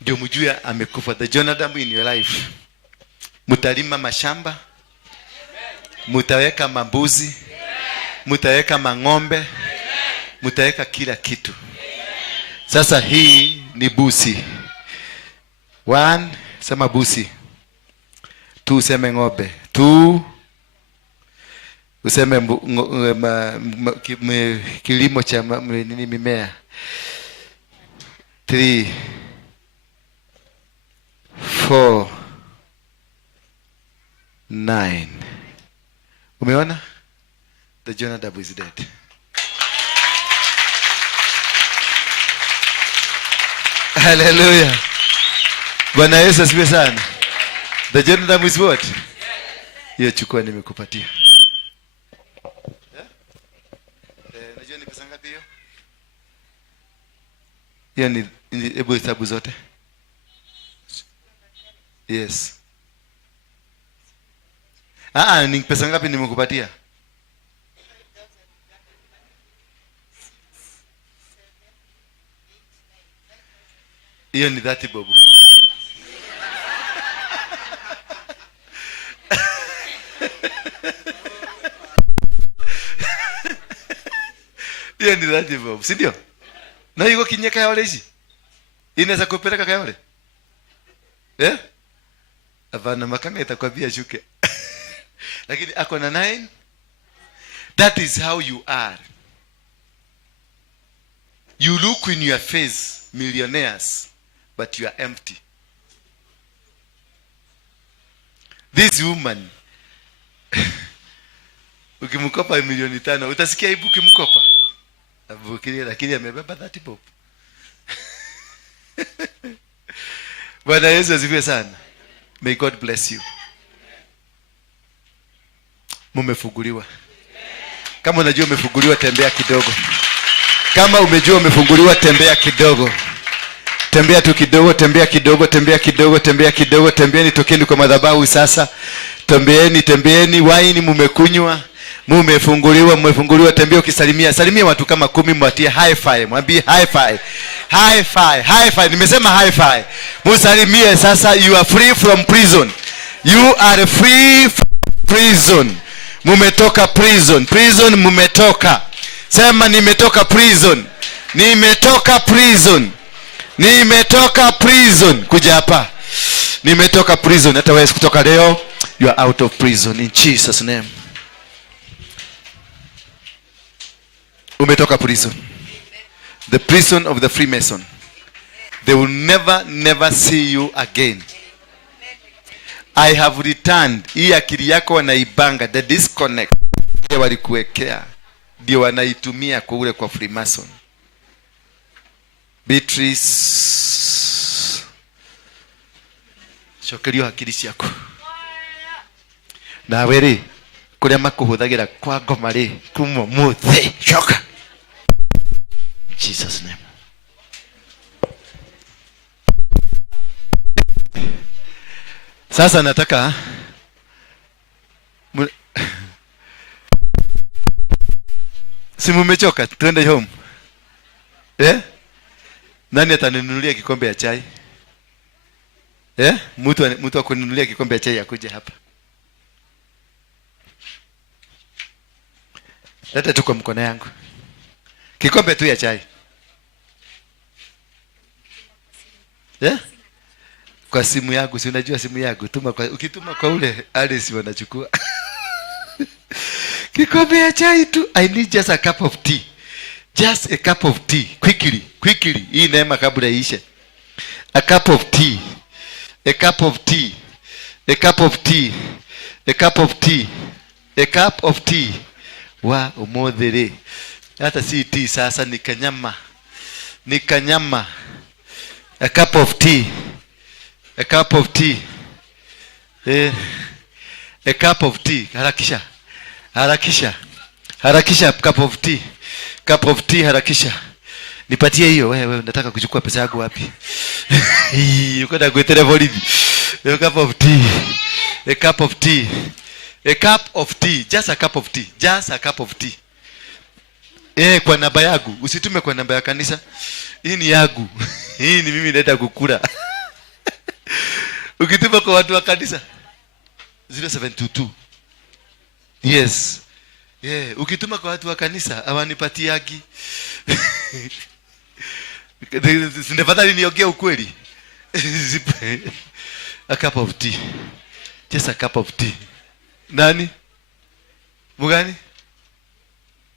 Ndio mjue amekufa. The Jonadab in your life. Mutalima mashamba, mutaweka mambuzi, mutaweka mang'ombe, mutaweka kila kitu. Sasa hii ni busi. 1, sema busi. 2, useme ng'ombe. 2, useme kilimo cha nini, mimea. 3, 4, 9. Umeona? The Jonadab is dead. Hallelujah. Bwana Yesu asifiwe sana. The Jonadab is what? Hiyo chukua, nimekupatia. Unajua ni pesa ngapi hiyo? Hiyo ni hebu hesabu zote. Yes. Ni pesa ngapi nimekupatia? Hiyo ni 30 bob. Hiyo ni 30 bob, si ndio? Na yuko kinyeka yale hizi. Inaweza kupeleka kayole? Hapana, makanga itakwambia shuke. Lakini ako na 9. That is how you are. You look in your face millionaires, but you are empty. This woman ukimkopa 5 milioni utasikia aibu ukimkopa. Abukilia, lakini amebeba 30 bob. Bwana Yesu asifiwe sana. May God bless you. Mumefunguliwa. Kama unajua umefunguliwa, tembea kidogo. Kama umejua umefunguliwa, tembea kidogo. Tembea tu kidogo, tembea kidogo, tembea kidogo, tembea kidogo. Tembeeni, tokeni kwa madhabahu sasa. Tembeeni, waini mumekunywa. Mmefunguliwa, tembea ukisalimia. Salimia watu kama 10, mwatie high five. Mwambie high five. High five, high five. Nimesema high five. Musalimie sasa. You are free from prison. You are free from prison. Mumetoka prison. Prison mumetoka. Sema nimetoka prison. nimetoka prison kuja hapa. Nimetoka prison. Hata wewe kutoka leo you are out of prison in Jesus name. Umetoka prison. The prison of the Freemason. They will never see you again. I have returned. Hii akili yako wanaibanga, the disconnect walikuwekea ndio wanaitumia kwa ule kwa Freemason. Beatrice, shokerio akili ciako na weri kuria makuhuthagira kwa ngoma ri kuma muthe shoka Jesus name. Sasa nataka si mumechoka, twende home. Nani ataninunulia kikombe ya chai? Mtu akuninunulia kikombe ya chai akuje hapa. Leta tu kwa mkono yangu. Kikombe tu ya chai. Kwa simu yangu, si unajua simu yangu, ukituma kwa ule Alice wanachukua. Kikombe ya chai tu. I need just a cup of tea. Just a cup of tea. Quickly. Hii neema kabla iishe. A cup of tea. A cup of tea. A cup of tea. A cup of tea. A cup of tea. Wa umodhere. Hata si tea sasa ni kanyama. A cup of tea. A cup of tea. A cup of tea. Harakisha cup of tea. Cup of tea harakisha. Nipatie hiyo wewe unataka kuchukua pesa yangu wapi? Uko na kuetelea polisi. A cup of tea. A cup of tea. A cup of tea. Just a cup of tea. Just a cup of tea. Kwa namba yangu. Usitume kwa namba ya kanisa. Hii ni yangu. Hii ni mimi naenda kukula. Ukituma kwa watu wa kanisa 0722. Yes. Ukituma kwa watu wa kanisa hawanipatiagi. Sindafadhali niongee ukweli. A cup of tea. Just a cup of tea. Nani? Mugani?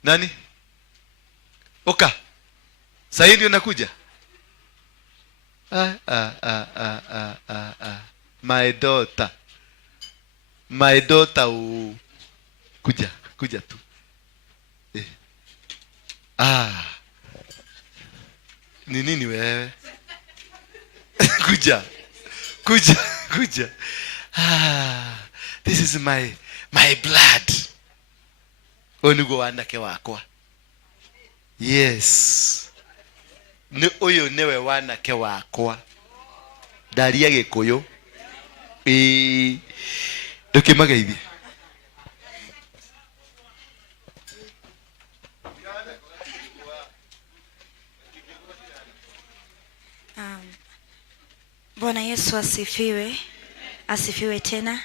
Nani? Oka. Sasa ndio nakuja. My daughter. Kuja tu. Ni nini wewe? Kuja. This is my blood. Onigo wanake wakwa. Yes. Ni oyo newe wanake wakwa. Daria gikuyu. Ndukimageithi. Bwana Yesu asifiwe. Asifiwe tena.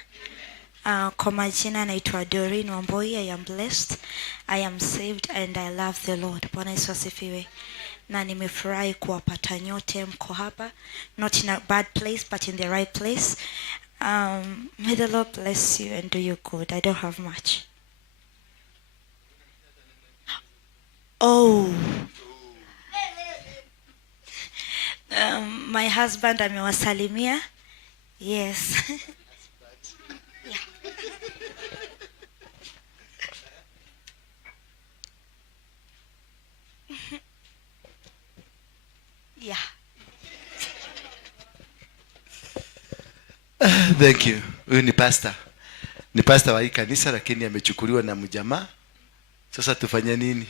Kwa majina naitwa Doreen Wamboi. I am blessed, I am saved and I love the Lord. Bwana Yesu asifiwe. Na nimefurahi kuwapata nyote mko hapa, not in a bad place but in the right place. May the Lord bless you and do you good. I don't have much. My husband amewasalimia. Yes. Yeah. Thank you. Huyu ni pastor. Ni pastor wa hii kanisa lakini amechukuliwa na mjamaa. Sasa tufanye nini?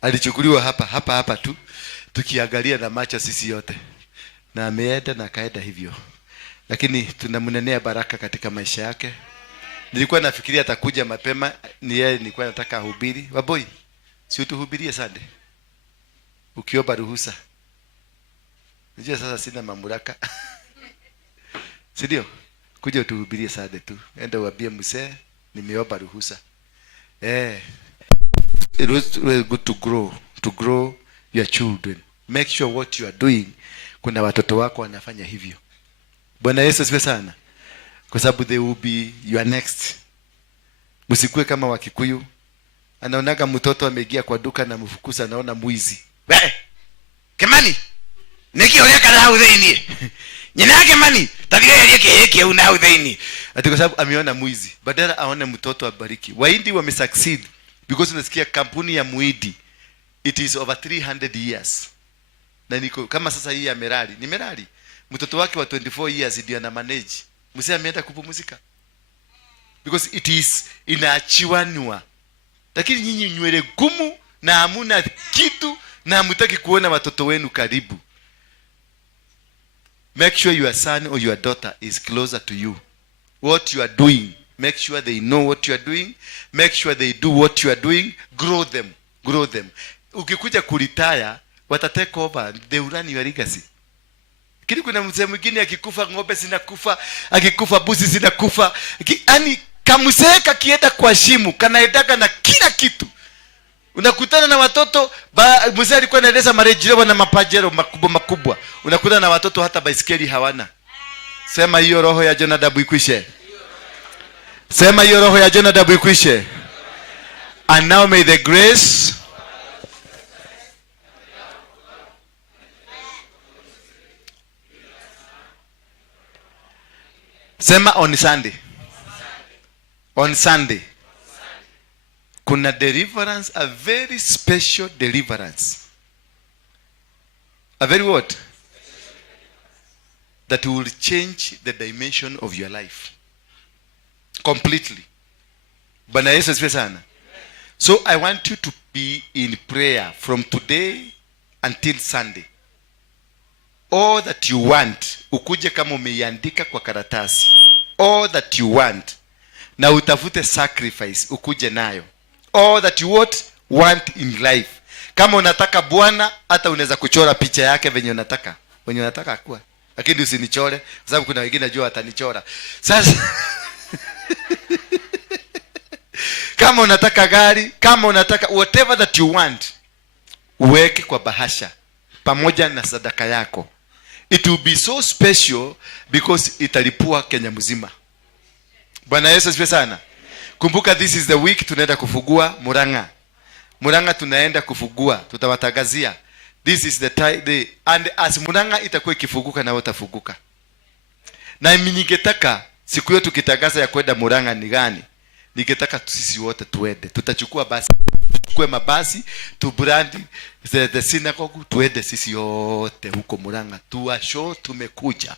Alichukuliwa hapa tu. Tukiangalia na macho sisi yote. Na ameenda na kaenda hivyo. Lakini tunamnenea baraka katika maisha yake. Nilikuwa nafikiria atakuja mapema, ni yeye nilikuwa nataka ahubiri. Waboi, si utuhubirie Sunday. Ukiomba ruhusa. Nijua sasa sina mamlaka. Si ndio? Kuja utuhubirie Sunday tu. Enda uambie mzee nimeomba ruhusa. It was good to grow your children. Make sure what you are doing, kuna watoto wako wanafanya hivyo. Bwana Yesu asifiwe sana. Kwa sababu they will be your next. Msikue kama Wakikuyu. Anaonaga mtoto ameingia kwa duka na mfukuza, anaona mwizi. We! Kemani! Nikioleka na udhaini. Nyina Kemani, tabiga yake una udhaini. Ati kwa sababu ameona mwizi. Badala aone mtoto abariki. Wahindi wamesucceed because unasikia kampuni ya Muhindi, it is over 300 years. Na niko kama sasa hii ya Merari, ni Merari. Mtoto wake wa 24 years ndio ana manage. Mzee ameenda kupumzika. Because it is inaachiwanwa. Lakini nyinyi nywele gumu na hamuna kitu na hamtaki kuona watoto wenu karibu. Make sure your son or your daughter is closer to you. What you are doing, make sure they know what you are doing. Make sure they do what you are doing. Grow them. Grow them. Ukikuja kuretire, watatake over. They will run your legacy. Kini kuna mzee mwingine akikufa ng'ombe zinakufa, akikufa buzi zinakufa. Yaani kamseka kienda kwa shimo, kanaendaga na kila kitu. Unakutana na watoto, mzee alikuwa anaeleza marejeo na mapajero makubwa makubwa. Unakutana na watoto hata baisikeli hawana. Sema hiyo roho ya Jonadabu ikwishe. Sema hiyo roho ya Jonadabu ikwishe. And now may the grace sema on Sunday. On Sunday. Kuna deliverance, a very special deliverance. A very what? That will change the dimension of your life. Completely. Bwana Yesu asifiwe sana. So I want you to be in prayer from today until Sunday. All that you want, ukuje kama umeiandika kwa karatasi. All that you want. Na utafute sacrifice, ukuje nayo. All that you want in life. Kama unataka Bwana, hata unaweza kuchora picha yake venye unataka. Venye unataka akua. Lakini usinichore, kwa sababu kuna wengine najua atanichora. Sasa kama unataka gari, kama unataka whatever that you want, uweke kwa bahasha pamoja na sadaka yako. It will be so special because italipua Kenya mzima. Bwana Yesu asifiwe sana. Kumbuka this is the week tunaenda kufungua Murang'a. Murang'a tunaenda kufungua, tutawatangazia. This is the time and as Murang'a itakuwa ikifunguka na utafunguka. Na mimi ningetaka siku hiyo tukitangaza ya kwenda Murang'a ni gani? Ningetaka sisi wote tuende. Tutachukua basi, tukue mabasi, tu brand the Synagogue, tuende sisi wote huko Murang'a. Tuwashow tumekuja.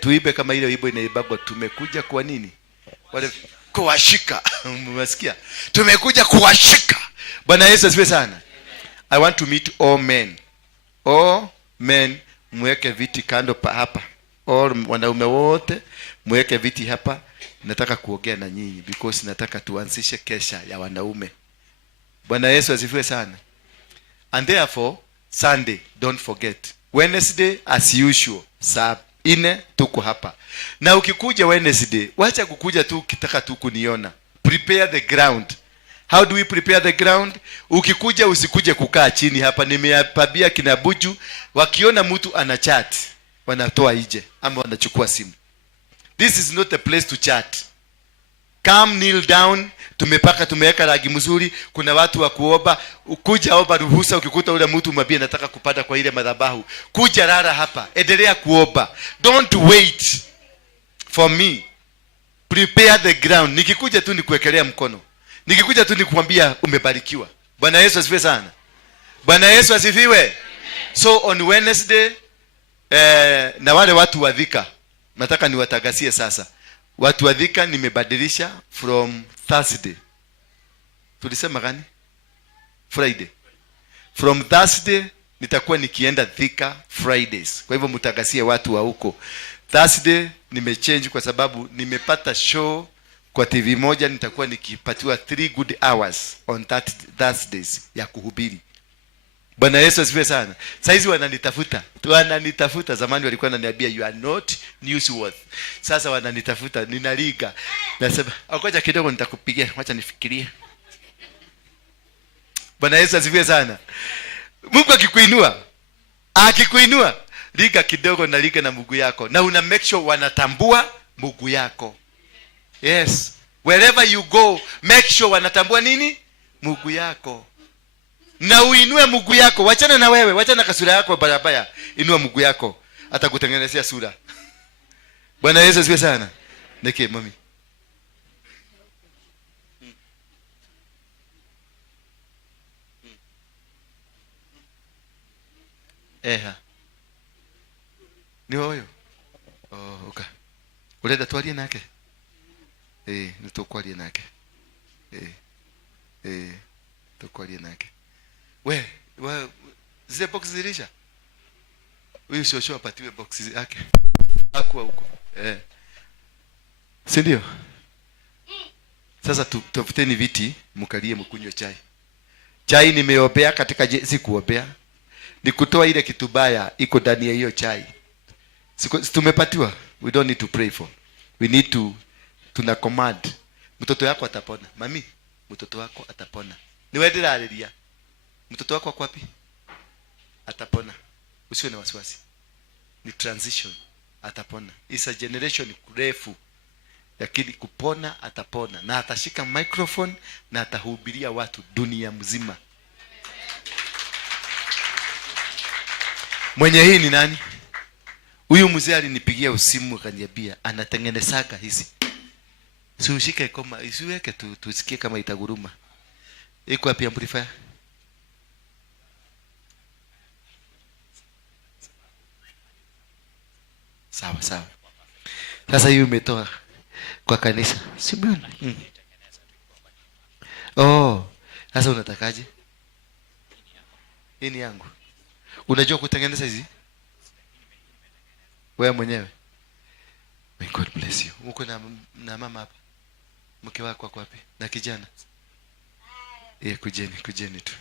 Tuibe kama ile wimbo inaibagwa tumekuja kwa nini? Wale kuwashika. Mmesikia? Tumekuja kuwashika. Bwana Yesu asifiwe sana. I want to meet all men. All men, mweke viti kando hapa. All wanaume wote mweke viti hapa. Nataka kuongea na nyinyi because nataka tuanzishe kesha ya wanaume. Bwana Yesu asifiwe sana. And therefore Sunday, don't forget. Wednesday as usual, saa 4 tuko hapa. Na ukikuja Wednesday, wacha kukuja tu ukitaka tu kuniona. Prepare the ground. How do we prepare the ground? Ukikuja usikuje kukaa chini hapa. Nimeapabia kina Buju, wakiona mtu ana chat, wanatoa nje ama wanachukua simu. This is not a place to chat. Come kneel down. Tumeweka rangi mzuri. Kuna watu wa kuomba. Kuja omba ruhusa. Ukikuta ule mtu mwambie nataka kupanda kwa ile madhabahu, kuja rara hapa. Endelea kuomba. Don't wait for me. Prepare the ground. Nikikuja tu nikuwekelea mkono. Nikikuja tu nikuambia umebarikiwa. Bwana Yesu asifiwe sana. Bwana Yesu asifiwe. So on Wednesday na wale watu wa Thika, nataka niwatagasie sasa. Watu wa Thika nimebadilisha from Thursday. Tulisema gani? Friday. From Thursday nitakuwa nikienda Thika Fridays. Kwa hivyo mtagasie watu wa huko. Thursday nimechange kwa sababu nimepata show kwa TV moja, nitakuwa nikipatiwa 3 good hours on Thursdays ya kuhubiri. Bwana Yesu asifiwe sana. Saizi wananitafuta. Zamani walikuwa wananiambia you are not newsworthy. Sasa wananitafuta, ninaliga. Nasema, "Ngoja kidogo nitakupigia, acha nifikirie." Bwana Yesu asifiwe sana. Mungu akikuinua liga kidogo na liga na Mungu yako, na una make sure wanatambua Mungu yako. Yes, wherever you go make sure wanatambua nini? Mungu yako. Na uinue Mungu yako, wachana na wewe, wachana kasura yako barabara, inua Mungu yako, atakutengenezea sura. Bwana Yesu asifiwe sana. Neke mami. Eha. Ni wewe? Oh, okay. Urenda twarie nake? Nitokwarie nake. Tukwarie nake. We, zile box zilisha? Huyu shosho apatiwe box yake. Hakuwa huko. Si ndio? Sasa tafuteni viti, mkalie mkunywe chai. Chai nimeombea katika sikuombea. Ni kutoa ile kitu baya iko ndani ya hiyo chai. Tumepatiwa. We don't need to pray for. We need to tuna command. Mtoto wako atapona. Mami, mtoto wako atapona. Ni wewe ndirareria. Mtoto wako ako wapi? Atapona. Usiwe na wasiwasi. Ni transition. Atapona. It's a generation refu. Lakini kupona atapona. Na atashika microphone na atahubiria watu dunia mzima. Mwenye hii ni nani? Huyu mzee alinipigia usimu akaniambia anatengenezaga hizi. Si ushike koma, isiweke tusikie kama itaguruma. Iko wapi amplifier? Sawa. Sasa hiyo umetoa kwa kanisa. Simeona. Oh, sasa unatakaje? Hii ni yangu. Unajua kutengeneza hizi? Wewe mwenyewe. May God bless you. Uko na mama hapa? Mke wako kwa wapi? Na kijana? Kujeni tu.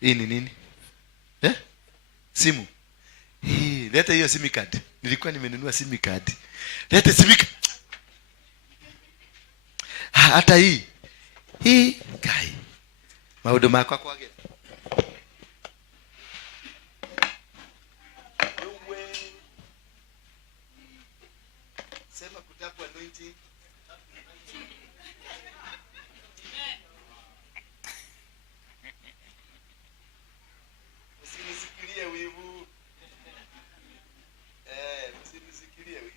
Hii ni nini? Simu. Leta hiyo SIM card. Nilikuwa nimenunua SIM card. Leta SIM card. Hata hii kai. Mahuduma yako kwa gani? Sema kutapu anointing. Usinisikilie wivu. Usinisikilie wivu.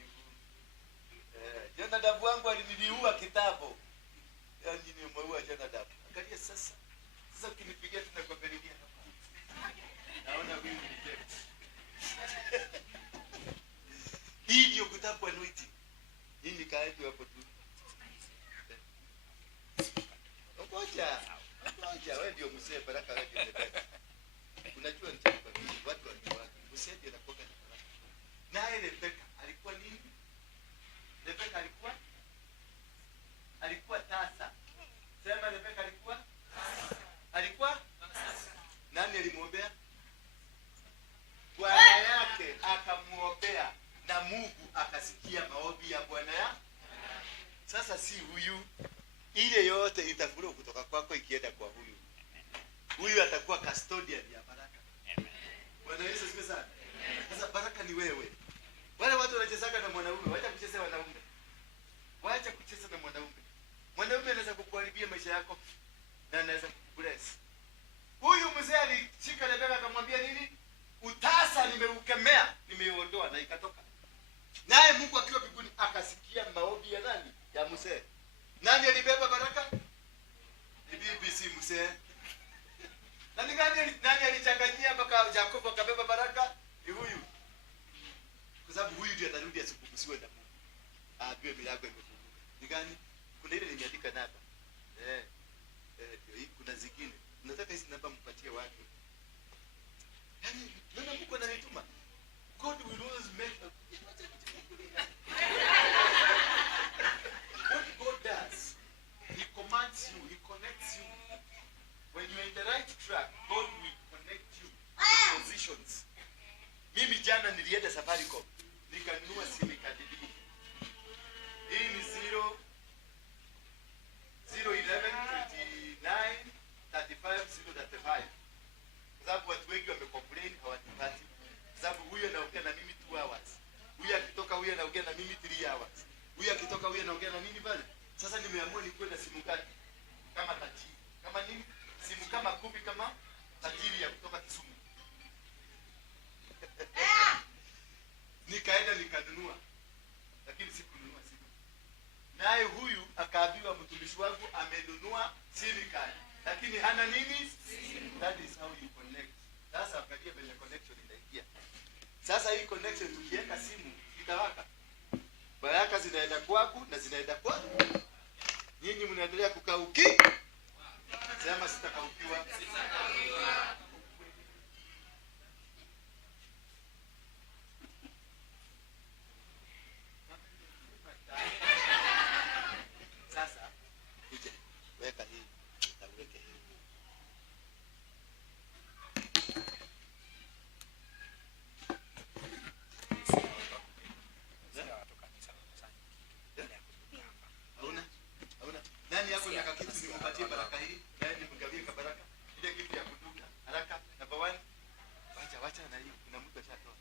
Jonadabu wangu aliniliua kitabu. Yaani nimeua Jonadabu. Angalia sasa. Sasa ukinipigia tunakwambia hapa. Naona wivu ni hii ndio kutapu anointing. Hii ni kaetu hapo tu. Ngoja, wewe ndio msee baraka wewe ndio baraka. Unajua nitakwambia watu wanajua. Msee ndio anakuwa na baraka. Naye Rebeka alikuwa nini? Rebeka alikuwa tasa. Sema Rebeka alikuwa tasa. Nani alimwombea? Bwana yake akamuombea na Mungu akasikia maombi ya bwana ya. Sasa si huyu, ile yote itafuruka kutoka kwako ikienda kwa huyu. Huyu atakuwa custodian ya baraka. Bwana Yesu asifiwe sana. Sasa baraka ni wewe. Wale watu wanachezaga na mwanaume, waacha kucheza wanaume. Waacha kucheza na mwanaume. Mwanaume anaweza kukuharibia maisha yako na anaweza kukubless. Huyu mzee alishika Rebeka akamwambia nini? Utasa nimeukemea, nimeondoa na ikatoka. Naye Mungu akiwa mbinguni akasikia maombi ya nani? Ya mzee. Nani alibeba baraka? Ni BBC mzee. Nani alichanganyia mpaka Jacob akabeba baraka? Ni huyu. Kwa sababu huyu ndiye atarudi asikubusiwe na Mungu. Ajue milango imefunguka. Ni gani? Kuna ile nimeandika namba. Hii kuna zingine. Nataka hizi namba mpatie watu. Yaani, nani Mungu ananituma? God will always make what God does, He commands you, He connects you. When you're in the right track, God will connect you to positions. Mimi jana nilienda Safaricom, nikanunua simu kadiri. Hii ni 011 29 35 035. Kwa mama tajiri ya kutoka Kisumu. Nikaenda nikanunua, lakini sikununua simu. Naye huyu akaambiwa mtumishi wangu amenunua SIM card, lakini hana nini? That is how you connect. Sasa angalia vile connection inaingia. Sasa hii connection tukiweka simu itawaka. Baraka zinaenda kwako na zinaenda kwa nyinyi, mnaendelea kukauki. Sema sitakaukiwa. Sasa uje weka hii na uweke hii. Nani yako na kitu nikupatie baraka hii? Nani nimgawie baraka? Ile kitu ya kuduka. Haraka. Number 1. Wacha na hii. Kuna mtu ashatoa.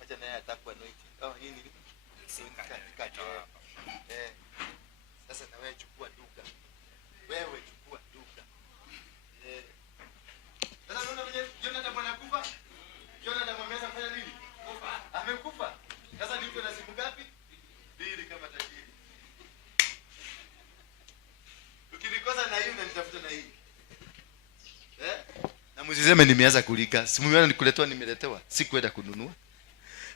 Wacha na yeye atakuwa anointing. Hii ni kati. Sasa na wewe chukua duka. Wewe chukua duka. Sasa unaona vile Jonathan anakufa? Jonathan ameweza kufanya nini? Kufa. Amekufa. Sasa niko na simu ngapi? 2 kama tajiri. Ukinikosa na hiyo na nitafuta na hii. Na msiseme nimeanza kulika. Simuona nikuletewa nimeletewa. Sikuenda kununua.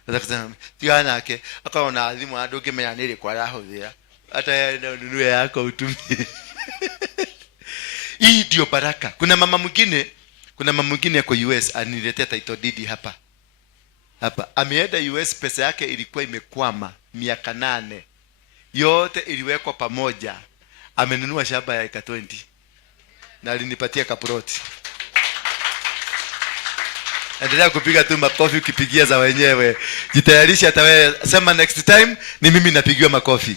Sasa kusema tiana yake akaona adhimu adoke menya nile kwa raho there. Hata yeye ndio nunue yako utumie. Hii ndio baraka. Kuna mama mwingine yako US aniletea title deed hapa. Ameenda US, pesa yake ilikuwa imekwama miaka 8. Yote iliwekwa pamoja. Amenunua shamba ya eka 20 na alinipatia kaproti. Endelea kupiga tu makofi ukipigia za wenyewe. Jitayarisha hata wewe, sema next time ni mimi napigiwa makofi.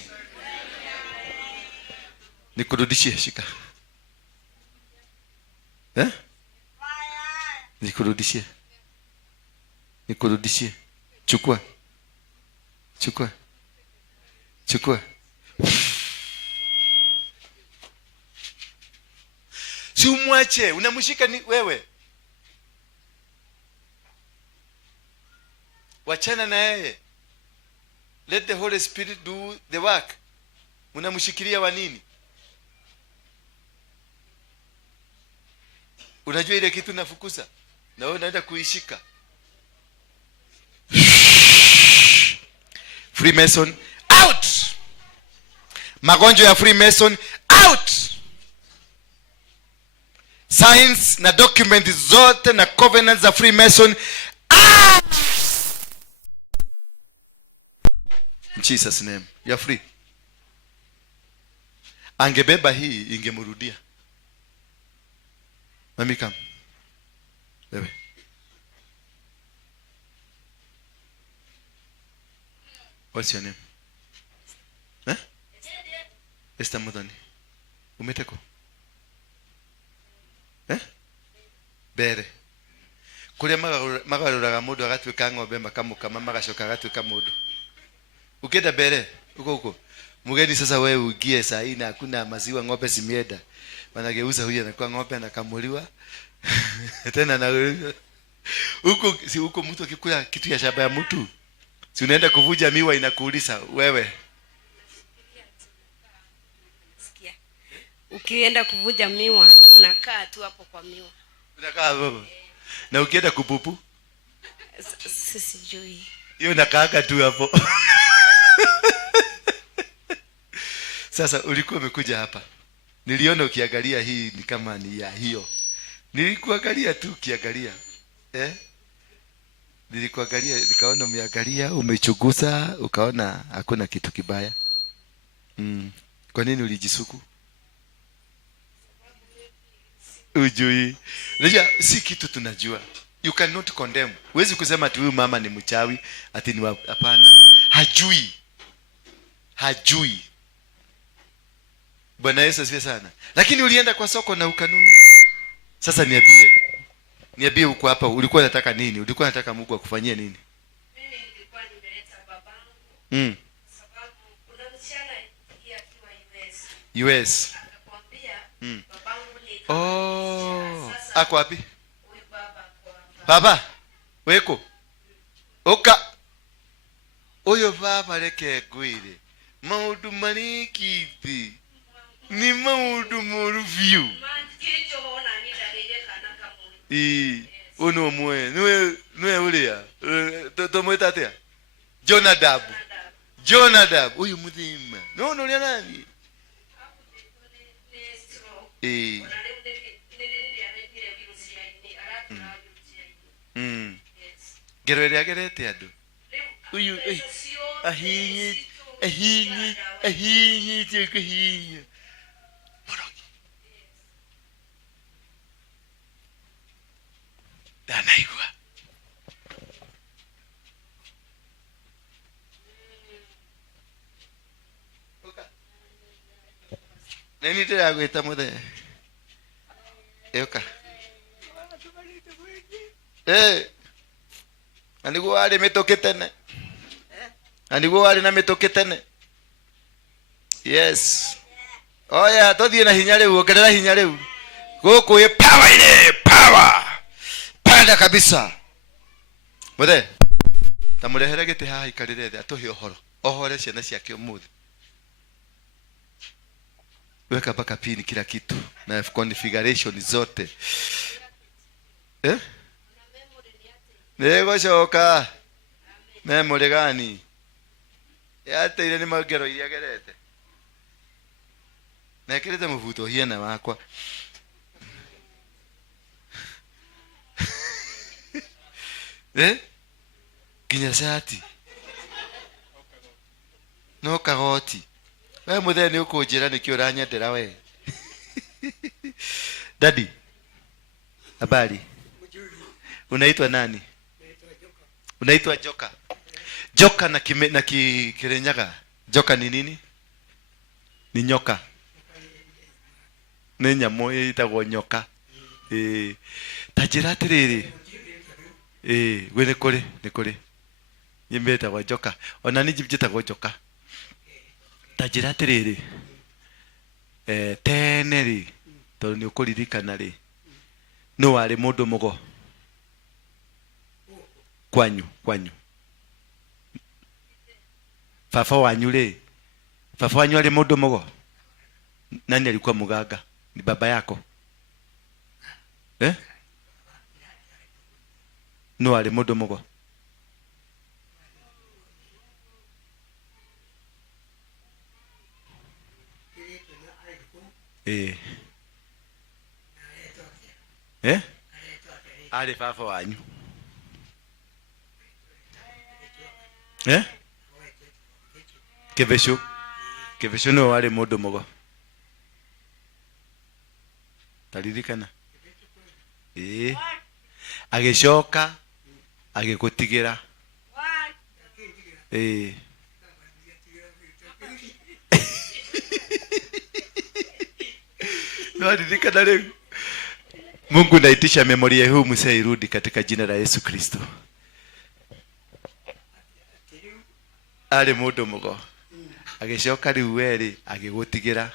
Nikurudishie, shika. Nikurudishie. Chukua. Si umwache, unamshika ni wewe. Wachana na yeye. Let the Holy Spirit do the work. Unamshikilia wa nini? Unajua ile kitu nafukuza na wewe unaenda kuishika. Freemason out. Magonjwa ya Freemason out. Signs na documents zote na covenants za Freemason out. In Jesus name. You are free. Angebeba hii ingemrudia. Mami come. Wewe. What's your name? Esther Modani. Umeteko? Bere. Kule magaruraga mundu agatwika ng'ombe makamukama magacoka agatwika mundu. Ukenda bere huko. Mgeni sasa wewe ugie saa hii na hakuna maziwa, ng'ombe zimienda. Wanageuza huyu anakuwa ng'ombe anakamuliwa. Tena na huko si huko mtu akikula kitu ya shamba ya mtu. Si unaenda kuvuja miwa inakuuliza wewe. Sikia. Ukienda kuvuja miwa unakaa tu hapo kwa miwa. Unakaa hapo. Na ukienda kupupu? Sijui. Hiyo nakaaga tu hapo. Sasa ulikuwa umekuja hapa. Niliona ukiangalia hii ni kama ni ya hiyo. Nilikuangalia tu ukiangalia. Nilikuangalia nikaona umeangalia, umechunguza, ukaona hakuna kitu kibaya. Kwa nini ulijisuku? Ujui. Unajua si kitu tunajua. You cannot condemn. Huwezi kusema ati huyu mama ni mchawi, ati ni hapana. Hajui. Bwana Yesu asifiwe sana. Lakini ulienda kwa soko na ukanunua. Sasa niambie uko hapa ulikuwa unataka nini? Ulikuwa unataka Mungu akufanyie nini? Mimi nilikuwa nimeleta babangu. Sababu kuna msichana akiwa US. US. Akakwambia babangu ni Oh. sasa Ako wapi? Baba, weko. Oka. Oyo baba reke gwire. Maudu manikiti. Ni maudu moruview. Uno mwe. Nwe ulia. Tomweta atia. Jonadab. Uyu mudhima. No lia nani? Gero eria gerete adu. Uyu ahinyi tekahinyi. Danaigwa. Neni tira gwita muthe. Eka. Aniguo ari mitoke tene. Aniguo ari na mitoke tene. Yes. Oya tothie na hinya riu, ongerera hinya riu. Guku e power ile, power. Panda kabisa. Muthe. Tamurehere giti haha ikarire the atuhe ohoro. Ohore ciana ciake umuthi. Weka mpaka pini kila kitu na configuration zote. Nego shoka. Memory gani? Yate ile ni magero iria gerete. Na kirete muvuto hiena wakwa. Kinya sati. No kagoti. Wewe mutheni ukunjira nikio uranyendera we. Daddy. Habari. Unaitwa nani? Unaitwa Joka. Joka na Kirenyaga. Joka ni nini? Ni nyoka. Ni nyamo itagwo nyoka. Tajira atiriri. Gwe ni kuri. Nyimbe wa Joka. Ona ni njitagwo Joka. Tajira atiriri. Tene ri. Tondu ni ukuririkana ri. No wari mundu mugo. Kwanyu. Fafa wanyu ri. Fafa wanyu ali mundu mugo. Nani alikuwa muganga? Ni baba yako? No ali mundu mugo. Ali fafa wanyu. Kevesho no wale mundu mugo. Taririkana. Ageshoka agegutigira. No taririkana leo. Mungu naitisha memory ya huu msee irudi katika jina la Yesu Kristo. Ali mundu mugo. Ageshoka riu weri agegutigira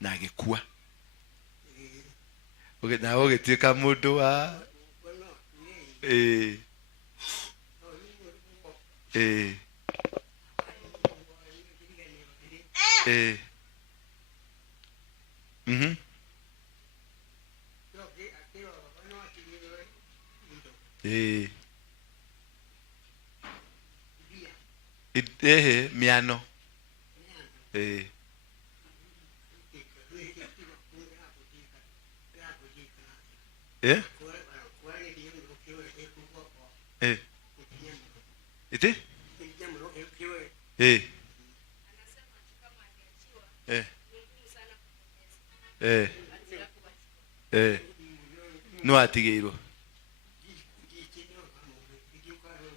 na agekua. Na ogituika mundu wa miano. Iti? No atigeirwo.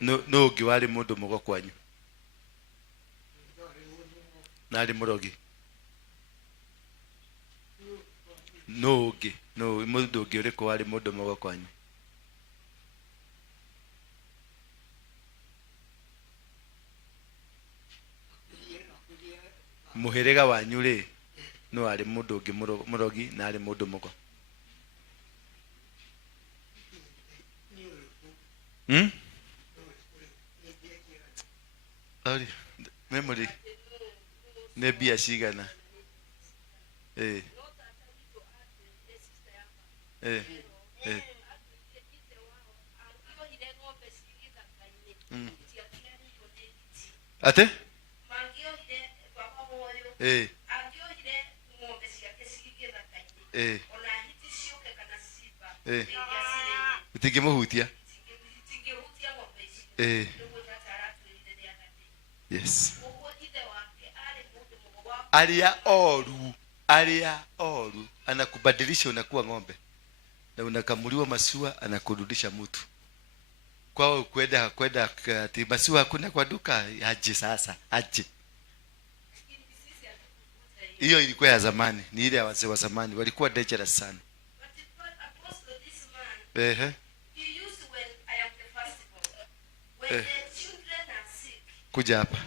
No ngi wari mundu mugo kwanyu. Nari murogi. No mundu ngi uriku wari mundu mugo kwanyu. Muhirega wanyu ri no ari mundu ngi murogi na ari mundu mugo. memory ne bia cigana eh eh eh ate eh utikimuhutia yes alia oru anakubadilisha unakuwa ng'ombe na unakamuliwa masiwa anakurudisha mtu kwao kwenda ati masiwa hakuna kwa duka aje sasa aje. Hiyo ilikuwa ya zamani, ni ile ya wazee wa zamani walikuwa dangerous sana. Kuja hapa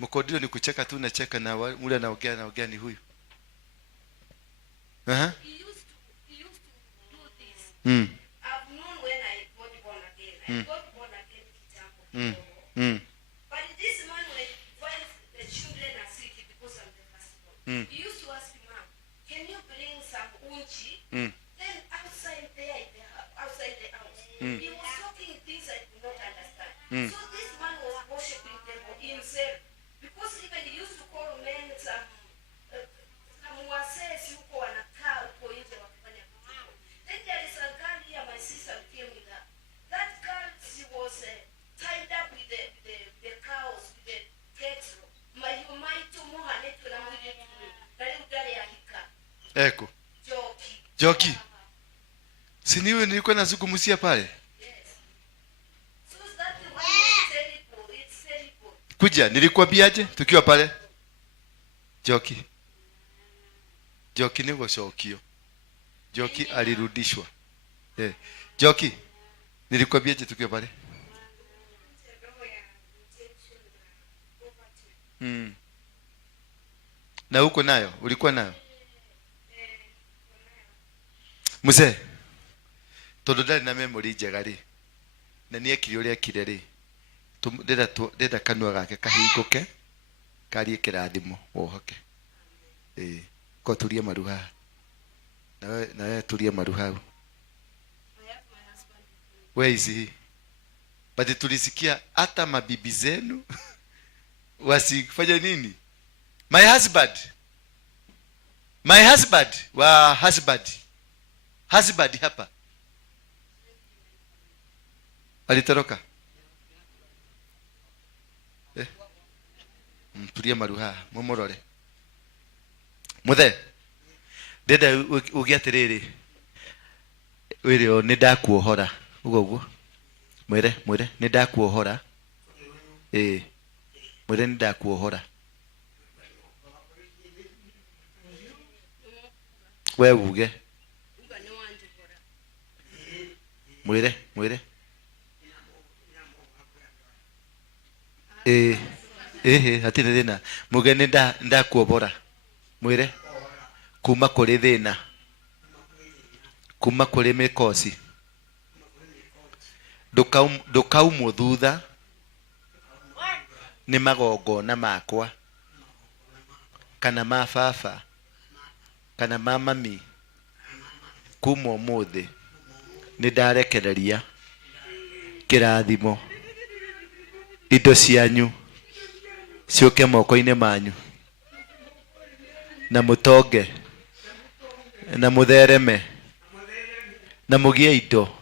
mkodio ni kucheka tu, nacheka na ule anaongea ni huyu. I've known when I got born again. I got born again kitambo. But this man, when the children are sick because I'm the firstborn, he used to ask Mom, can you bring some unchi? Then outside the house, he was talking things I could not understand. So this man was worshiping them himself, because even he used to call men some wasesi huko wanakaa huko nje wakifanya kitu. Then there is a girl here, my sister came with her. That girl, she was tied up with the cows, with the cattle. Eko Joki, si niwe nilikuwa nazungumzia pale. Yes. So that the one is terrible. It's terrible. Kuja nilikwambiaje tukiwa pale? Joki ni goshokio. Joki alirudishwa. Joki nilikwambiaje tukiwa pale? Na huko nayo ulikuwa nayo? Mzee tondu ndari na memory njega ri na nie kiri uria kire ri ndenda kanua gake kahinguke karie kirathimo wohoke ko turie maruha na turie maruha. Where is he? But tulisikia hata mabibi zenu wasifanya nini? My husband wa husband hapa alitoroka. Turia maruha momorore muthe ndenda ugiatiriri wirio ni ndakuohora uguo mwire ni ndakuohora mwire ni ndakuohora we uge mwire hatina thina muge ni ndakuohora mwire kuma kuri thina kuma kuri mikosi ndukaumwo thutha ni magongona makwa kana ma baba kana ma mami. Kuma umuthi ni ndarekereria kirathimo indo cianyu cioke moko-ini manyu na mutonge na muthereme na mugie indo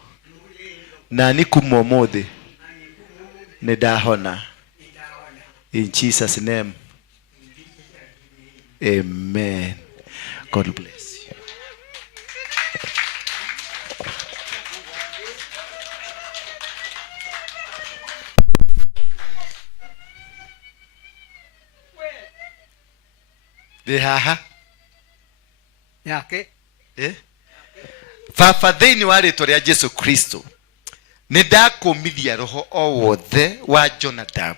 na ni kuma umuthi ni ndahona. In Jesus name, amen. God bless you. Dehaha yake Baba thĩinĩ wa rĩĩtwa rĩa Jesu Kristo nĩ ndakũmithia roho o wothe wa Jonadab,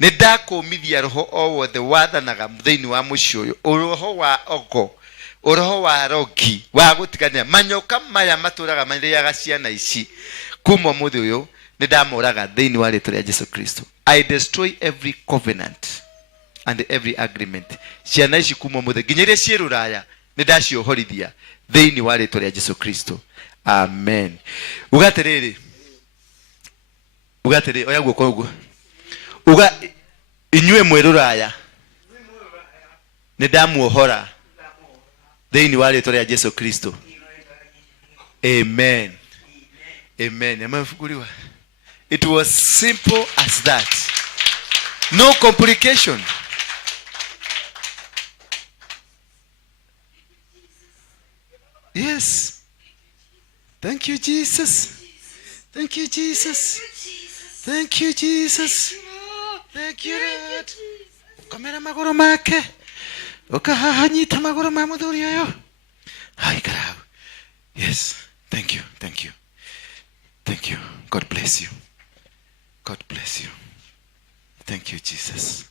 nĩ ndakũmithia roho o wothe wathanaga thĩinĩ wa mũciĩ ũyũ, roho wa ogo, roho wa rogi wa gũtigania manyoka maya matũraga marĩaga ciana ici. Kuma mũthĩ ũyũ nidamoraga thĩinĩ wa rĩtwa rĩa Jesu Kristo. I destroy every covenant and every agreement. Ciana ici kuma mũthenya nginya iria ciĩ Rũraya nĩndaciohorithia thĩinĩ wa rĩtwa rĩa Jesu Kristo. Amen. Ugaterere oya guoko ũguo. Uga inyue mwĩ Rũraya nĩndamuohora thĩinĩ wa rĩtwa rĩa Jesu Kristo. Amen. Amen. Amefunguliwa. It was simple as that. No complication. Yes. Thank you, Jesus. Thank you, Jesus. Thank you, Jesus. Thank you, Lord. Komera maguru make. Ukahanyita maguru ma muthuri uyu. Hai karau. Yes. Thank you. Thank you. Thank you. God bless you. God bless you. Thank you, Jesus.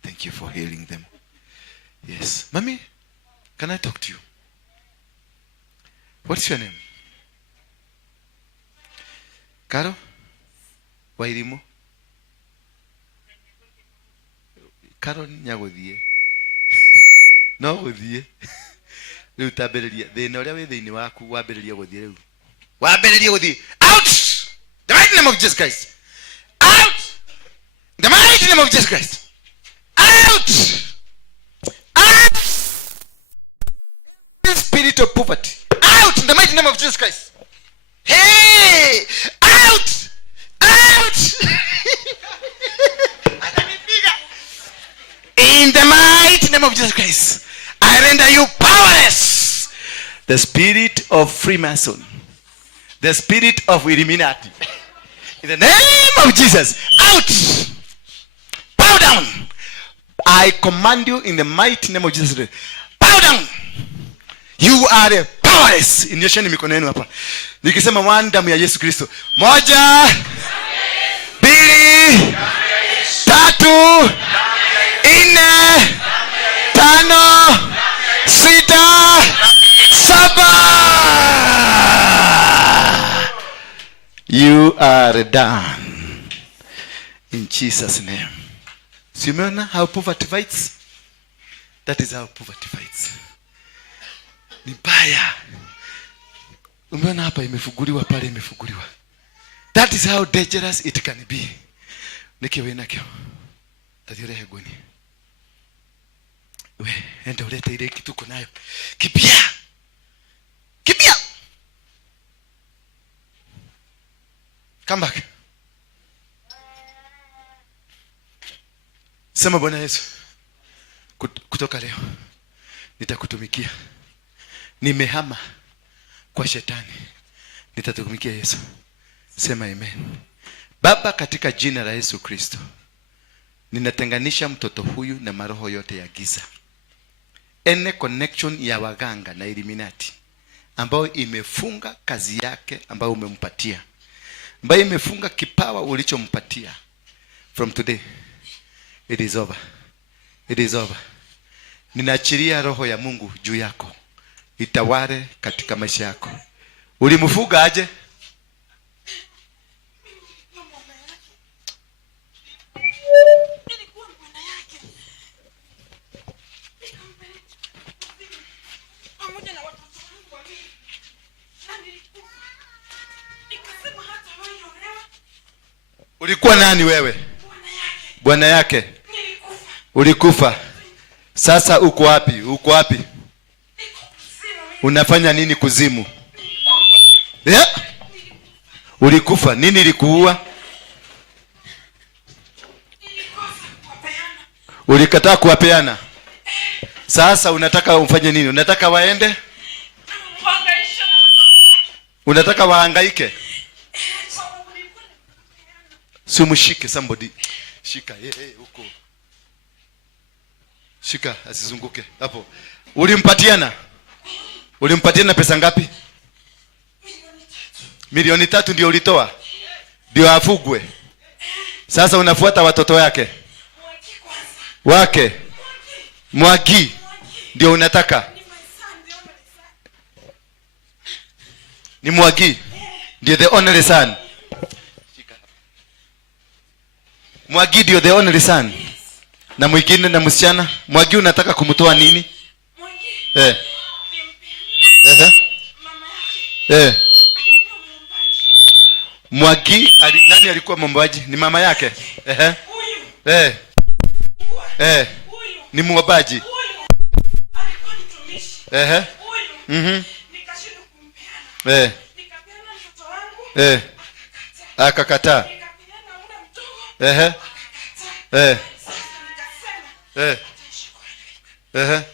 Thank you for healing them. Yes. Mommy, can I talk to you? What's your name? Caro? Wairimu? Caro nyaguthie. No guthie. Riu tambiriria thina uria wi thiini waku wambiriria guthie riu. Wambiriria guthie. Out! The mighty name of Jesus Christ. Out! The mighty name of Jesus Christ. Out! Out! Spirit of poverty. Out in the mighty name of Jesus Christ. Hey! Out! Out! In the mighty name of Jesus Christ, I render you powerless. The spirit of Freemason, the spirit of Illuminati, in the name of Jesus, out! Bow down! I command you in the mighty name of Jesus. Bow down! You are powerless. Inyosheni mikono yenu hapa. Nikisema one, damu ya Yesu Kristo. Moja, mbili, tatu, nne, tano, sita, saba. You are done. In Jesus' name. So you remember how poverty fights? That is how poverty fights. Ni baya. Umeona hapa imefunguliwa, pale imefunguliwa. That is how dangerous it can be. Nikiwe nakyo. Tadiore hegoni. We, enda ulete ile kitu uko nayo. Kipia. Kipia. Come back. Sema Bwana Yesu, kutoka leo nitakutumikia. Nimehama kwa shetani, nitatumikia Yesu. Sema amen. Baba, katika jina la Yesu Kristo, ninatenganisha mtoto huyu na maroho yote ya giza. Ene connection ya waganga na Illuminati ambayo imefunga kazi yake ambayo umempatia, ambayo imefunga kipawa ulichompatia. From today, it is over. It is over. Ninaachilia roho ya Mungu juu yako, itawale katika maisha yako. Ulimfuga aje? Ulikuwa nani wewe? Bwana yake. Ulikufa. Sasa uko wapi? Uko wapi? Unafanya nini kuzimu? Yeah? Ulikufa. Nini ilikuua? Ulikataa kuwapeana. Sasa unataka umfanye nini? Unataka waende? Unataka wahangaike? Si umshike somebody. Shika huko. Shika asizunguke hapo. Ulimpatiana? Ulimpatiana pesa ngapi? Milioni 3 ndio ulitoa. Ndio afugwe. Sasa unafuata watoto wake. Wake. Mwagi. Ndio unataka. Ni Mwagi. Ndio the only son. Shika. Mwagi ndio the only son. Na mwingine na msichana. Mwagi unataka kumtoa nini? Eh. Mwagi nani alikuwa mwombaji? Ni mama yake. Ni mwombaji. Alikuwa mtumishi. Nikashindwa kumpeana. Nikapeana mtoto wangu. Akakataa. Nikapeana muda mdogo. Nikasema.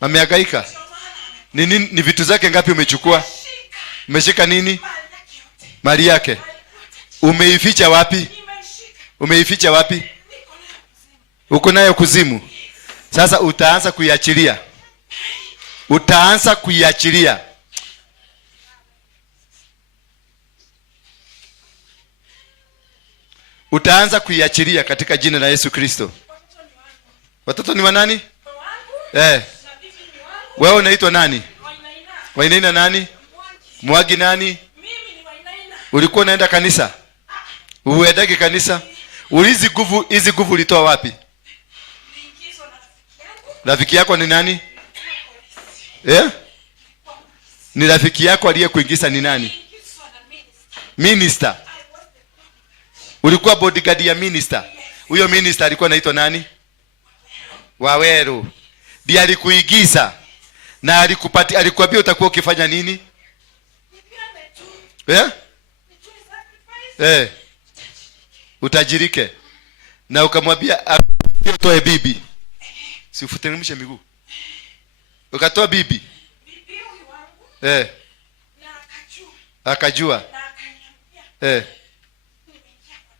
Amehangaika. Ni vitu zake ngapi umechukua? Umeshika nini? Mali yake. Umeificha wapi? Umeificha wapi? Uko nayo kuzimu. Sasa utaanza kuiachilia. Utaanza kuiachilia. Utaanza kuiachilia katika jina la Yesu Kristo. Watoto ni wa nani? Wewe unaitwa nani? Wainaina nani? Mwagi nani? Mimi ni Wainaina. Ulikuwa unaenda kanisa? Uendage kanisa? Hizi nguvu ulitoa wapi? Niingizwa na rafiki yangu. Rafiki yako ni nani? Ni rafiki yako aliyekuingiza ni nani? Niingizwa na Minister. Ulikuwa bodyguard ya minister. Huyo minister alikuwa anaitwa nani? Waweru. Ndiye alikuigiza. Na alikuambia utakuwa ukifanya nini? Utajirike. Na ukamwambia utoe bibi. Si ufuteremishe miguu. Ukatoa bibi. bibi huyu wangu. Na akajua. Akajua. Na akaniambia. Nimeingia kwa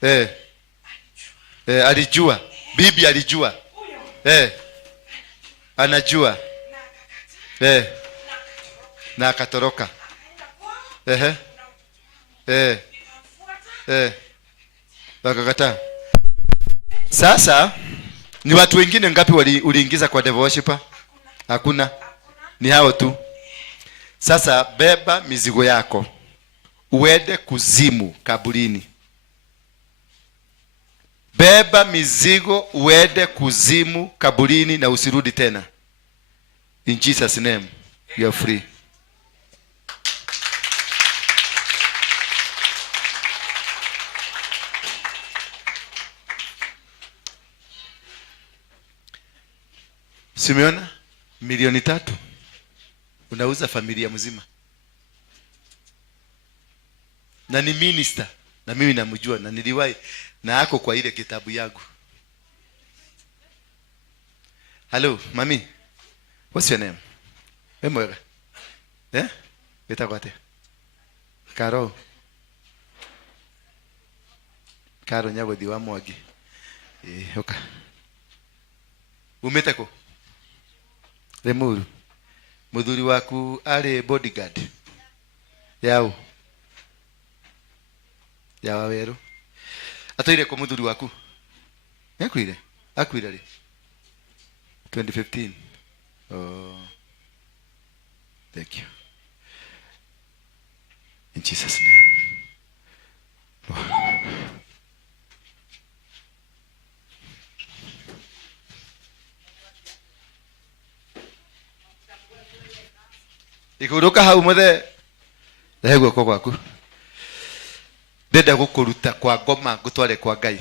devotion. Alijua. Bibi alijua. Huyo. Anajua. Na akakataa. Na akatoroka. Akaenda kwao. Nikamfuata. Wakakataa. Sasa ni watu wengine ngapi uliingiza kwa devil worshiper? Hakuna. Ni hao tu. Sasa beba mizigo yako. Uende kuzimu kaburini. Beba mizigo uende kuzimu kaburini na usirudi tena. In Jesus name, you are free. Simeona milioni 3 unauza familia mzima. Na ni minister na mimi namjua na niliwahi na ako kwa ile kitabu yangu. Hello, mami. What's your name? Wewe Betakwate. Karo. Karo nyago diwa mwagi. Oka. Umetako. Remuru. Muthuri waku ari bodyguard. Yao. Ya Waweru. Atoire kwa muthuri waku. Yakuire. Akuire ri. 2015. Oh. Thank you. In Jesus name. Ikuruka hau mothe. Ndahegwa kwa kwaku. Ndenda gukuruta kwa ngoma ngutware kwa Ngai.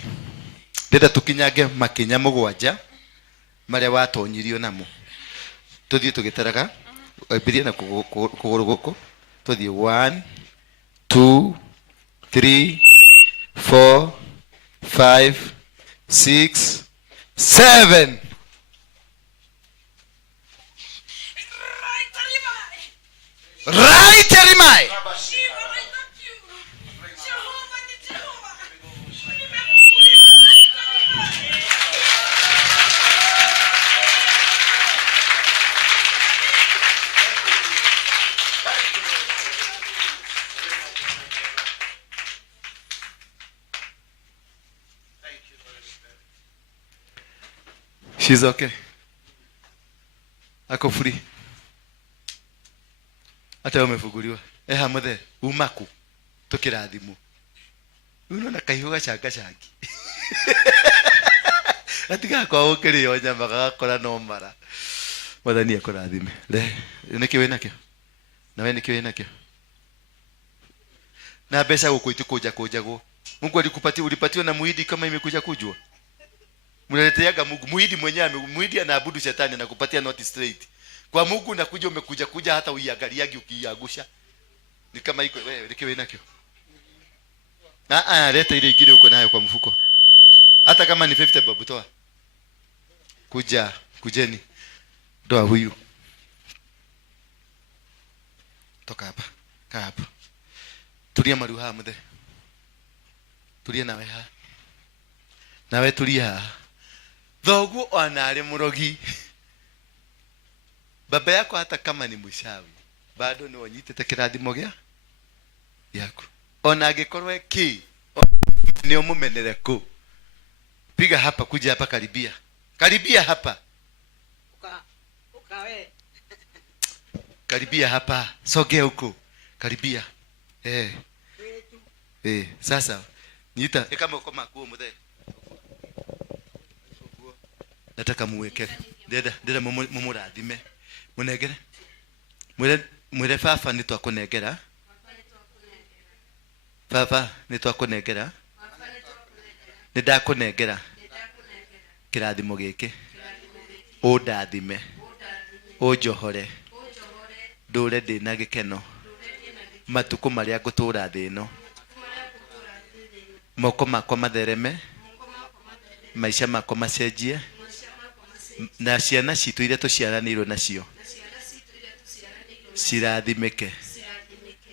Ndenda tukinyage makinya 7 maria watonyirio namo. Tuthie tugitaraga. Biria na kuguru guku. Tuthie 1 2 3 4 5 6 7. Right, Elimai. She's okay. Ako free. Hata umefunguliwa. Hamothe umaku tukirathimo. unaona kaihuga changa changi atiga kwa ukiri yo nyama gakora no mara mwathani akurathime le niki wina kio na wewe niki wina kio na pesa huko itukuja kujago Mungu alikupatia ulipatiwa na muhidi kama imekuja kujua mnaleteaga Mungu muhidi mwenyewe muhidi anaabudu shetani na kupatia not straight kwa Mungu nakuja umekuja hata uiangaliagi ukiagusha ni kama iko wewe niki wina kio leta ile ingine uko nayo kwa mfuko hata kama ni 50 babu toa kujeni doa huyu toka hapa kaa hapa tulia maruha mde tulia nawe tulia thogu onare murogi baba yako hata kama ni mshawi bado ni wanyitete kirathimo gya yako ona agikorwe ki ni umumenere ku piga hapa kuja hapa karibia hapa ukawe karibia hapa sogea huko karibia sasa niita kama uko makuo mzee nataka muweke deda mumurathime munegere mwire fafa nitwakunengera fafa nitwakunengera nidakunengera kirathimo giki undathime unjohore ndure ndina gikeno matuko maria ngutura thi ino moko makwa mathereme maisha makwa macenjie na ciana citu iria tuciaranirwo nacio cirathimike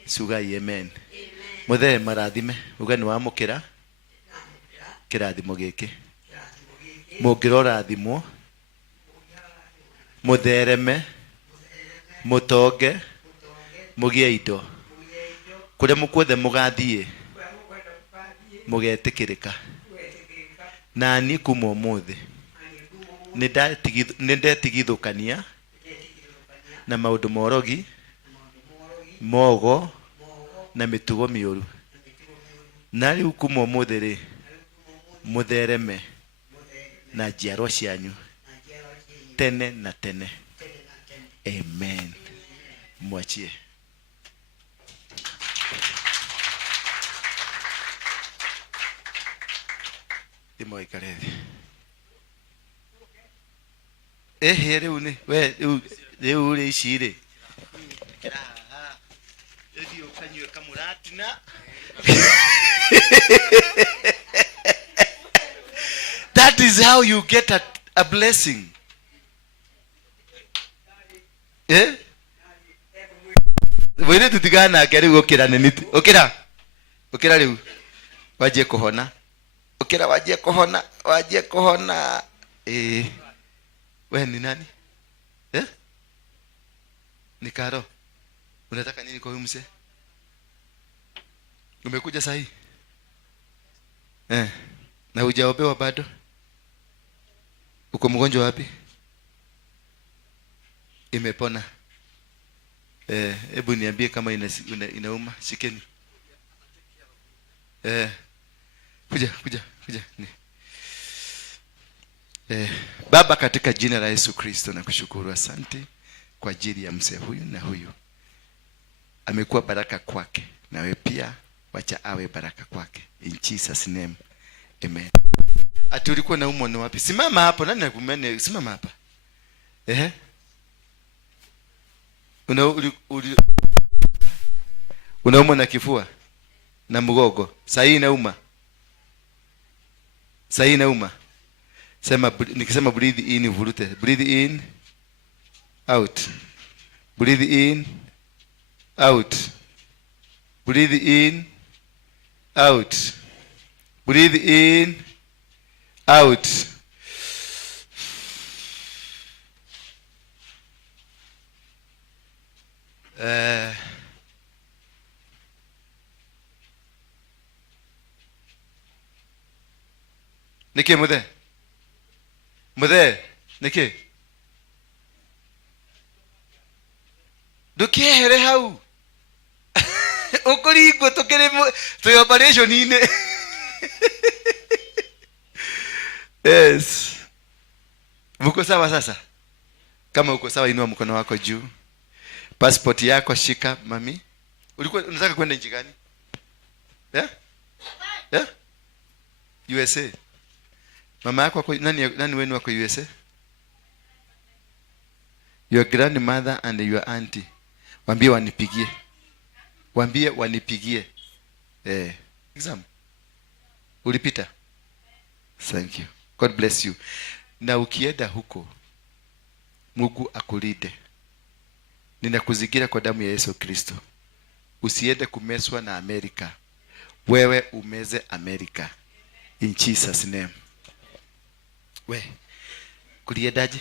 sugai amen muthe marathime uga ni wamukira kirathimo giki mungirora thimo muthereme mutonge mugie indo kuria mukwethe mugathie mugetikirika nani kuma umuthi nindetigithukania na maundu morogi mogo na mitugo mioru na riu kuma umuthi ri muthereme na njiarwa cianyu tene na tene amen mwachie dimo ikarethi rĩu nĩ we rĩu rĩ ici rĩ ĩthiĩ ũkanyue kamũratina that is how you get a blessing wĩrĩ tutigana nake rĩu ũkĩra nĩniti ũkĩra rĩu wanjie kũhona ũkĩra wanjie kũhona wewe ni nani ni Karo unataka nini kwa huyu mzee umekuja sahi na hujaopewa bado uko mgonjwa wapi imepona hebu niambie kama inauma shikeni kuja ni Baba katika jina la Yesu Kristo nakushukuru asante kwa ajili ya mzee huyu na huyu amekuwa baraka kwake na wewe pia wacha awe baraka kwake in Jesus name amen. Ati ulikuwa na umo wapi? Simama hapo nani nakumene simama hapa. Unaumwa na kifua na mgogo. Sahi inauma. Sema nikisema breathe in vurute. Breathe in out. Breathe in out. Breathe in out. Breathe in out. Niki muthe niki ndukihere hau ukuringo tukiri tu operation ine Yes. Mko sawa sasa? Kama uko sawa, inua mkono wako juu. Passport yako shika, mami. Ulikuwa unataka kwenda nchi gani? Yeah? Yeah? USA. Mama yako kwa nani wenu wako USA? Your grandmother and your auntie. Waambie wanipigie. Waambie wanipigie. Exam. Ulipita? Thank you. God bless you. Na ukienda huko, Mungu akulinde. Ninakuzingira kwa damu ya Yesu Kristo. Usiende kumeswa na Amerika. Wewe umeze Amerika. In Jesus name. We. Kuliendaje?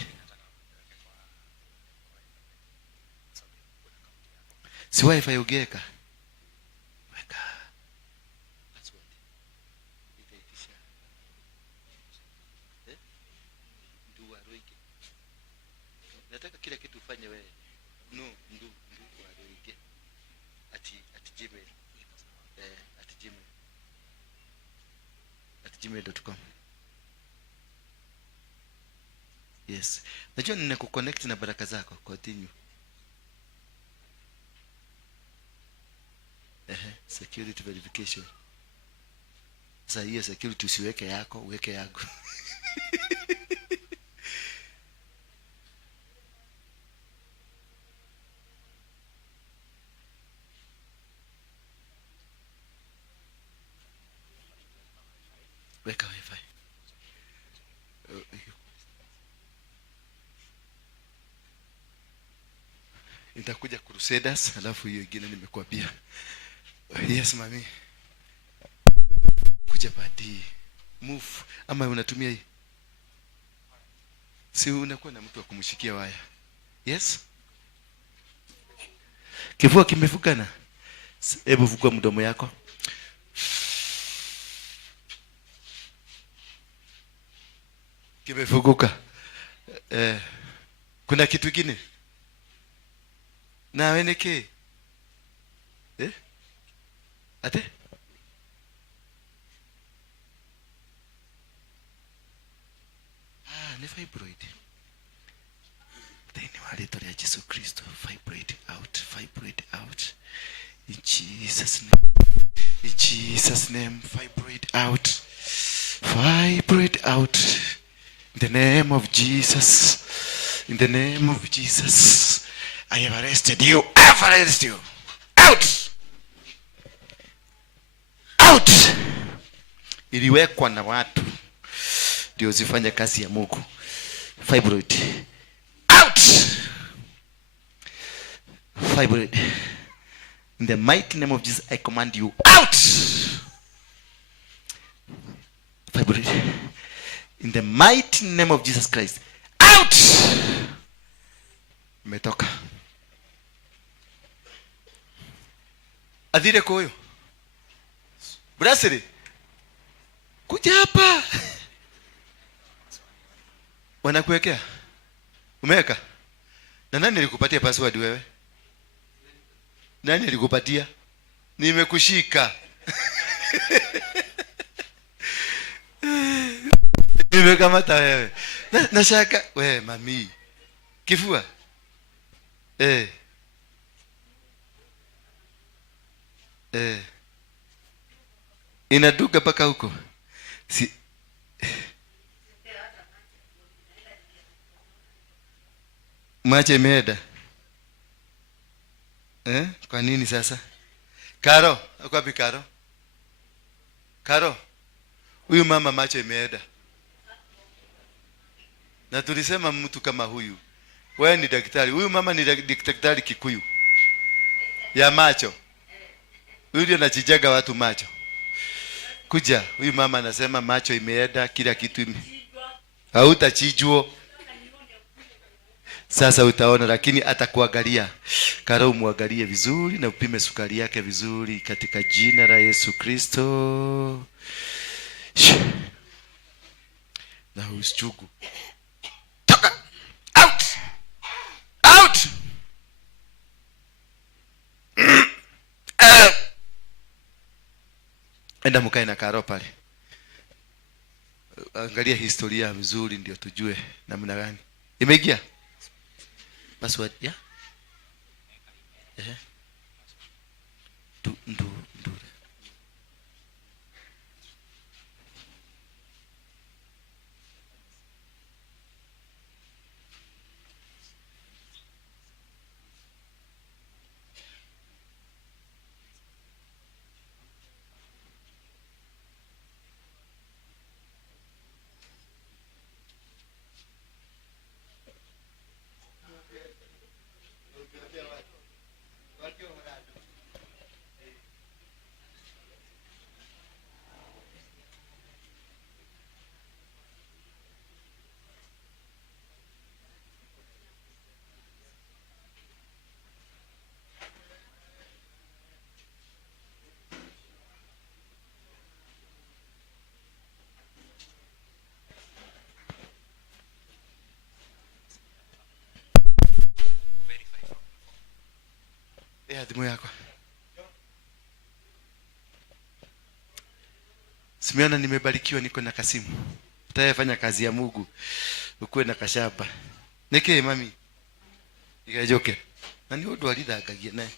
Si wifi ugeka. Weka. That's what. Itaitisha. Ndu Waruinge. Nataka kila kitu ufanye wewe. No, ndu Waruinge. Ati Gmail. Ati gmail.com. Yes. Najua ninakuconnect na baraka zako. Continue. Security verification. Sasa hiyo security usiweke yako, uweke yangu. Weka wifi. Nitakuja Crusaders, alafu hiyo ingine nimekuambia. Yes mami. Kuja party. Move. Ama unatumia hii? Si unakuwa na mtu wa kumshikia waya. Yes? Kifua kimefukana. Hebu fungua mdomo yako. Kimefunguka. Kuna kitu kingine? Na weneke. Ate? Ni fibroid. Then wale toria Yesu Kristo, fibroid out. In Jesus name. In Jesus name, fibroid out. Fibroid out. In the name of Jesus. In the name of Jesus. I have arrested you. I have arrested you. Out. Out. Iliwekwa na watu ndio zifanye kazi ya Mungu. Fibroid. Out. Fibroid. In the mighty name of Jesus, I command you out. Fibroid. In the mighty name of Jesus Christ, out. Umetoka. Adire koyo. Brasiri. Kuja hapa. Wanakuwekea. Umeweka? Na nani alikupatia password wewe? Nani alikupatia? Nimekushika. Nimekamata wewe. Nashaka wewe mami. Kifua. Inaduka paka huko. Si macho imeenda. Kwa nini sasa? Karo, uko wapi Karo? Karo. Huyu mama macho imeenda. Na tulisema mtu kama huyu. Wewe ni daktari. Huyu mama ni daktari Kikuyu. Ya macho. Huyu ndio anachijaga watu macho. Kuja, huyu mama anasema macho imeenda, kila kitu hautachijua. Sasa utaona, lakini atakuangalia. Karo, muangalie vizuri na upime sukari yake vizuri katika jina la Yesu Kristo. Na usichugu. Toka. Out. Out. Enda mkae na Karo pale. angalia historia mzuri ndio tujue namna gani imeingia password ya eh ndu thimu yako Simiona nimebarikiwa niko na kasimu utayefanya kazi ya Mungu ukuwe na kashamba niki mami igajoke na ni undu alithagagia naye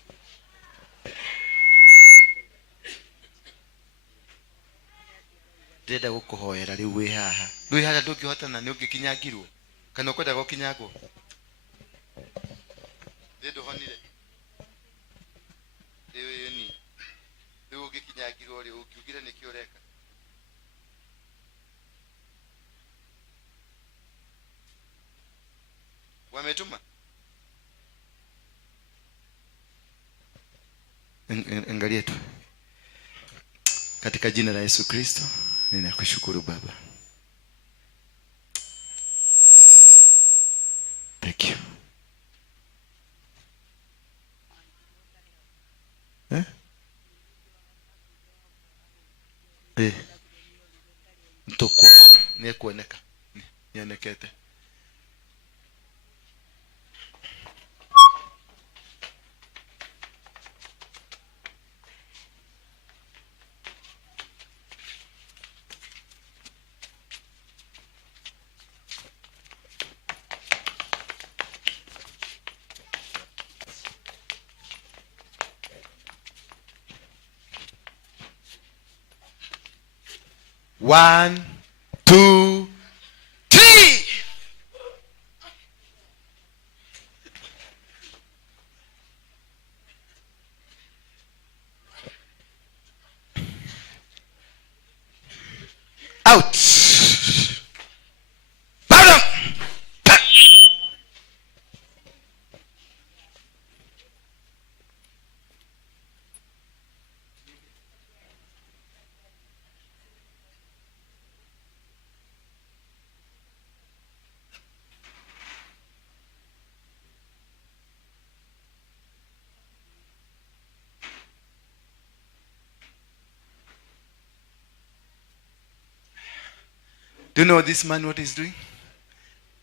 ndenda gukuhoera riu wi haha ndungihota na ni ungikinyagirwo kana ukwenda gukinyagwo ndio honire ni riu ungikinyagirwo riu ukiugire nikio reka wametuma angalia tu katika jina la Yesu Kristo ninakushukuru Baba. Thank you. Ntokwa ni kuoneka nionekete One, two, three. Out. Bottom. Do you know this man what he's doing?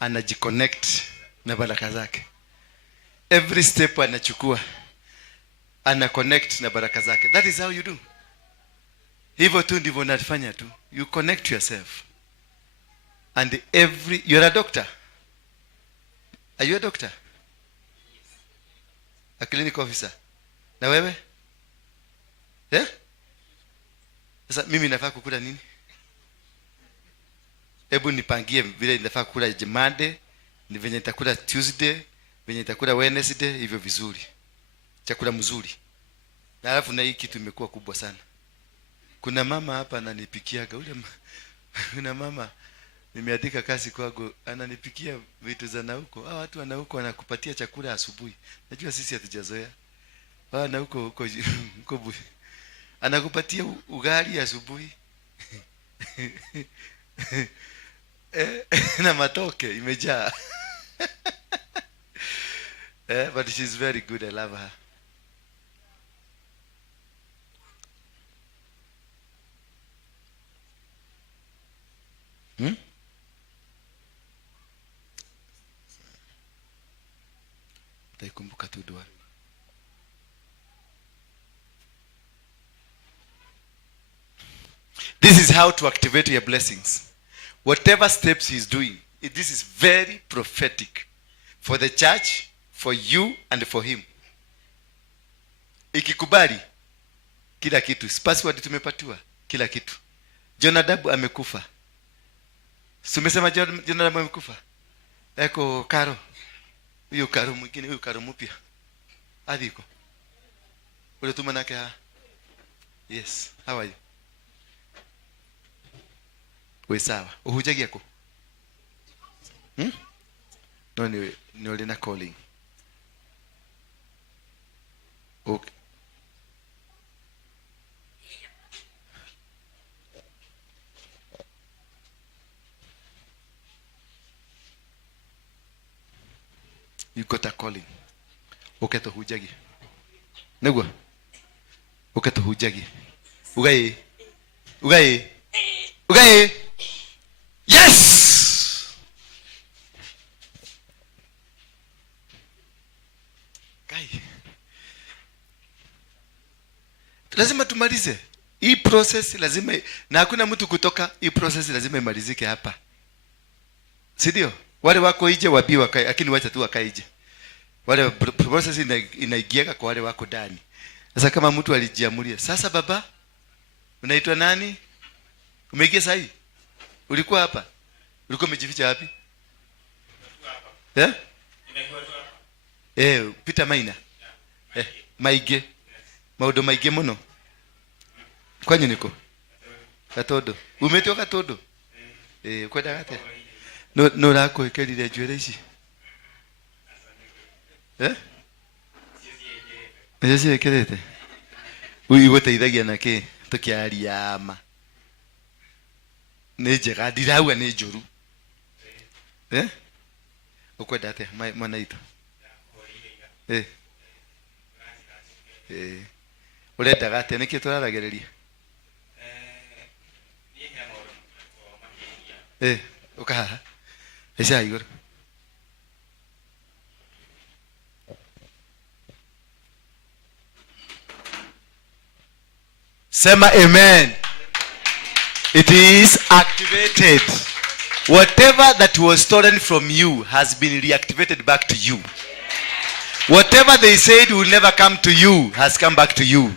Anajiconnect na baraka zake. Every step anachukua ana connect na baraka zake. That is how you do. Hivyo tu ndivyo unafanya tu. You connect yourself. And you're a doctor. Are you a doctor? A clinic officer. Na wewe? Eh? Sasa mimi nafaa kukula nini? Hebu nipangie vile ninafaa kula Monday, ni venye nitakula Tuesday, venye nitakula Wednesday, hivyo vizuri. Chakula mzuri. Na alafu na hii kitu imekuwa kubwa sana. Kuna mama hapa ananipikiaga kuna mama nimeandika kazi kwangu ananipikia vitu za nauko. Watu wa nauko wanakupatia chakula asubuhi. Najua sisi hatujazoea. Na huko anakupatia ugali asubuhi. Na matoke imejaa. But she's very good. I love her. Taikumbuka tu dua. This is how to activate your blessings. whatever steps he's doing, this is very prophetic for the church, for you and for him. Ikikubali kila kitu, password tumepatiwa kila kitu. Jonadabu amekufa. Sumesema Jonadabu amekufa. Eko Karo. Huyo Karo mwingine, huyo Karo mpya. Adiko. Ule tumanake ha. Yes. How are you? We sawa. Uhujagi yako? No, ni ole na calling. Okay. You got a calling. Okay, to hujagi. Negwa. Okay, to hujagi. Ugaye. Ugaye. Ugaye. Yes. Kai. Lazima tumalize hii process, lazima, na hakuna mtu kutoka hii process, lazima imalizike hapa, si ndio? Wale wako nje wapi wakae, lakini wacha tu wakae nje. Wale process inaigieka kwa wale wako ndani. Sasa kama mtu alijiamulia, sasa baba unaitwa nani? Umeingia sasa hivi? Ulikuwa hapa? Ulikuwa umejificha wapi? Peter Maina. Maige. Maudo maige muno. Kwanyu niko? Katodo. Umetoka Katodo? Kwenda gate. No rako ikelile nywele ici. Sisi ekelete. Uiguteithagia nake tukiaria ma. Nĩ njega ndirauga nĩ njũru. Ukwenda atĩa mwana itu? Urendaga atĩa? Nĩkĩ tũraragĩrĩria? Uka haha. Ica igũrũ. Sema amen. It is activated. Whatever that was stolen from you has been reactivated back to you. Whatever they said will never come to you has come back to you.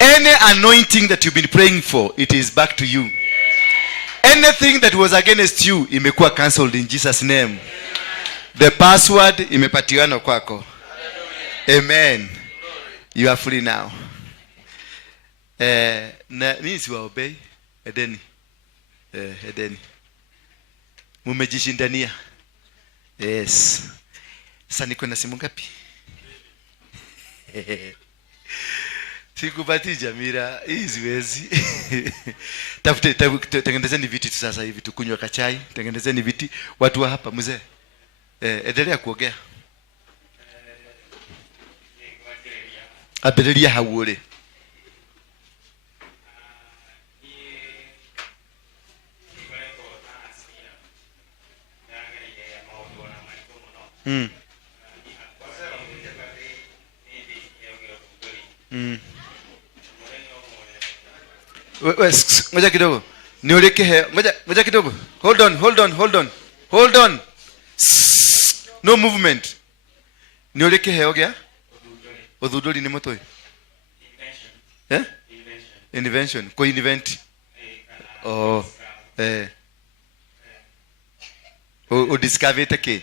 Any anointing that you've been praying for, it is back to you. Anything that was against you, imekuwa cancelled in Jesus' name. The password imepatiwana kwako. Amen. You are free now. Mimi siwaobei. Edeni. Edeni. Mumejishindania. Yes. Sasa niko na simu ngapi? Sikupati Jamira, hizi wezi. Tafute tengenezeni viti sasa hivi tukunywa kachai, tengenezeni viti watu wa hapa mzee. Endelea kuongea. Abereria hauole. Ngoja kidogo. Nioleke ngoja kidogo. Hold on. No movement. Nioleke heogea. Odhudori ni motoi. Invention. Ko invent. O discover take.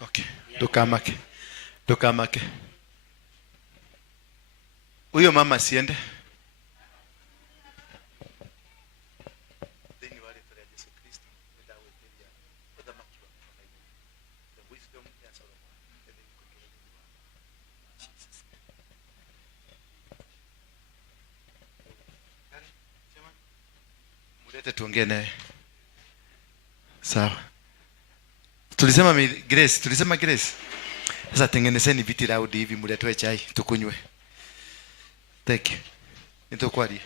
Okay. Ndukamake. Huyo mama siende. Mulete tuongee naye. Sawa. Tulisema Grace. Sasa tengenezeni viti loud hivi mletwe chai tukunywe. Thank you. Nitokwali.